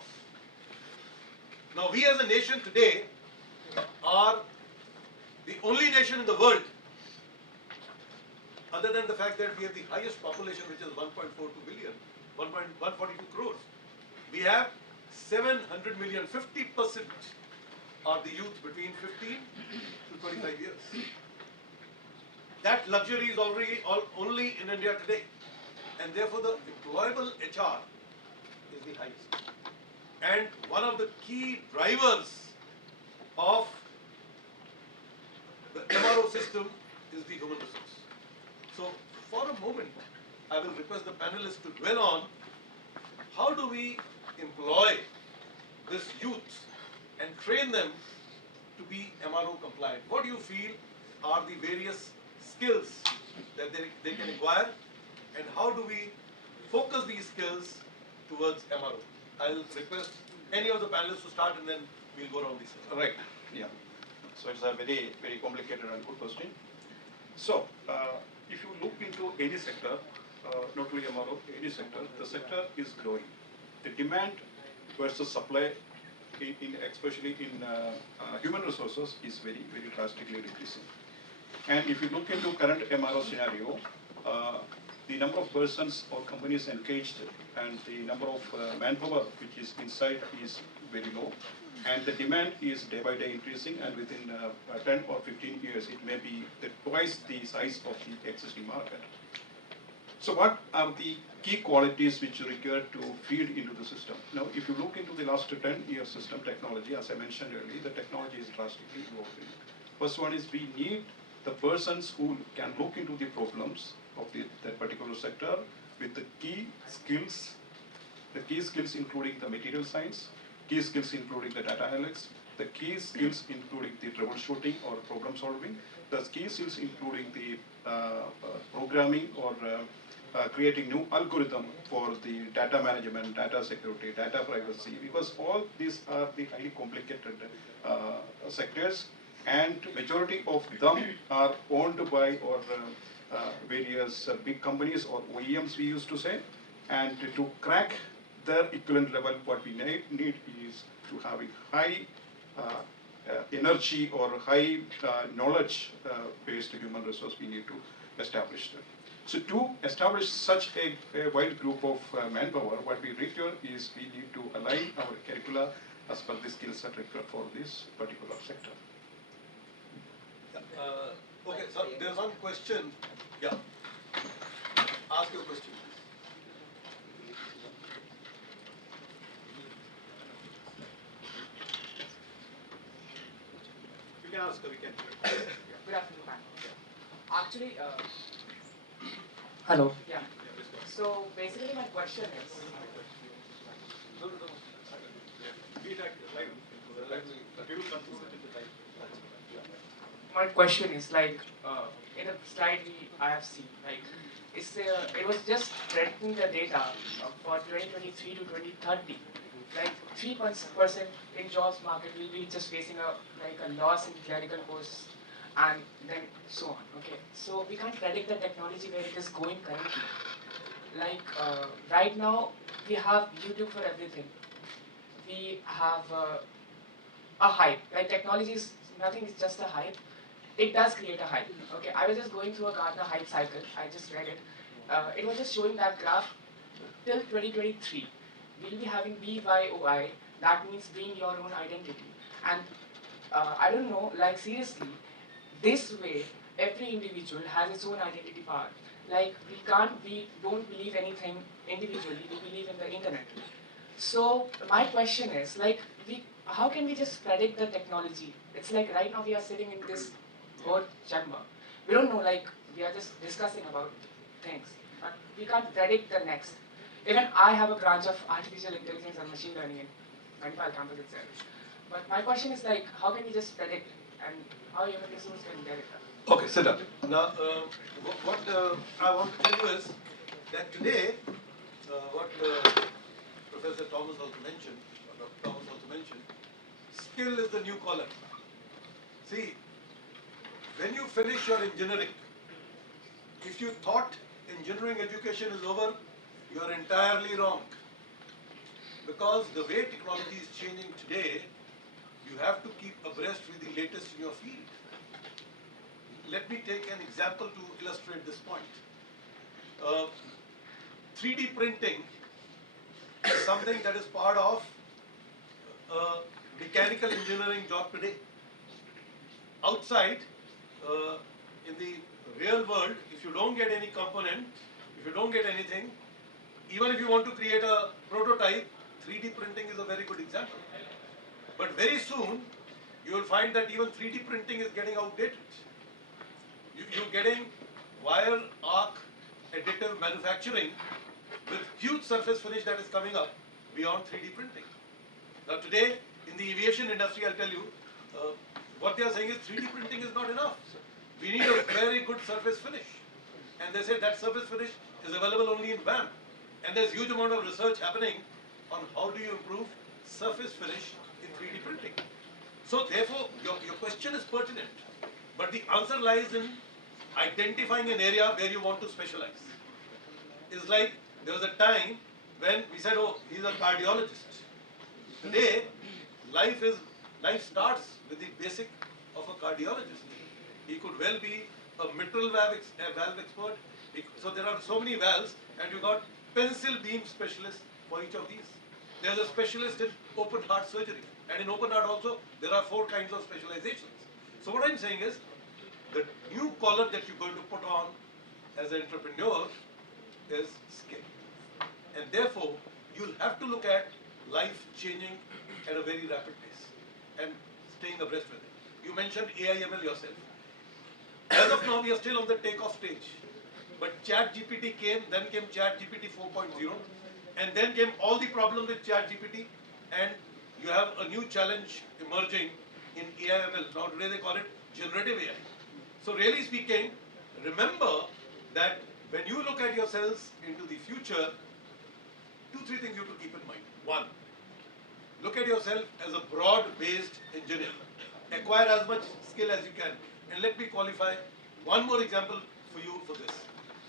Now we as a nation today are the only nation in the world, other than the fact that we have the highest population, which is 1.42 billion, 142 crores. We have 700 million, 50% are the youth between 15 to 25 years. That luxury is already only in India today. And therefore the employable HR is the highest. And one of the key drivers of the MRO system is the human resource. So for a moment, I will request the panelists to dwell on how do we employ this youth and train them to be MRO compliant. What do you feel are the various skills that they can acquire, and how do we focus these skills towards MRO? I'll request any of the panelists to start, and then we'll go around this. Right, yeah. So it's a very, very complicated and good question. So, if you look into any sector, not only MRO, any sector, the sector is growing. The demand versus supply, especially in human resources, is very, very drastically decreasing. And if you look into current MRO scenario, the number of persons or companies engaged and the number of manpower which is inside is very low. And the demand is day by day increasing, and within 10 or 15 years, it may be twice the size of the existing market. So what are the key qualities which are required to feed into the system? Now, if you look into the last 10-year system technology, as I mentioned earlier, the technology is drastically evolving. First one is we need the persons who can look into the problems of that particular sector with the key skills including the material science, key skills including the data analytics, the key skills including the troubleshooting or problem solving, the key skills including the programming or creating new algorithm for the data management, data security, data privacy, because all these are the highly complicated sectors, and majority of them are owned by or various big companies or OEMs, we used to say. And to crack their equivalent level, what we need is to have a high energy or high knowledge based human resource we need to establish that. So to establish such a wide group of manpower, what we require is we need to align our curricula as per the skill set required for this particular sector. Okay, so there's one question. Yeah. Ask your question. You can ask, we can. Good afternoon, ma'am. Actually, hello. Yeah. So basically, my question is. My question is like in a slide I have seen like it was just predicting the data for 2023 to 2030. Like 3% in jobs market will be just facing a loss in clerical posts and then so on. Okay, so we can't predict the technology where it is going currently. Like right now we have YouTube for everything. We have a hype. Like technology is nothing, it's just a hype. It does create a hype. Okay, I was just going through a Gartner hype cycle. I just read it. It was just showing that graph till 2023. We'll be having BYOI. That means being your own identity. And I don't know, like seriously, this way every individual has its own identity power. Like we don't believe anything individually. We believe in the internet. So my question is like how can we just predict the technology? It's like right now we are sitting in this board chamber. We don't know, like we are just discussing about things, but we can't predict the next. Even I have a branch of artificial intelligence and machine learning in Manipal campus itself. But my question is like how can we just predict and how human resource can get it done? Okay, sit down. Now, what I want to tell you is that today, what Professor Thomas also mentioned, or Dr. Thomas also mentioned, skill is the new collar. See, when you finish your engineering, if you thought engineering education is over, you are entirely wrong. Because the way technology is changing today, you have to keep abreast with the latest in your field. Let me take an example to illustrate this point. 3D printing is something that is part of mechanical engineering job today. Outside, in the real world, if you don't get any component, if you don't get anything, even if you want to create a prototype, 3D printing is a very good example. But very soon, you will find that even 3D printing is getting outdated. You're getting wire arc additive manufacturing with huge surface finish that is coming up beyond 3D printing. Now today, in the aviation industry, I'll tell you, what they are saying is 3D printing is not enough. We need a very good surface finish. And they say that surface finish is available only in VAM. And there's huge amount of research happening on how do you improve surface finish in 3D printing. So therefore, your question is pertinent. But the answer lies in identifying an area where you want to specialize. It's like there was a time when we said, oh, he's a cardiologist. Today, life starts with the basic of a cardiologist. He could well be a mitral valve expert. So there are so many valves, and you got pencil beam specialists for each of these. There's a specialist in open heart surgery, and in open heart also there are 4 kinds of specializations. So what I'm saying is, the new collar that you're going to put on as an entrepreneur is skill. And therefore, you'll have to look at life changing at a very rapid pace and staying abreast with it. You mentioned AI/ML yourself. As of now, we are still on the takeoff stage. But ChatGPT came, then came ChatGPT 4.0, and then came all the problems with ChatGPT, and you have a new challenge emerging in AI/ML. Now today they call it generative AI. So really speaking, remember that when you look at yourselves into the future, 2-3 things you have to keep in mind. One, look at yourself as a broad-based engineer. Acquire as much skill as you can. And let me qualify one more example for you for this.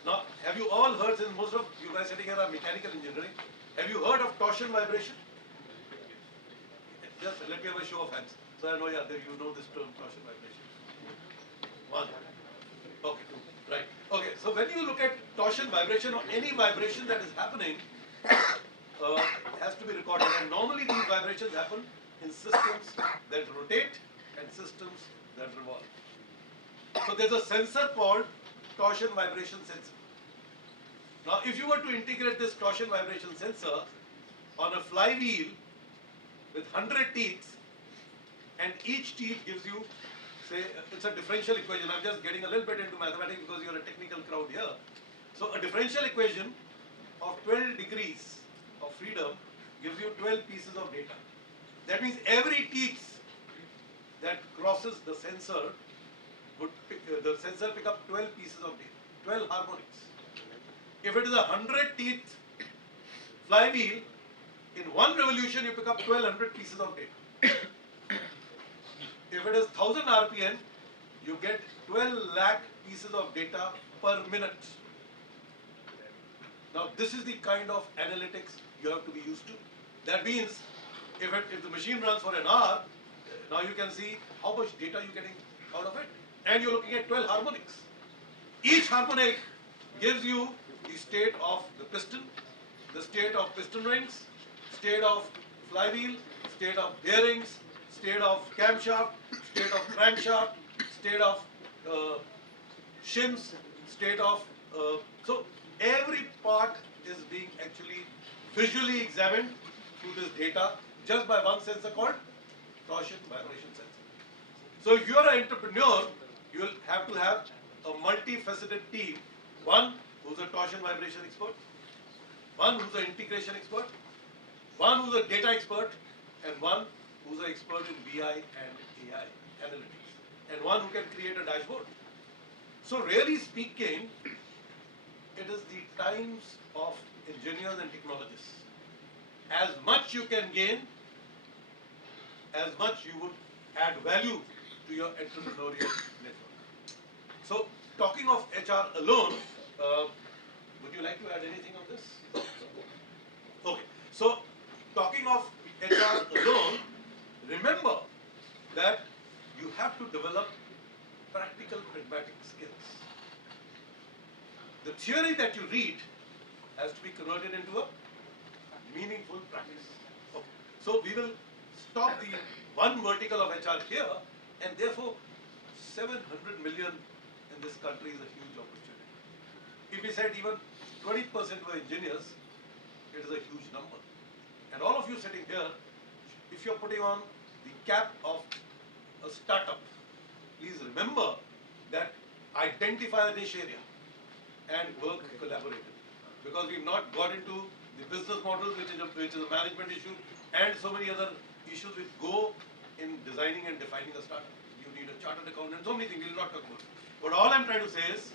Now, have you all heard, since most of you guys sitting here are mechanical engineering, have you heard of torsion vibration? Just let me have a show of hands. So I know you know this term, torsion vibration. One. Okay, two. Right. Okay, so when you look at torsion vibration or any vibration that is happening, has to be recorded. And normally these vibrations happen in systems that rotate and systems that revolve. So there's a sensor called torsion vibration sensor. Now if you were to integrate this torsion vibration sensor on a flywheel with 100 teeth, and each teeth gives you, say, it's a differential equation. I'm just getting a little bit into mathematics because you're a technical crowd here. So a differential equation of 12 degrees of freedom gives you 12 pieces of data. That means every teeth that crosses the sensor would the sensor pick up 12 pieces of data, 12 harmonics. If it is a 100 teeth flywheel, in one revolution you pick up 1200 pieces of data. If it is 1000 RPM, you get 12 lakh pieces of data per minute. Now this is the kind of analytics you have to be used to. That means if the machine runs for an hour, now you can see how much data you're getting out of it. And you're looking at 12 harmonics. Each harmonic gives you the state of the piston, the state of piston rings, state of flywheel, state of bearings, state of camshaft, state of crankshaft, state of shims, state of so every part is being actually visually examined through this data just by one sensor called torsion vibration sensor. So if you are an entrepreneur, you will have to have a multifaceted team. One who's a torsion vibration expert, one who's an integration expert, one who's a data expert, and one who's an expert in BI and AI analytics, and one who can create a dashboard. So really speaking, it is the times of engineers and technologists. As much you can gain, as much you would add value to your entrepreneurial network. So talking of HR alone, would you like to add anything on this? Okay, so talking of HR alone, remember that you have to develop practical pragmatic skills. The theory that you read has to be converted into a meaningful practice. Okay. So we will stop the one vertical of HR here, and therefore 700 million in this country is a huge opportunity. If we said even 20% were engineers, it is a huge number. And all of you sitting here, if you're putting on the cap of a startup, please remember that identify a niche area and work collaboratively. Because we've not got into the business models, which is a management issue, and so many other issues which go in designing and defining a startup. You need a chartered accountant, so many things we will not talk about. But all I'm trying to say is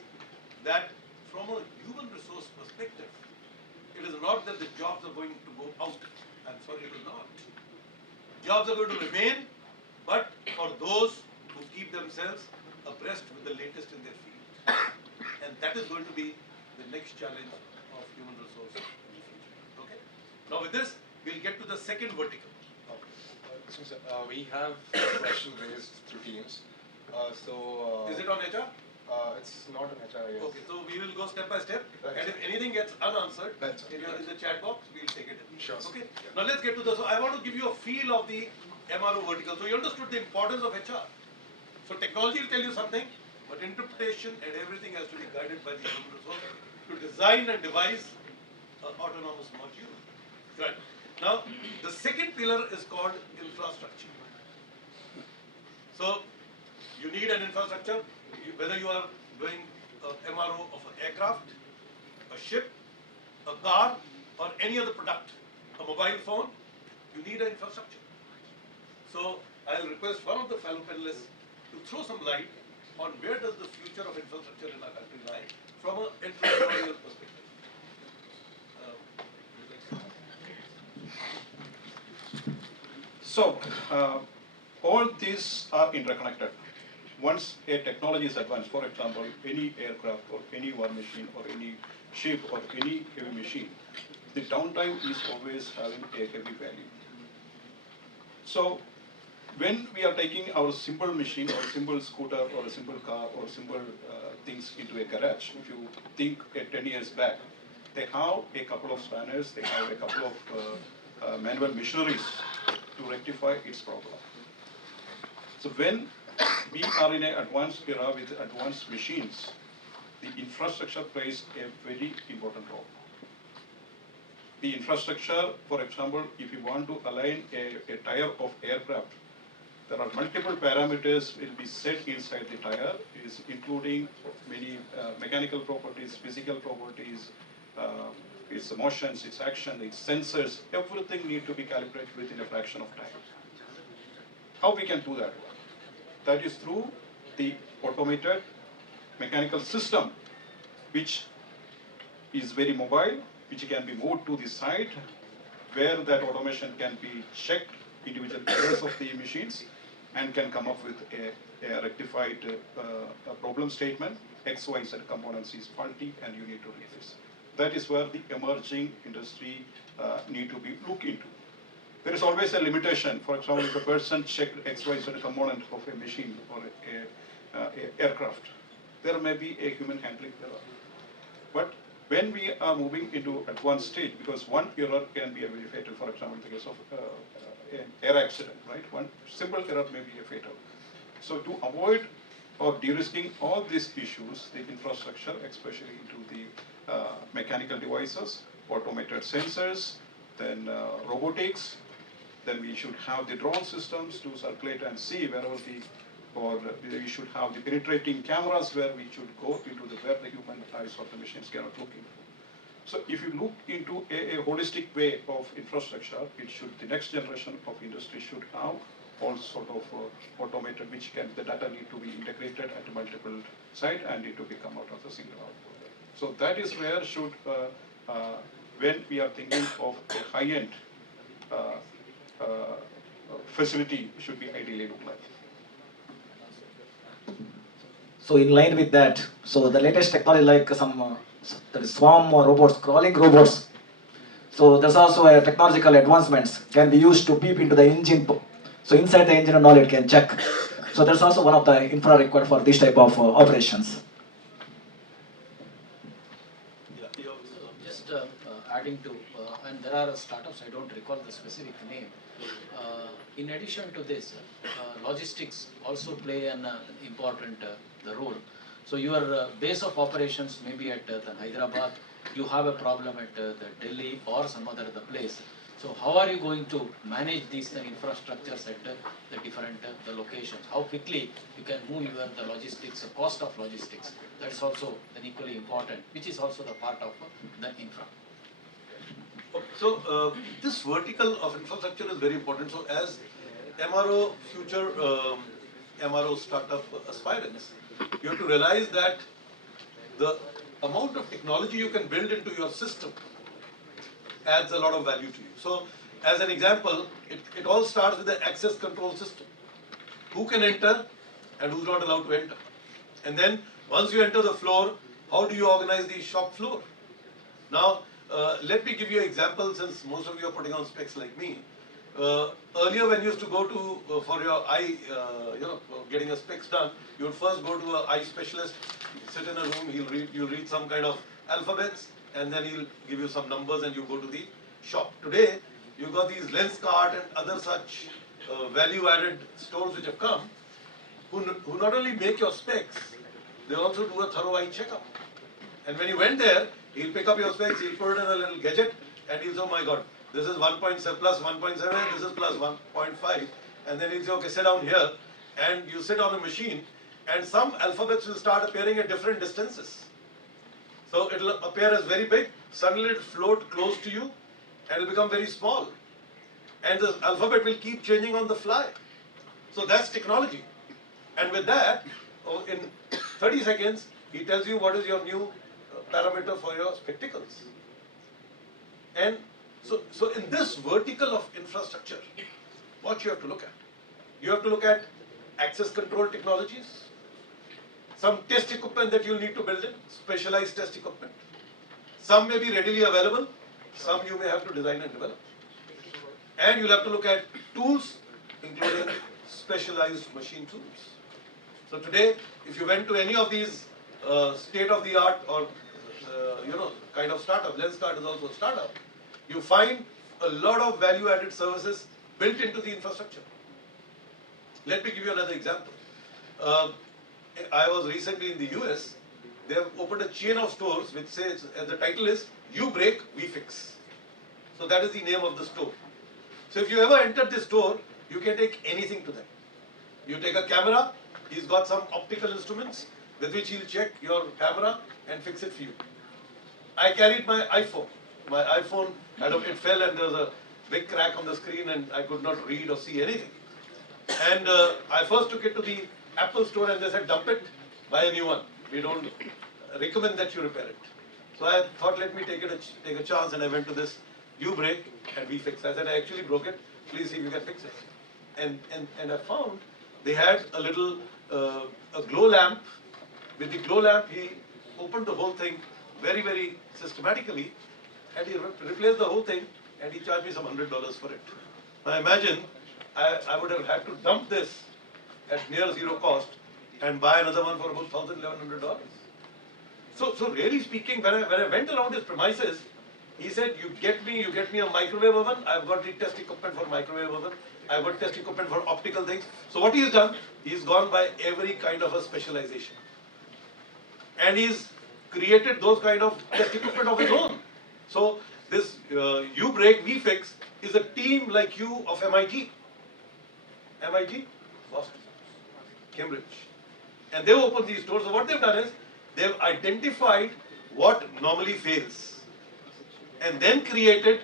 that from a human resource perspective, it is not that the jobs are going to go out. I'm sorry, it is not. Jobs are going to remain, but for those who keep themselves abreast with the latest in their field. And that is going to be the next challenge of human resource in the future. Okay? Now with this, we'll get to the second vertical. We have a question raised through Teams. Is it on HR? It's not on HR, yes. Okay, so we will go step by step, Right. and if anything gets unanswered in the chat box, we'll take it in. Sure. Okay. Now let's get to the. So I want to give you a feel of the MRO vertical. So you understood the importance of HR. So technology will tell you something, but interpretation and everything has to be guided by the human resource. to design and devise an autonomous module. Right. Now, the second pillar is called infrastructure. So, you need an infrastructure, whether you are doing MRO of an aircraft, a ship, a car, or any other product, a mobile phone, you need an infrastructure. So, I'll request one of the fellow panelists to throw some light on where does the future of infrastructure in our country lie from an entrepreneurial perspective. So, all these are interconnected. Once a technology is advanced, for example, any aircraft or any war machine or any ship or any heavy machine, the downtime is always having a heavy value. So, when we are taking our simple machine or simple scooter or a simple car or simple things into a garage, if you think 10 years back, they have a couple of spanners, they have a couple of manual machineries to rectify its problem. So when we are in an advanced era with advanced machines, the infrastructure plays a very important role. The infrastructure, for example, if you want to align a tire of aircraft, there are multiple parameters will be set inside the tire, is including many mechanical properties, physical properties, its motions, its action, its sensors, everything need to be calibrated within a fraction of time. How we can do that? That is through the automated mechanical system, which is very mobile, which can be moved to the site, where that automation can be checked, individual errors of the machines, and can come up with a rectified problem statement. XYZ components is faulty and you need to replace. That is where the emerging industry need to be looked into. There is always a limitation. For example, if a person checked XYZ component of a machine or a aircraft, there may be a human handling error. But when we are moving into advanced stage, because one error can be a very fatal, for example, in the case of an air accident, right? One simple error may be a fatal. So to avoid or de-risking all these issues, the infrastructure, especially into the mechanical devices, automated sensors, then robotics, then we should have the drone systems to circulate and see wherever or we should have the penetrating cameras where we should go into where the human eyes or the machines cannot look into. So if you look into a holistic way of infrastructure, the next generation of industry should have all sort of automated, which the data need to be integrated at multiple sites and need to become out of a single output. So that is where when we are thinking of a high-end facility should be ideally look like. So in line with that, so the latest technology like there is swarm or robots, crawling robots. So there's also a technological advancements can be used to peep into the engine. So inside the engine and all it can check. So there's also one of the infra required for this type of operations. Just adding to, and there are startups, I don't recall the specific name. In addition to this, logistics also play an important the role. So your base of operations may be at the Hyderabad, you have a problem at the Delhi or some other place. So how are you going to manage these infrastructures at the different the locations? How quickly you can move the logistics, the cost of logistics. That's also an equally important, which is also the part of the infra. Okay, so this vertical of infrastructure is very important. So as MRO future MRO startup aspirants, you have to realize that the amount of technology you can build into your system adds a lot of value to you. So as an example, it all starts with the access control system. Who can enter and who's not allowed to enter? And then once you enter the floor, how do you organize the shop floor? Now, let me give you an example since most of you are putting on specs like me. Earlier when you used to go to, for your eye, getting a specs done, you would first go to an eye specialist, sit in a room, you'll read some kind of alphabets, and then he'll give you some numbers and you go to the shop. Today, you've got these lens cart and other such value-added stores which have come, who not only make your specs, they also do a thorough eye checkup. And when you went there, he'll pick up your specs, he'll put it in a little gadget, and he'll say, oh my God, this is 1.7 plus 1.7, this is plus 1.5. And then he'll say, okay, sit down here. And you sit on the machine, and some alphabets will start appearing at different distances. So it'll appear as very big, suddenly it'll float close to you, and it'll become very small. And the alphabet will keep changing on the fly. So that's technology. And with that, in 30 seconds, he tells you what is your new parameter for your spectacles. And so in this vertical of infrastructure, what you have to look at? You have to look at access control technologies, some test equipment that you'll need to build in, specialized test equipment. Some may be readily available, some you may have to design and develop. And you'll have to look at tools, including specialized machine tools. So today, if you went to any of these state-of-the-art or kind of startup, Lenskart is also a startup, you find a lot of value-added services built into the infrastructure. Let me give you another example. I was recently in the US. They have opened a chain of stores which says, the title is, "You break, we fix." So that is the name of the store. So if you ever enter this store, you can take anything to them. You take a camera, he's got some optical instruments with which he'll check your camera and fix it for you. I carried my iPhone. My iPhone, it fell and there was a big crack on the screen and I could not read or see anything. And I first took it to the Apple store and they said, dump it, buy a new one. We don't recommend that you repair it. So I thought, let me take a chance, and I went to this "You break and we fix." I said, I actually broke it, please see if you can fix it. And I found they had a little a glow lamp. With the glow lamp, he opened the whole thing very, very systematically, and he replaced the whole thing, and he charged me some $100 for it. Now imagine, I would have had to dump this at near zero cost and buy another one for about $1,000, $1,100. So really speaking, when I went around his premises, he said, you get me a microwave oven, I've got the test equipment for microwave oven, I've got test equipment for optical things. So what he's done, he's gone by every kind of a specialization. And he's created those kind of test equipment of his own. So this You Break, We Fix is a team like you of MIT. MIT? Boston. Cambridge. And they've opened these stores. So what they've done is, they've identified what normally fails and then created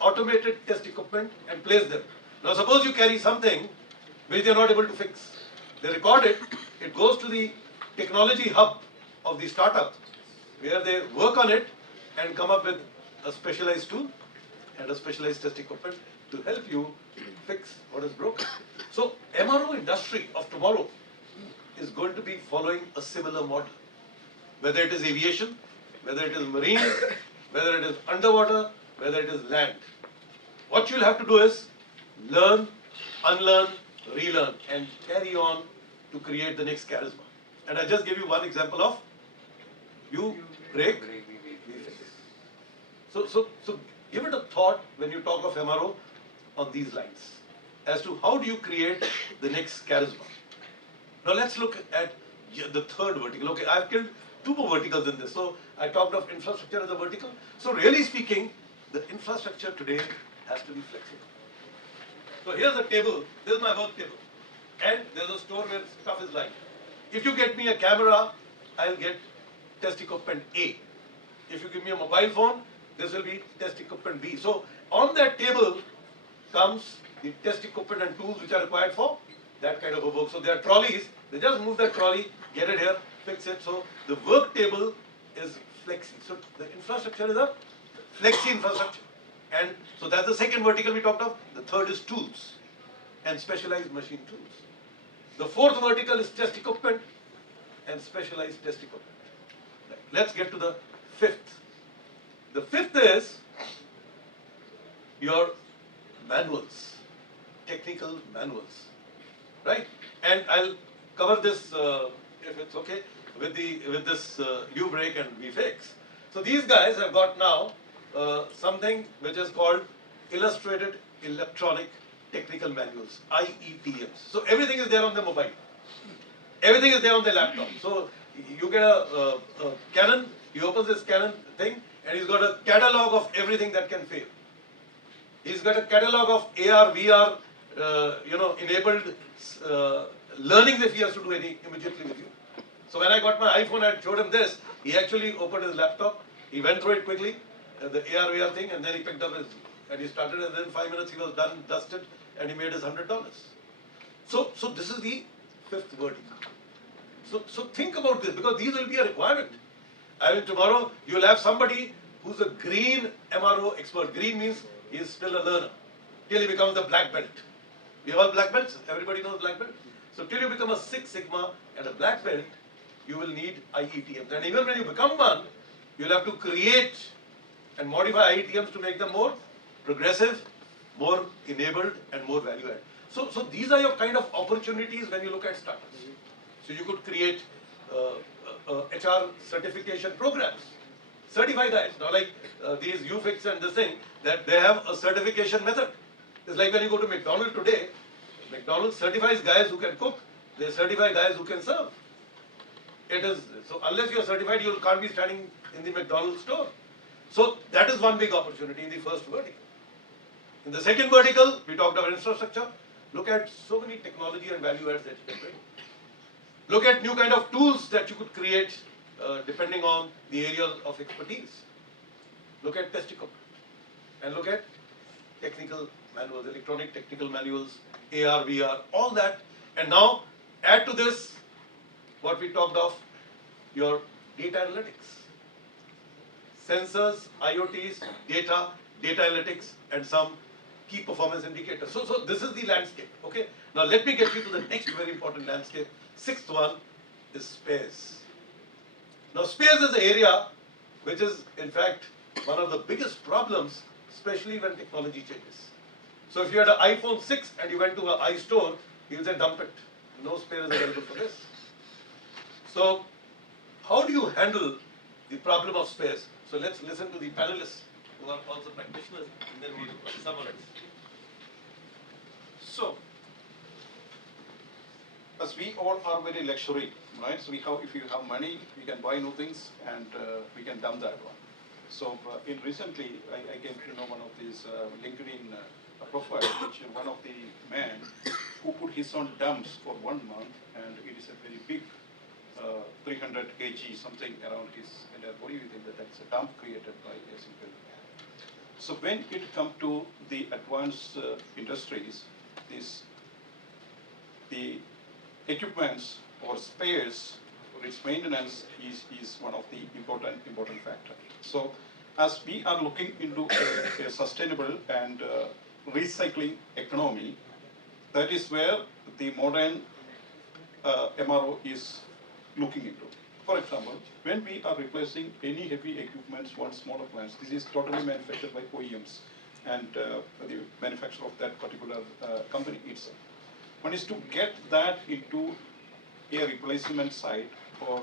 automated test equipment and placed them. Now suppose you carry something which they're not able to fix. They record it, it goes to the technology hub of the startup where they work on it and come up with a specialized tool and a specialized test equipment to help you fix what is broken. So MRO industry of tomorrow is going to be following a similar model. Whether it is aviation, whether it is marine, whether it is underwater, whether it is land. What you'll have to do is learn, unlearn, relearn, and carry on to create the next charisma. And I just give you one example of You Break, We Fix. So give it a thought when you talk of MRO on these lines as to how do you create the next charisma. Now let's look at the third vertical. Okay, I've killed two more verticals in this. So I talked of infrastructure as a vertical. So really speaking, the infrastructure today has to be flexible. So here's a table. This is my work table. And there's a store where stuff is lying. If you get me a camera, I'll get test equipment A. If you give me a mobile phone, this will be test equipment B. So on that table comes the test equipment and tools which are required for that kind of a work. So there are trolleys. They just move that trolley, get it here, fix it. So the work table is flexi. So the infrastructure is a flexi infrastructure. And so that's the second vertical we talked of. The third is tools and specialized machine tools. The fourth vertical is test equipment and specialized test equipment. Right. Let's get to the fifth. The fifth is your manuals, technical manuals, right? And I'll cover this, if it's okay, with this You Break and We Fix. So these guys have got now something which is called Illustrated Electronic Technical Manuals, IETMs. So everything is there on the mobile. Everything is there on the laptop. So you get a Canon He opens this Canon thing and he's got a catalog of everything that can fail. He's got a catalog of AR, VR, enabled learnings if he has to do any immediately with you. So when I got my iPhone, I showed him this. He actually opened his laptop. He went through it quickly, the AR, VR thing, and then he picked up his, and he started, and then in 5 minutes he was done, dusted, and he made his $100. So this is the fifth verdict. So think about this, because these will be a requirement. I mean, tomorrow you'll have somebody who's a green MRO expert. Green means he is still a learner till he becomes the black belt. We have all black belts. Everybody knows black belt. So till you become a Six Sigma and a black belt, you will need IETMs. And even when you become one, you'll have to create and modify IETMs to make them more progressive, more enabled, and more value add. So these are your kind of opportunities when you look at startups. So you could create HR certification programs. Certify guys. Now like these UFIX and this thing, that they have a certification method. It's like when you go to McDonald's today, McDonald's certifies guys who can cook. They certify guys who can serve. It is, so unless you are certified, you can't be standing in the McDonald's store. So that is one big opportunity in the first vertical. In the second vertical, we talked about infrastructure. Look at so many technology and value adds that you can bring. Look at new kind of tools that you could create depending on the areas of expertise. Look at test equipment. And look at technical manuals, electronic technical manuals, AR, VR, all that. And now add to this what we talked of, your data analytics. Sensors, IoTs, data analytics, and some key performance indicators. So this is the landscape, okay? Now let me get you to the next very important landscape. Sixth one is space. Now space is an area which is in fact one of the biggest problems, especially when technology changes. So if you had an iPhone 6 and you went to an iStore, you would say dump it. No space is available for this. So how do you handle the problem of space? So let's listen to the panelists who are also practitioners, and then we'll summarize. So, as we all are very luxury, right? So if you have money, we can buy new things, and we can dump that one. So recently, I came to know one of these LinkedIn profile, which one of the men who put his own dumps for 1 month, and it is a very big 300 kg something around his entire body. We think that that's a dump created by a single man. So when it comes to the advanced industries, the equipments or spares or its maintenance is one of the important factor. So as we are looking into a sustainable and recycling economy, that is where the modern MRO is looking into. For example, when we are replacing any heavy equipments on smaller plants, this is totally manufactured by OEMs and the manufacturer of that particular company itself. One is to get that into a replacement site or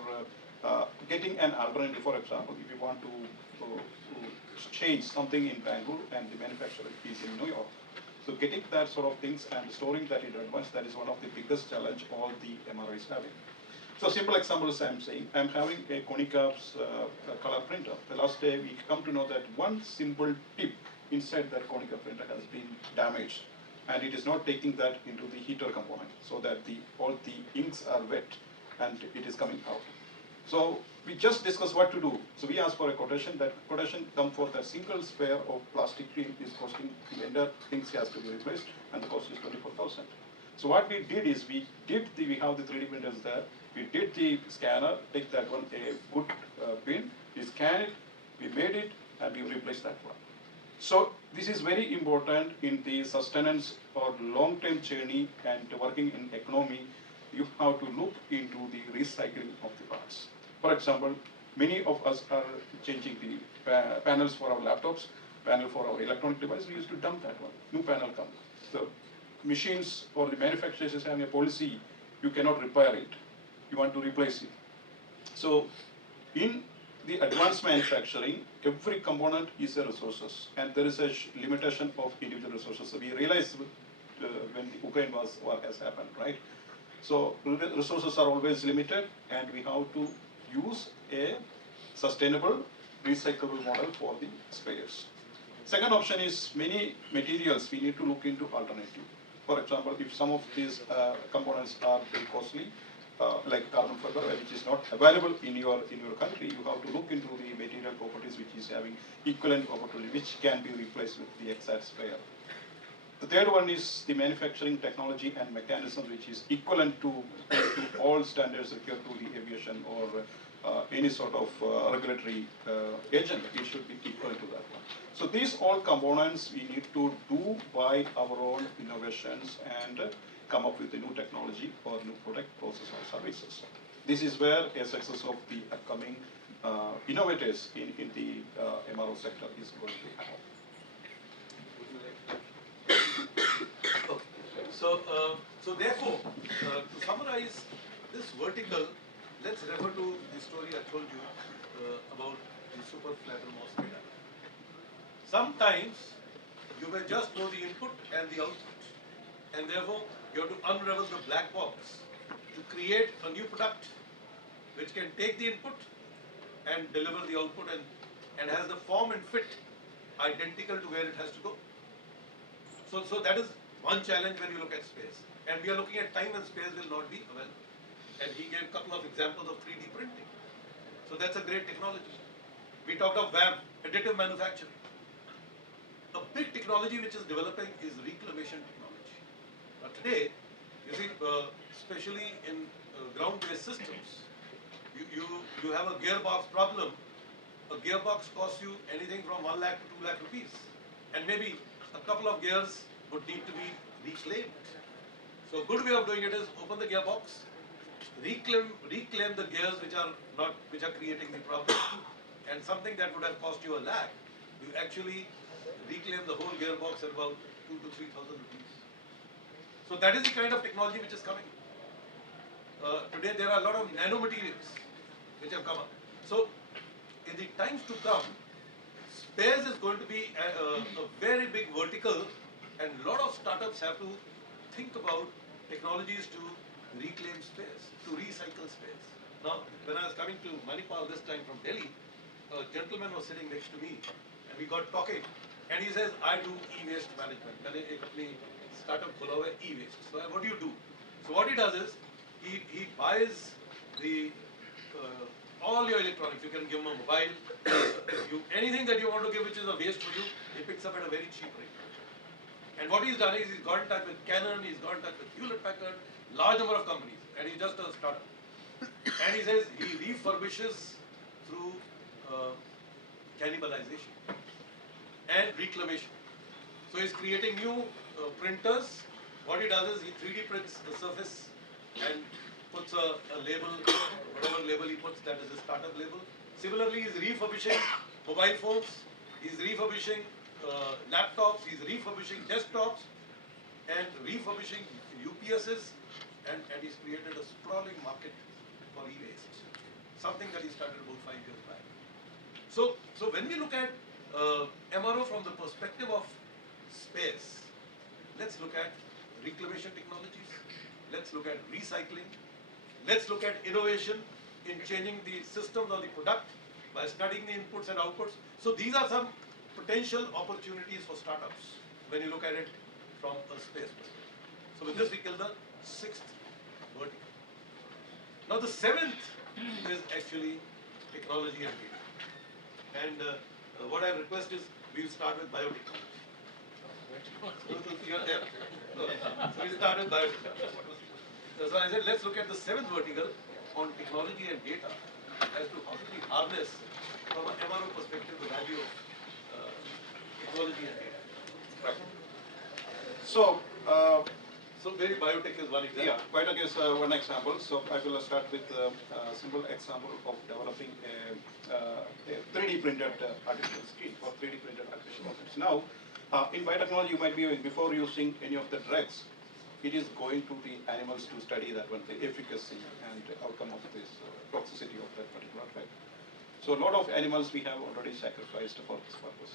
getting an alternative. For example, if you want to change something in Bangalore and the manufacturer is in New York, so getting that sort of things and storing that in advance, that is one of the biggest challenge all the MRO is having. So simple examples I'm saying, I'm having a Konica's color printer. The last day we come to know that one simple tip inside that Konica printer has been damaged, and it is not taking that into the heater component, so that all the inks are wet and it is coming out. So we just discussed what to do. So we asked for a quotation. That quotation come for the single spare of plastic film is costing, the entire things has to be replaced, and the cost is 24,000. So what we did is we have the 3D printers there. We did the scanner, take that one, a good pin, we scanned it, we made it, and we replaced that one. So this is very important in the sustenance or long-term journey and working in economy. You have to look into the recycling of the parts. For example, many of us are changing the panels for our laptops, panel for our electronic device. We used to dump that one. New panel comes. So machines or the manufacturers is having a policy, you cannot repair it. You want to replace it. So in the advanced manufacturing, every component is a resources, and there is a limitation of individual resources. So we realized when the Ukraine war has happened, right? So resources are always limited, and we have to use a sustainable, recyclable model for the spares. Second option is many materials we need to look into alternative. For example, if some of these components are very costly, like carbon fiber, which is not available in your country, you have to look into the material properties which is having equivalent opportunity, which can be replaced with the exact spare. The third one is the manufacturing technology and mechanism, which is equivalent to all standards required to the aviation or any sort of regulatory agent. It should be equal to that one. So these all components we need to do by our own innovations and come up with a new technology or new product, process or services. This is where a success of the upcoming innovators in the MRO sector is going to happen. So therefore, to summarize this vertical, let's refer to the story I told you about the super flatter mouse data. Sometimes you may just know the input and the output, and therefore you have to unravel the black box to create a new product which can take the input and deliver the output and has the form and fit identical to where it has to go. So that is one challenge when you look at space. And we are looking at time and space will not be available. And he gave a couple of examples of 3D printing. So that's a great technology. We talked of VAM, additive manufacturing. A big technology which is developing is reclamation technology. But today, you see, especially in ground-based systems, you have a gearbox problem. A gearbox costs you anything from 1 lakh to 2 lakh rupees. And maybe a couple of gears would need to be reclaimed. So a good way of doing it is open the gearbox, reclaim the gears which are creating the problem, and something that would have cost you 1 lakh, you actually reclaim the whole gearbox at about 2,000 to 3,000 rupees. So that is the kind of technology which is coming. Today there are a lot of nanomaterials which have come up. So in the times to come, space is going to be a very big vertical, and a lot of startups have to think about technologies to reclaim space, to recycle space. Now, when I was coming to Manipal this time from Delhi, a gentleman was sitting next to me, and we got talking, and he says, I do e-waste management. मैंने एक अपनी startup खोला हुआ है e-waste. So what do you do? So what he does is, he buys the all your electronics. You can give him a mobile, anything that you want to give which is a waste for you, he picks up at a very cheap rate. And what he's done is he's got in touch with Canon, he's got in touch with Hewlett-Packard, large number of companies, and he's just a startup. And he says he refurbishes through cannibalization and reclamation. So he's creating new printers. What he does is he 3D prints the surface and puts a label, whatever label he puts, that is a startup label. Similarly, he's refurbishing mobile phones, he's refurbishing laptops, he's refurbishing desktops, and refurbishing UPSs, and he's created a sprawling market for e-waste, something that he started about 5 years back. So when we look at MRO from the perspective of space, let's look at reclamation technologies, let's look at recycling, let's look at innovation in changing the systems of the product by studying the inputs and outputs. So these are some potential opportunities for startups when you look at it from a space perspective. So with this we kill the 6th vertical. Now the 7th is actually technology and data. And what I request is we'll start with biotechnology. You're there. So we start with biotechnology. So I said let's look at the 7th vertical on technology and data as to how do we harness from an MRO perspective the value of technology and data. Right. So, so maybe biotech is one example. Yeah, biotech is one example. So I will start with a simple example of developing a 3D printed artificial skin or 3D printed artificial organs. Now, in biotechnology, you might be before using any of the drugs, it is going to the animals to study that one, the efficacy and the outcome of this toxicity of that particular drug. So a lot of animals we have already sacrificed for this purpose.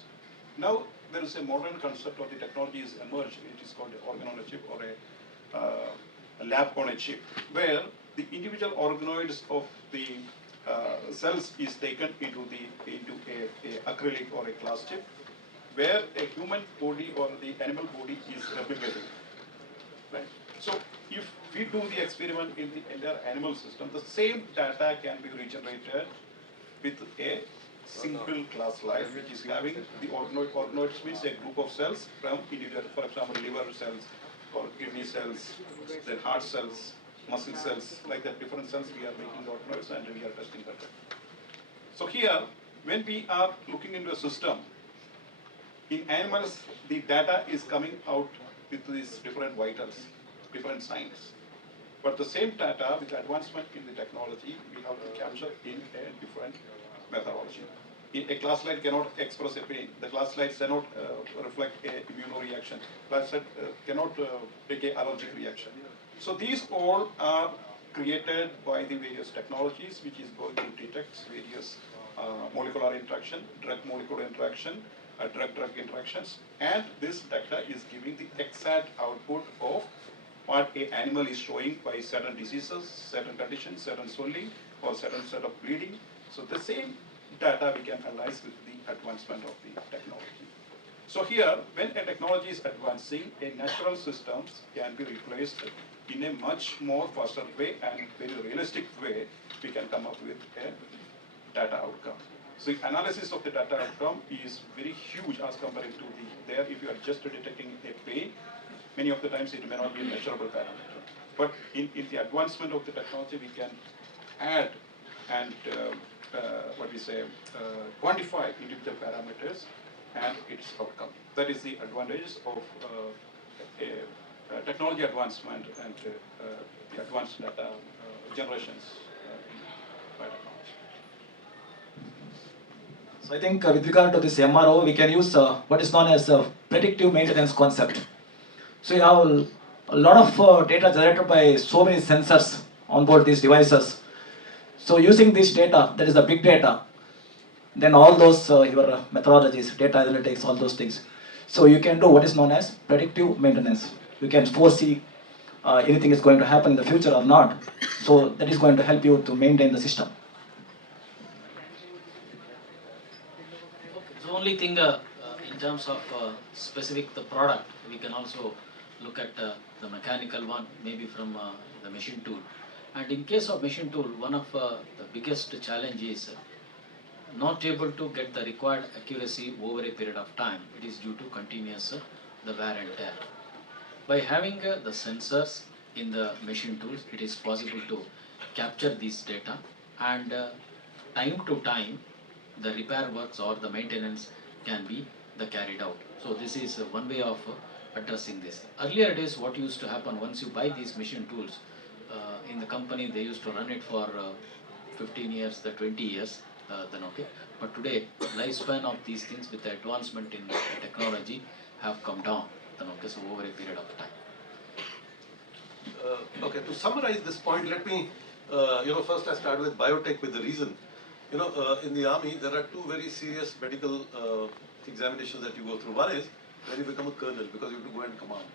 Now there is a modern concept of the technology is emerged, it is called an organ on a chip or a lab on a chip, where the individual organoids of the cells is taken into a acrylic or a glass chip, where a human body or the animal body is replicating. Right? So if we do the experiment in the entire animal system, the same data can be regenerated with a single glass slide, which is having the organoid. Organoids means a group of cells from individual, for example, liver cells or kidney cells, then heart cells, muscle cells, like that different cells we are making organoids and we are testing that. So here, when we are looking into a system, in animals, the data is coming out with these different vitals, different signs. But the same data with advancement in the technology, we have to capture in a different methodology. A glass slide cannot express a pain. The glass slides cannot reflect a immunoreaction. Glass slide cannot take an allergic reaction. So these all are created by the various technologies, which is going to detect various molecular interaction, drug-molecular interaction, drug-drug interactions, and this data is giving the exact output of what an animal is showing by certain diseases, certain conditions, certain swelling, or certain set of bleeding. So the same data we can analyze with the advancement of the technology. So here, when a technology is advancing, a natural system can be replaced in a much more faster way and very realistic way. We can come up with a data outcome. So the analysis of the data outcome is very huge as compared to there. If you are just detecting a pain, many of the times it may not be a measurable parameter. But in the advancement of the technology, we can add and quantify individual parameters and its outcome. That is the advantage of technology advancement and the advanced data generations by technology. So I think with regard to this MRO, we can use what is known as predictive maintenance concept. So you have a lot of data generated by so many sensors on board these devices. So using this data, that is the big data, then all those your methodologies, data analytics, all those things. So you can do what is known as predictive maintenance. You can foresee anything is going to happen in the future or not. So that is going to help you to maintain the system. Okay. The only thing in terms of specific the product, we can also look at the mechanical one, maybe from the machine tool. And in case of machine tool, one of the biggest challenge is not able to get the required accuracy over a period of time. It is due to continuous the wear and tear. By having the sensors in the machine tools, it is possible to capture this data and time to time the repair works or the maintenance can be carried out. So this is one way of addressing this. Earlier days, what used to happen, once you buy these machine tools in the company, they used to run it for 15 years, 20 years, then okay. But today, lifespan of these things with the advancement in technology have come down, then okay, so over a period of time. Okay, to summarize this point, let me, first I start with biotech with the reason. In the army, there are two very serious medical examinations that you go through. One is when you become a colonel, because you have to go and command.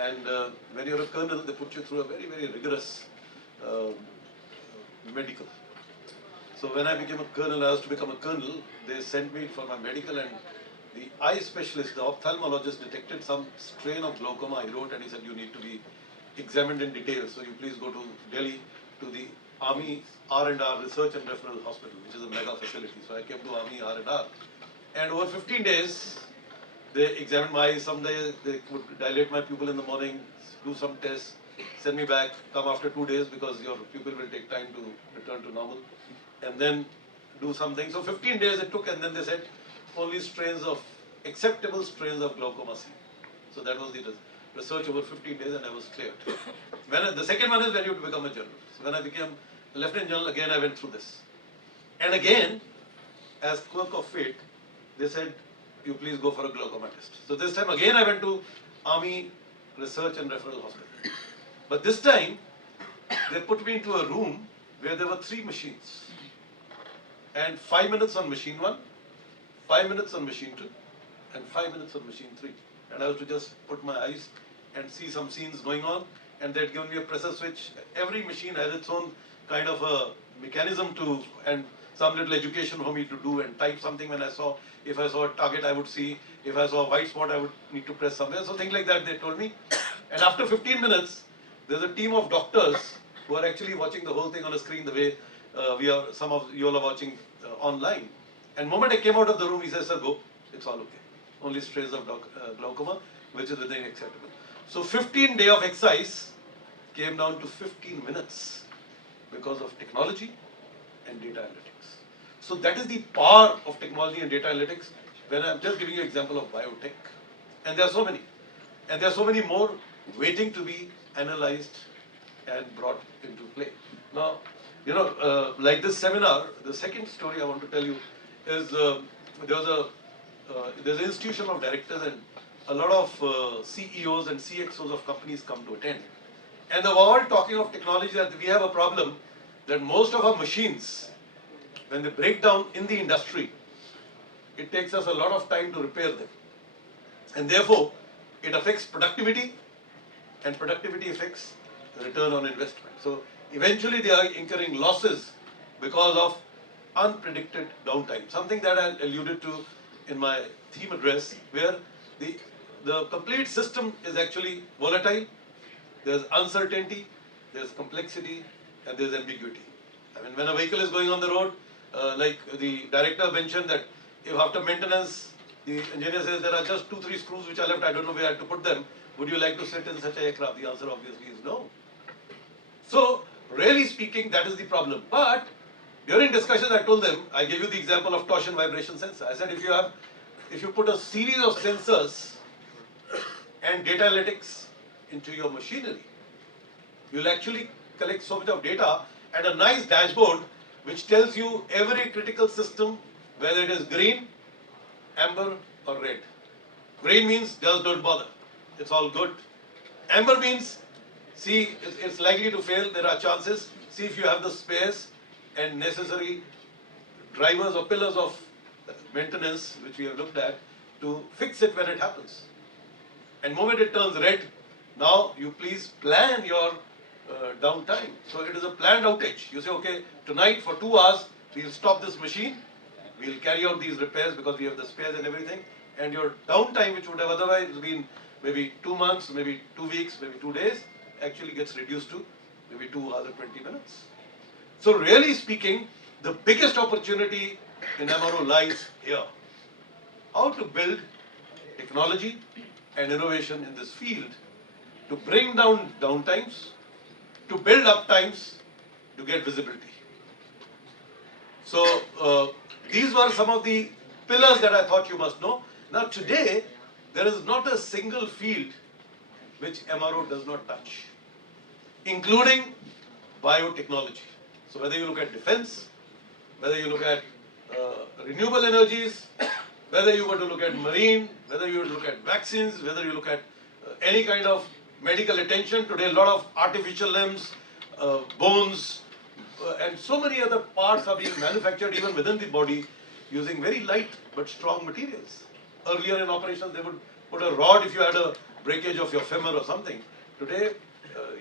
And when you're a colonel, they put you through a very, very rigorous medical. So when I became a colonel, I was to become a colonel, they sent me for my medical, and the eye specialist, the ophthalmologist, detected some strain of glaucoma. He wrote and he said, you need to be examined in detail. So you please go to Delhi to the Army R&R Research and Referral Hospital, which is a mega facility. So I came to Army R&R. And over 15 days, they examined my eyes. Some days they would dilate my pupil in the morning, do some tests, send me back, come after 2 days because your pupil will take time to return to normal, and then do something. So 15 days it took, and then they said only acceptable strains of glaucoma C. So that was the research over 15 days, and I was cleared. The second one is when you become a general. So when I became a lieutenant general, again I went through this. And again, as quirk of fate, they said, you please go for a glaucoma test. So this time again I went to Army Research and Referral Hospital. But this time, they put me into a room where there were 3 machines. And 5 minutes on machine 1, 5 minutes on machine 2, and 5 minutes on machine 3. And I was to just put my eyes and see some scenes going on. And they had given me a pressure switch. Every machine has its own kind of a mechanism to, and some little education for me to do and type something when I saw, if I saw a target I would see, if I saw a white spot I would need to press somewhere, so things like that they told me. And after 15 minutes, there's a team of doctors who are actually watching the whole thing on a screen the way some of you all are watching online. And the moment I came out of the room, he says, sir, go, it's all okay. Only strays of glaucoma, which is within acceptable. So 15 days of exercise came down to 15 minutes because of technology and data analytics. So that is the power of technology and data analytics. When I'm just giving you an example of biotech, and there are so many, and there are so many more waiting to be analyzed and brought into play. Now, like this seminar, the second story I want to tell you is there's an institution of directors and a lot of CEOs and CXOs of companies come to attend. And they're all talking of technology that we have a problem that most of our machines, when they break down in the industry, it takes us a lot of time to repair them. And therefore, it affects productivity, and productivity affects the return on investment. So eventually they are incurring losses because of unpredicted downtime. Something that I alluded to in my theme address, where the complete system is actually volatile, there's uncertainty, there's complexity, and there's ambiguity. I mean, when a vehicle is going on the road, like the director mentioned that if after maintenance, the engineer says there are just 2-3 screws which are left, I don't know where I have to put them, would you like to sit in such an aircraft? The answer obviously is no. So, really speaking, that is the problem. But during discussions, I told them, I gave you the example of torsion vibration sensor. I said, if you put a series of sensors and data analytics into your machinery, you'll actually collect so much of data and a nice dashboard which tells you every critical system, whether it is green, amber or red. Green means just don't bother, it's all good. Amber means, see, it's likely to fail, there are chances, see if you have the spares and necessary drivers or pillars of maintenance, which we have looked at, to fix it when it happens. And the moment it turns red, now you please plan your downtime. So it is a planned outage. You say, okay, tonight for 2 hours, we'll stop this machine, we'll carry out these repairs because we have the spares and everything, and your downtime, which would have otherwise been maybe 2 months, maybe 2 weeks, maybe 2 days, actually gets reduced to maybe 2 hours or 20 minutes. So really speaking, the biggest opportunity in MRO lies here. How to build technology and innovation in this field to bring down downtimes, to build up times, to get visibility. So these were some of the pillars that I thought you must know. Now today, there is not a single field which MRO does not touch, including biotechnology. So whether you look at defense, whether you look at renewable energies, whether you were to look at marine, whether you were to look at vaccines, whether you look at any kind of medical attention, today a lot of artificial limbs, bones, and so many other parts are being manufactured even within the body using very light but strong materials. Earlier in operations they would put a rod if you had a breakage of your femur or something. Today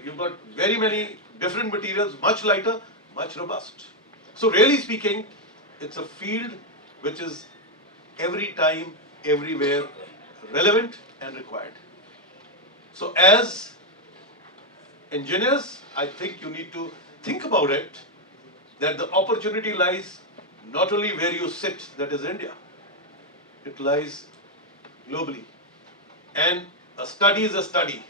you've got very many different materials, much lighter, much robust. So really speaking, it's a field which is every time, everywhere relevant and required. So as engineers, I think you need to think about it, that the opportunity lies not only where you sit, that is India, it lies globally. And a study is a study.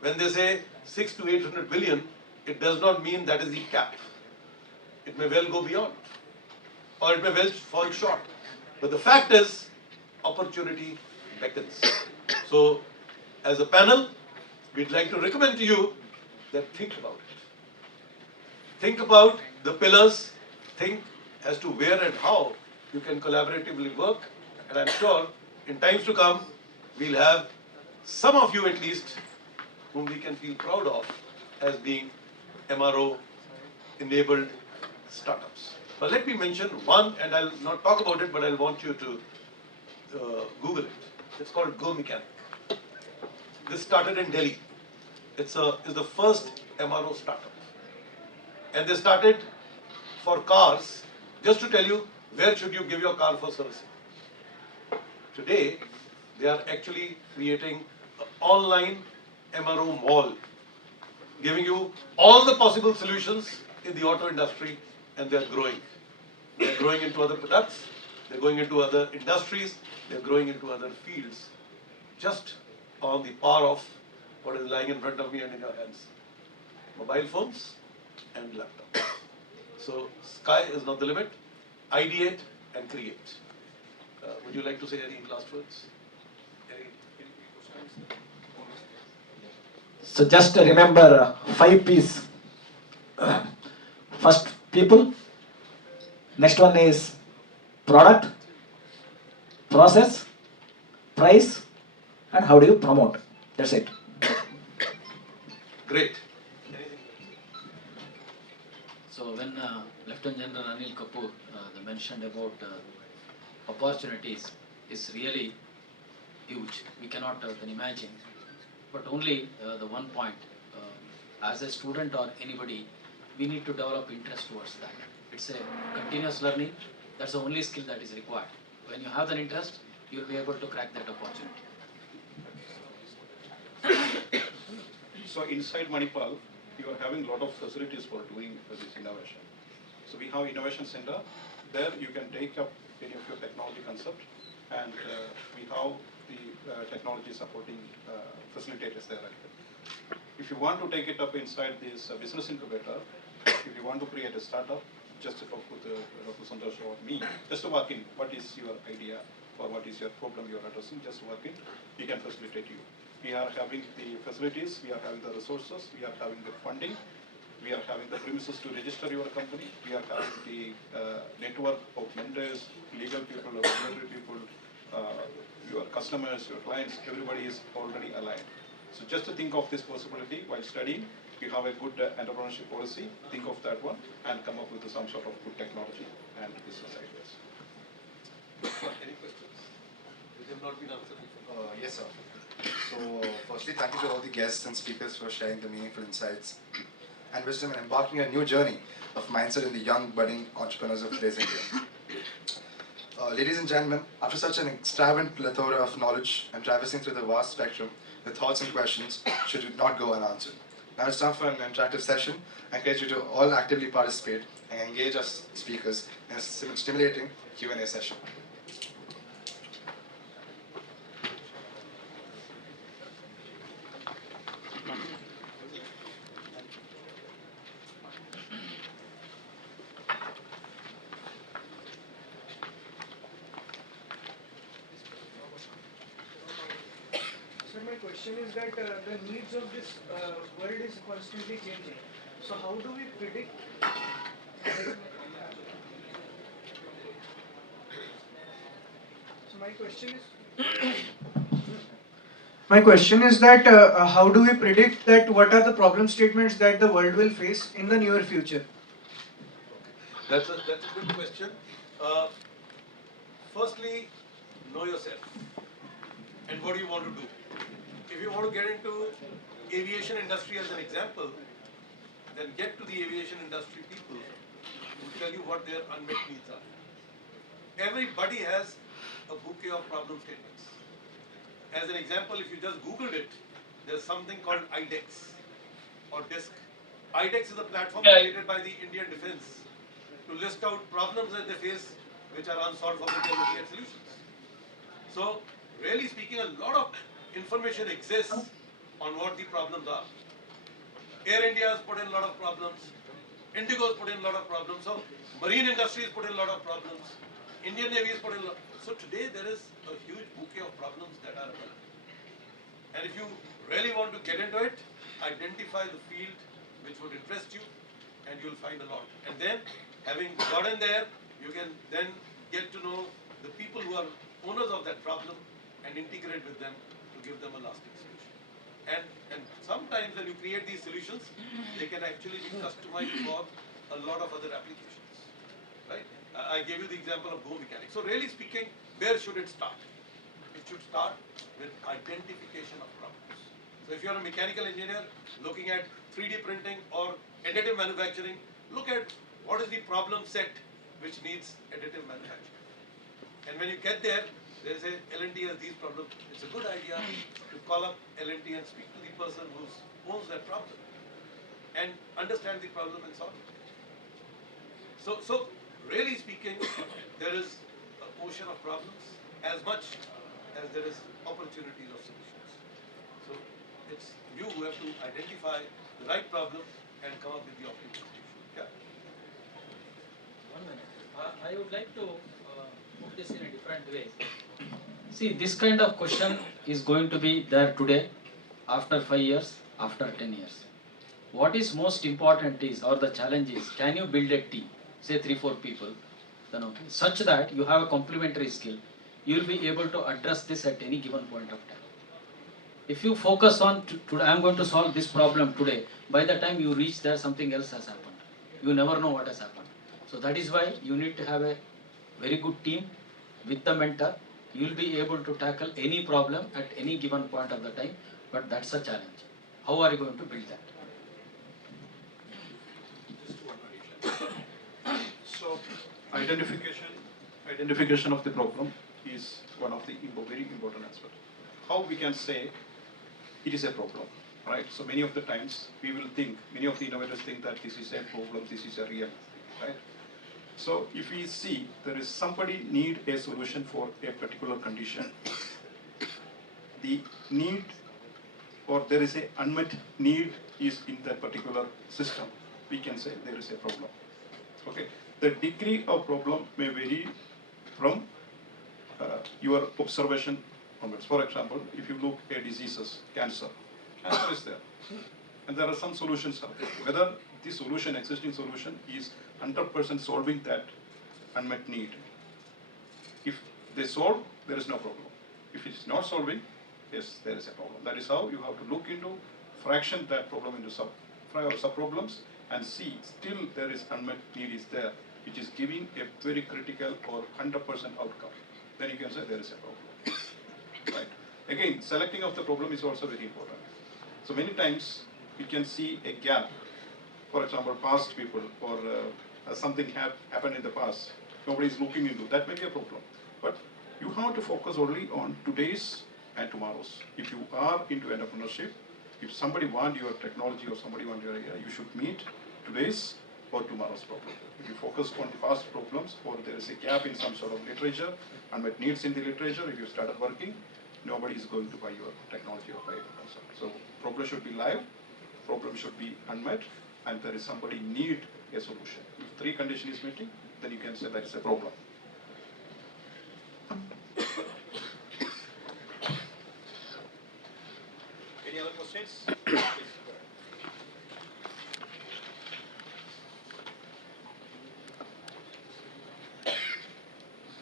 When they say 6 to 800 billion, it does not mean that is the cap. It may well go beyond, or it may well fall short. But the fact is, opportunity beckons. So, as a panel, we'd like to recommend to you that think about it. Think about the pillars, think as to where and how you can collaboratively work, and I'm sure in times to come, we'll have some of you at least whom we can feel proud of as being MRO enabled startups. But let me mention one, and I'll not talk about it, but I'll want you to Google it. It's called Go Mechanic. This started in Delhi. It's the first MRO startup. And they started for cars, just to tell you where should you give your car for servicing. Today, they are actually creating an online MRO mall, giving you all the possible solutions in the auto industry, and they are growing. They are growing into other products, they are going into other industries, they are growing into other fields, just on the power of what is lying in front of me and in your hands. Mobile phones and laptops. So sky is not the limit. Ideate and create. Would you like to say any last words? Any questions? So just remember 5 P's. First, people. Next one is product, process, price, and how do you promote. That's it. Great. So when Lieutenant General Anil Kapoor they mentioned about opportunities is really huge. We cannot then imagine. But only the one point, as a student or anybody, we need to develop interest towards that. It's a continuous learning. That's the only skill that is required. When you have that interest, you'll be able to crack that opportunity. So inside Manipal, you are having a lot of facilities for doing this innovation. So we have innovation center. There you can take up any of your technology concept, and we have the technology supporting facilitators there. If you want to take it up inside this business incubator, if you want to create a startup, just talk with Dr. Santosh or me, just to work in what is your idea or what is your problem you are addressing, just work in, we can facilitate you. We are having the facilities, we are having the resources, we are having the funding, we are having the premises to register your company, we are having the network of mentors, legal people, regulatory people, your customers, your clients, everybody is already aligned. So just to think of this possibility while studying, you have a good entrepreneurship policy, think of that one and come up with some sort of good technology and business ideas. Any questions? Which have not been answered before? Yes, sir. So, firstly, thank you to all the guests and speakers for sharing the meaningful insights and wisdom and embarking a new journey of mindset in the young, budding entrepreneurs of today's India. Ladies and gentlemen, after such an extravagant plethora of knowledge and traversing through the vast spectrum, the thoughts and questions should not go unanswered. Now it's time for an interactive session. I encourage you to all actively participate and engage us speakers in a stimulating Q&A session. So my question is that the needs of this world is constantly changing. So how do we predict? So my question is that how do we predict that what are the problem statements that the world will face in the near future? That's a good question. Firstly, know yourself and what do you want to do. If you want to get into aviation industry as an example, then get to the aviation industry people who tell you what their unmet needs are. Everybody has a bouquet of problem statements. As an example, if you just Googled it, there's something called IDEX or DISC. IDEX is a platform created by the Indian Defence to list out problems that they face which are unsolved for which they are looking at solutions. So, really speaking, a lot of information exists on what the problems are. Air India has put in a lot of problems. Indigo has put in a lot of problems. So, marine industry has put in a lot of problems. Indian Navy has put in a lot. So, today there is a huge bouquet of problems that are available. And if you really want to get into it, identify the field which would interest you and you'll find a lot. And then, having gotten there, you can then get to know the people who are owners of that problem and integrate with them to give them a lasting solution. And sometimes when you create these solutions, they can actually be customized for a lot of other applications. Right? I gave you the example of Go Mechanics. So really speaking, where should it start? It should start with identification of problems. So if you're a mechanical engineer looking at 3D printing or additive manufacturing, look at what is the problem set which needs additive manufacturing. And when you get there, they say L&T has these problems. It's a good idea to call up L&T and speak to the person who owns that problem and understand the problem and solve it. So really speaking, there is an ocean of problems as much as there is opportunities of solutions. So it's you who have to identify the right problem and come up with the optimal solution. Yeah. 1 minute. I would like to put this in a different way. See, this kind of question is going to be there today, after 5 years, after 10 years. What is most important is, or the challenge is, can you build a team, say 3-4 people, then okay, such that you have a complementary skill, you will be able to address this at any given point of time. If you focus on, I am going to solve this problem today, by the time you reach there, something else has happened. You never know what has happened. So that is why you need to have a very good team with the mentor. You will be able to tackle any problem at any given point of the time, but that's a challenge. How are you going to build that? So identification of the problem is one of the very important aspects. How we can say it is a problem, right? So many of the times many of the innovators think that this is a problem, this is a real, right? So if we see there is somebody need a solution for a particular condition, the need or there is a unmet need is in that particular system, we can say there is a problem. Okay, the degree of problem may vary from your observation onwards. For example, if you look at diseases, cancer is there, and there are some solutions out there. Whether the existing solution is 100% solving that unmet need. If they solve, there is no problem. If it is not solving, yes, there is a problem. That is how you have to look into, fraction that problem into sub-problems and see still there is unmet need is there, which is giving a very critical or 100% outcome. Then you can say there is a problem. Right? Again, selecting of the problem is also very important. So many times we can see a gap. For example, past people or something happened in the past. Nobody is looking into that may be a problem. But you have to focus only on today's and tomorrow's. If you are into entrepreneurship, if somebody wants your technology or somebody wants your idea, you should meet today's or tomorrow's problem. If you focus on past problems or there is a gap in some sort of literature, unmet needs in the literature, if you started working, nobody is going to buy your technology or buy your concept. So problem should be live, problem should be unmet, and there is somebody need a solution. If 3 conditions is meeting, then you can say that is a problem. Any other questions?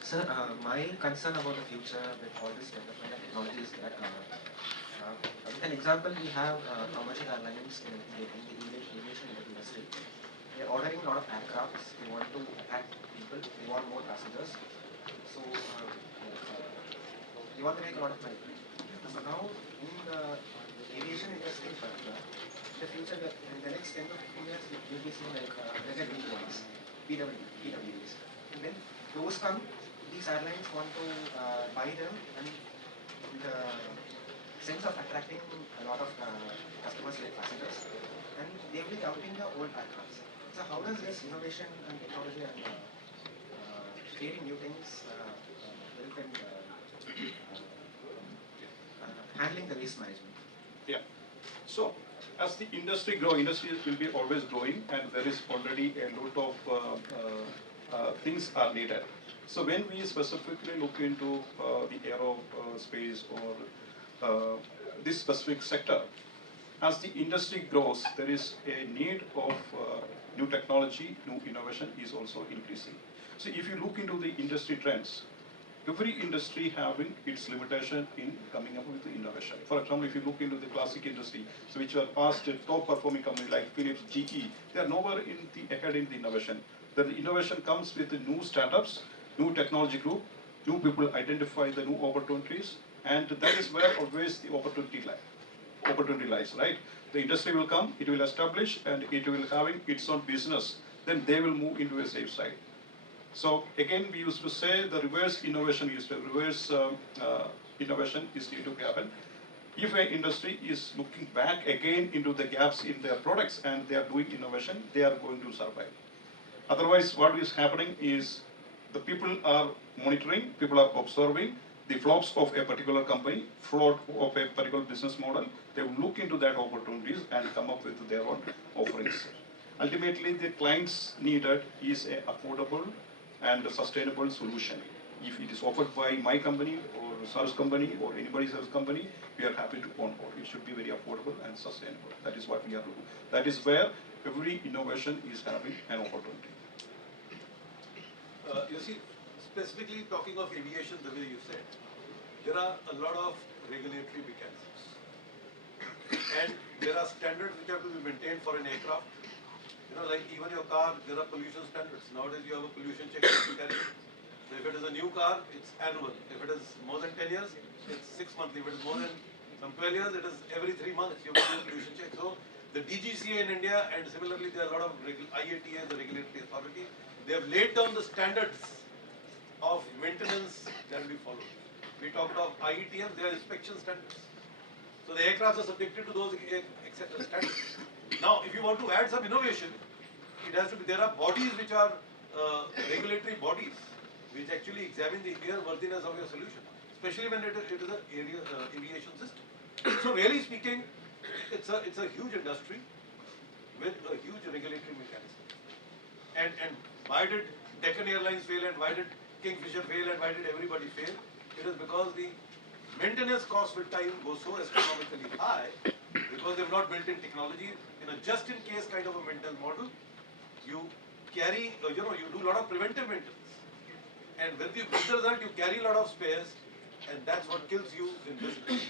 Sir, my concern about the future with all this development and technology is that, with an example, we have commercial airlines in the aviation industry. They are ordering a lot of aircrafts. They want to attract people. They want more passengers. So they want to make a lot of money. So now in the aviation industry in particular, in the future, in the next 10 to 15 years, we'll be seeing like regular bodies, PWDs. And when those come, these airlines want to buy them, and in the sense of attracting a lot of customers like passengers, and they will be counting the old aircrafts. So how does this innovation and technology and creating new things help in handling the waste management? Yeah. So as the industry grows, industry will be always growing, and there is already a lot of things are needed. So when we specifically look into the aerospace or this specific sector, as the industry grows, there is a need of new technology, new innovation is also increasing. So if you look into the industry trends, every industry having its limitation in coming up with the innovation. For example, if you look into the classic industry, so which are past top performing companies like Philips, GE, they are nowhere ahead in the innovation. The innovation comes with the new startups, new technology group, new people identify the new opportunities, and that is where always the opportunity lies, right? The industry will come, it will establish, and it will having its own business then they will move into a safe side. So again, we used to say the reverse innovation innovation is due to happen. If an industry is looking back again into the gaps in their products and they are doing innovation, they are going to survive. Otherwise, what is happening is the people are monitoring, people are observing the flops of a particular company, flop of a particular business model. They will look into that opportunities and come up with their own offerings. Ultimately, the client's needed is a affordable and a sustainable solution. If it is offered by my company or service company or anybody else's company, we are happy to onboard. It should be very affordable and sustainable. That is what we are doing. That is where every innovation is having an opportunity. You see, specifically talking of aviation, the way you said, there are a lot of regulatory mechanisms. And there are standards which have to be maintained for an aircraft. You know, like even your car, there are pollution standards. Nowadays you have a pollution check that you carry. So if it is a new car, it's annual. If it is more than 10 years, it's 6 monthly. If it is more than some 12 years, it is every 3 months you have to do a pollution check. So the DGCA in India, and similarly there are a lot of IATA, the regulatory authority, they have laid down the standards of maintenance that will be followed. We talked of IETM, they are inspection standards. So the aircrafts are subjected to those standards. Now, if you want to add some innovation, it has to be, there are bodies which are regulatory bodies which actually examine the airworthiness of your solution, especially when it is an aviation system. So really speaking, it's a huge industry with a huge regulatory mechanism. And why did Deccan Airlines fail and why did Kingfisher fail and why did everybody fail? It is because the maintenance cost with time goes so astronomically high because they've not built in technology. In a just-in-case kind of a maintenance model, you carry, you do a lot of preventive maintenance. And with the result, you carry a lot of spares, and that's what kills you in business.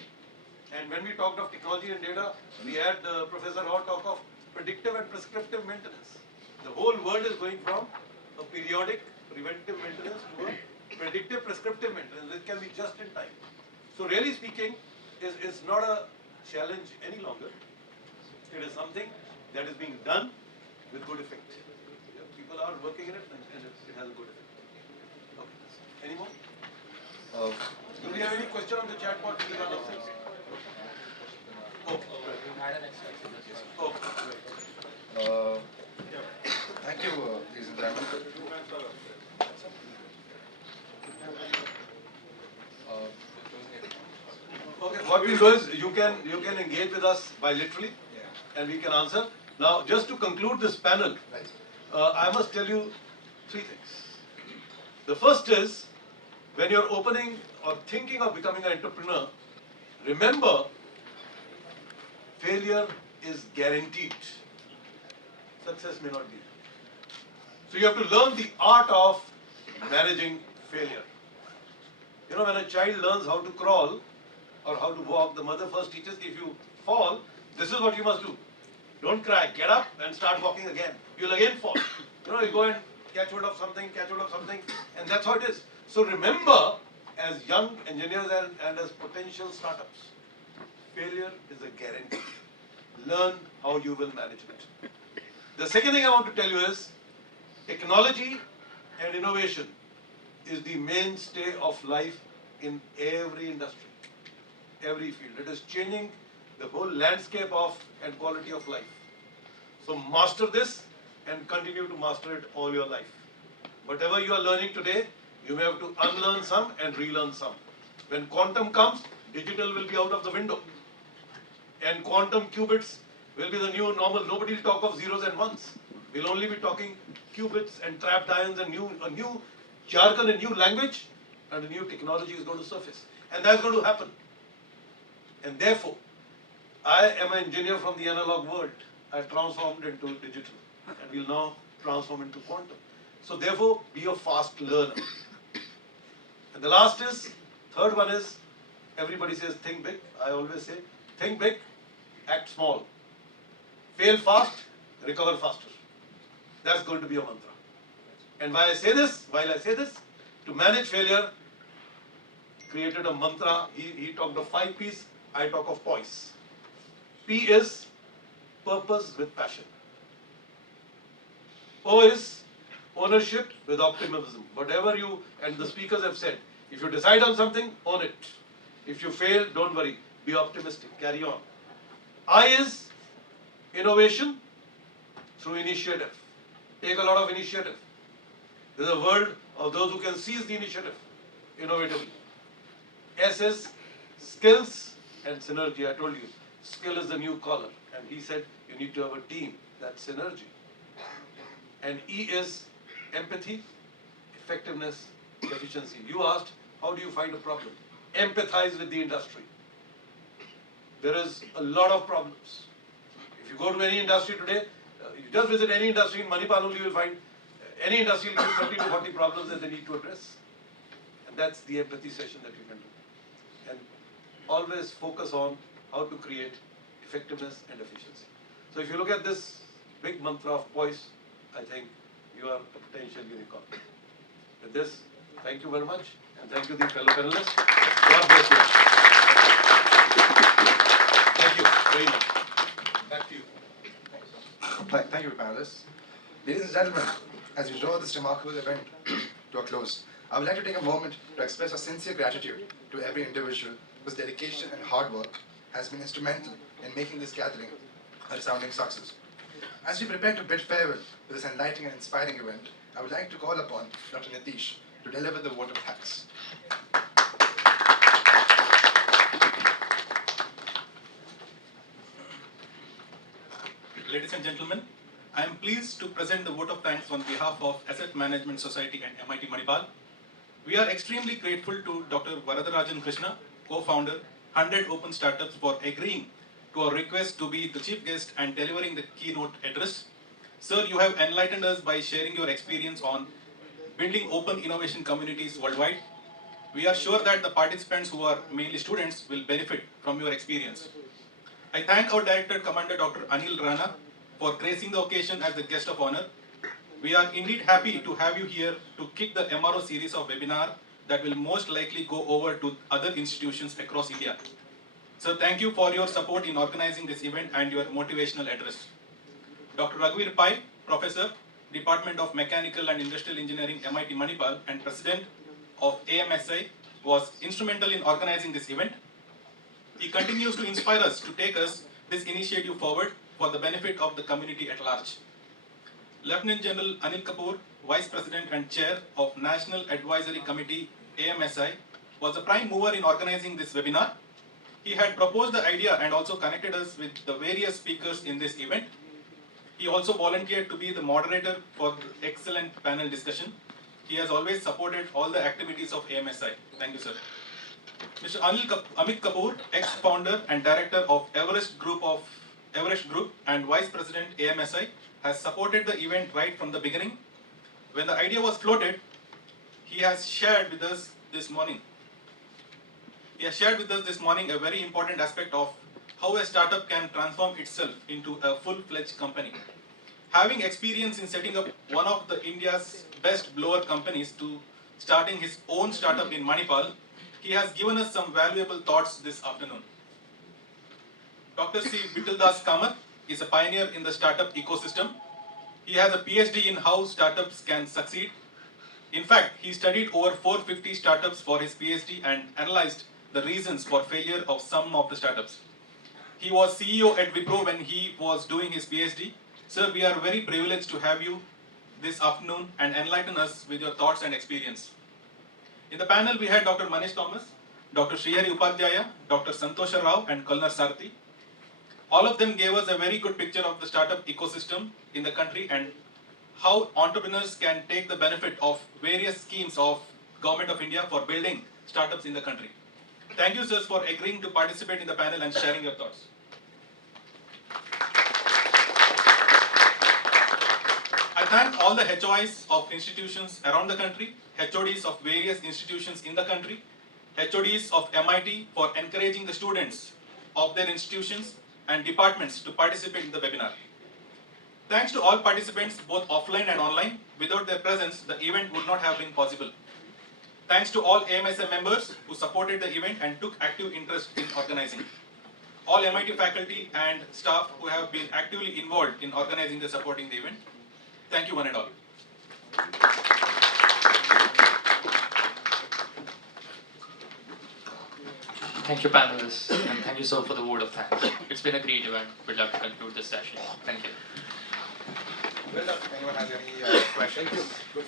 And when we talked of technology and data, we had Professor Rao talk of predictive and prescriptive maintenance. The whole world is going from a periodic preventive maintenance to a predictive prescriptive maintenance, which can be just in time. So really speaking, is not a challenge any longer. It is something that is being done with good effect. People are working in it and it has a good effect. Okay. Any more? Do we have any question on the chat board? Oh, Uh, Thank you, ladies and gentlemen. Okay, what we'll do is you can engage with us bilaterally, and we can answer. Now, just to conclude this panel, I must tell you 3 things. The first is, when you're opening or thinking of becoming an entrepreneur, remember, failure is guaranteed. Success may not be. So you have to learn the art of managing failure. You know, when a child learns how to crawl or how to walk, the mother first teaches, if you fall, this is what you must do. Don't cry, get up and start walking again. You'll again fall. You know, you go and catch hold of something, and that's how it is. So remember, as young engineers and as potential startups, failure is a guarantee. Learn how you will manage it. The second thing I want to tell you is, technology and innovation is the mainstay of life in every industry, every field. It is changing the whole landscape of and quality of life. So master this and continue to master it all your life. Whatever you are learning today, you may have to unlearn some and relearn some. When quantum comes, digital will be out of the window. And quantum qubits will be the new normal. Nobody will talk of zeros and ones. We'll only be talking qubits and trapped ions and a new jargon, a new language, and a new technology is going to surface. And that's going to happen. And therefore, I am an engineer from the analog world. I transformed into digital. And we'll now transform into quantum. So therefore, be a fast learner. And the last is, third one is, everybody says think big. I always say, think big, act small. Fail fast, recover faster. That's going to be a mantra. And while I say this, to manage failure, created a mantra. He talked of 5 P's, I talk of poise. P is purpose with passion. O is ownership with optimism. Whatever you and the speakers have said, if you decide on something, own it. If you fail, don't worry. Be optimistic. Carry on. I is innovation through initiative. Take a lot of initiative. There's a world of those who can seize the initiative innovatively. S is skills and synergy. I told you, skill is the new collar. And he said you need to have a team. That's synergy. And E is empathy, effectiveness, efficiency. You asked, how do you find a problem? Empathize with the industry. There is a lot of problems. If you go to any industry today, you just visit any industry in Manipal only, you will find any industry will give 30 to 40 problems that they need to address. And that's the empathy session that you can do. And always focus on how to create effectiveness and efficiency. So if you look at this big mantra of poise, I think you are a potential unicorn. With this, thank you very much, and thank you the fellow panelists. God bless you. Thank you very much. Back to you. Thank you, panelists. Ladies and gentlemen, as we draw this remarkable event to a close, I would like to take a moment to express our sincere gratitude to every individual whose dedication and hard work has been instrumental in making this gathering a resounding success. As we prepare to bid farewell to this enlightening and inspiring event, I would like to call upon Dr. Nitish to deliver the vote of thanks. Ladies and gentlemen, I am pleased to present the vote of thanks on behalf of Asset Management Society and MIT Manipal. We are extremely grateful to Dr. Varadarajan Krishna, co-founder, 100 Open Startups, for agreeing to our request to be the chief guest and delivering the keynote address. Sir, you have enlightened us by sharing your experience on building open innovation communities worldwide. We are sure that the participants, who are mainly students, will benefit from your experience. I thank our Director Commander Dr. Anil Rana for gracing the occasion as the guest of honor. We are indeed happy to have you here to kick the MRO series of webinar that will most likely go over to other institutions across India. So thank you for your support in organizing this event and your motivational address. Dr. Raghuveer Pai, Professor, Department of Mechanical and Industrial Engineering, MIT Manipal, and President of AMSI, was instrumental in organizing this event. He continues to inspire us to take this initiative forward for the benefit of the community at large. Lieutenant General Anil Kapoor, Vice President and Chair of National Advisory Committee, AMSI, was the prime mover in organizing this webinar. He had proposed the idea and also connected us with the various speakers in this event. He also volunteered to be the moderator for the excellent panel discussion. He has always supported all the activities of AMSI. Thank you, sir. Mr. Amit Kapoor, ex-founder and director of Everest Group and Vice President AMSI, has supported the event right from the beginning. When the idea was floated, he has shared with us this morning a very important aspect of how a startup can transform itself into a full-fledged company. Having experience in setting up one of India's best blower companies to starting his own startup in Manipal, he has given us some valuable thoughts this afternoon. Dr. C. Vittaldas Kamath is a pioneer in the startup ecosystem. He has a PhD in how startups can succeed. In fact, he studied over 450 startups for his PhD and analyzed the reasons for failure of some of the startups. He was CEO at Wipro when he was doing his PhD. Sir, we are very privileged to have you this afternoon and enlighten us with your thoughts and experience. In the panel, we had Dr. Manish Thomas, Dr. Srihari Upadhyaya, Dr. Santosha Rao, and Kalnar Sarthi. All of them gave us a very good picture of the startup ecosystem in the country and how entrepreneurs can take the benefit of various schemes of Government of India for building startups in the country. Thank you, sirs, for agreeing to participate in the panel and sharing your thoughts. I thank all the HOIs of institutions around the country, HODs of various institutions in the country, HODs of MIT for encouraging the students of their institutions and departments to participate in the webinar. Thanks to all participants, both offline and online. Without their presence, the event would not have been possible. Thanks to all AMSI members who supported the event and took active interest in organizing. All MIT faculty and staff who have been actively involved in organizing and supporting the event. Thank you one and all. Thank you, panelists, and thank you, sir, for the word of thanks. It's been a great event. We'd love to conclude this session. Thank you. Well done. Anyone has any questions? Good.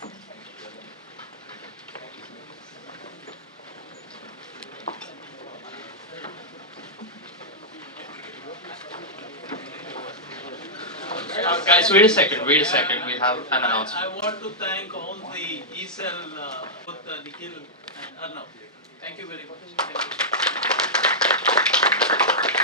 Guys, wait a second. We have an announcement. I want to thank all the ECEL, both Nikhil and Arnav. Thank you very much. Thank you.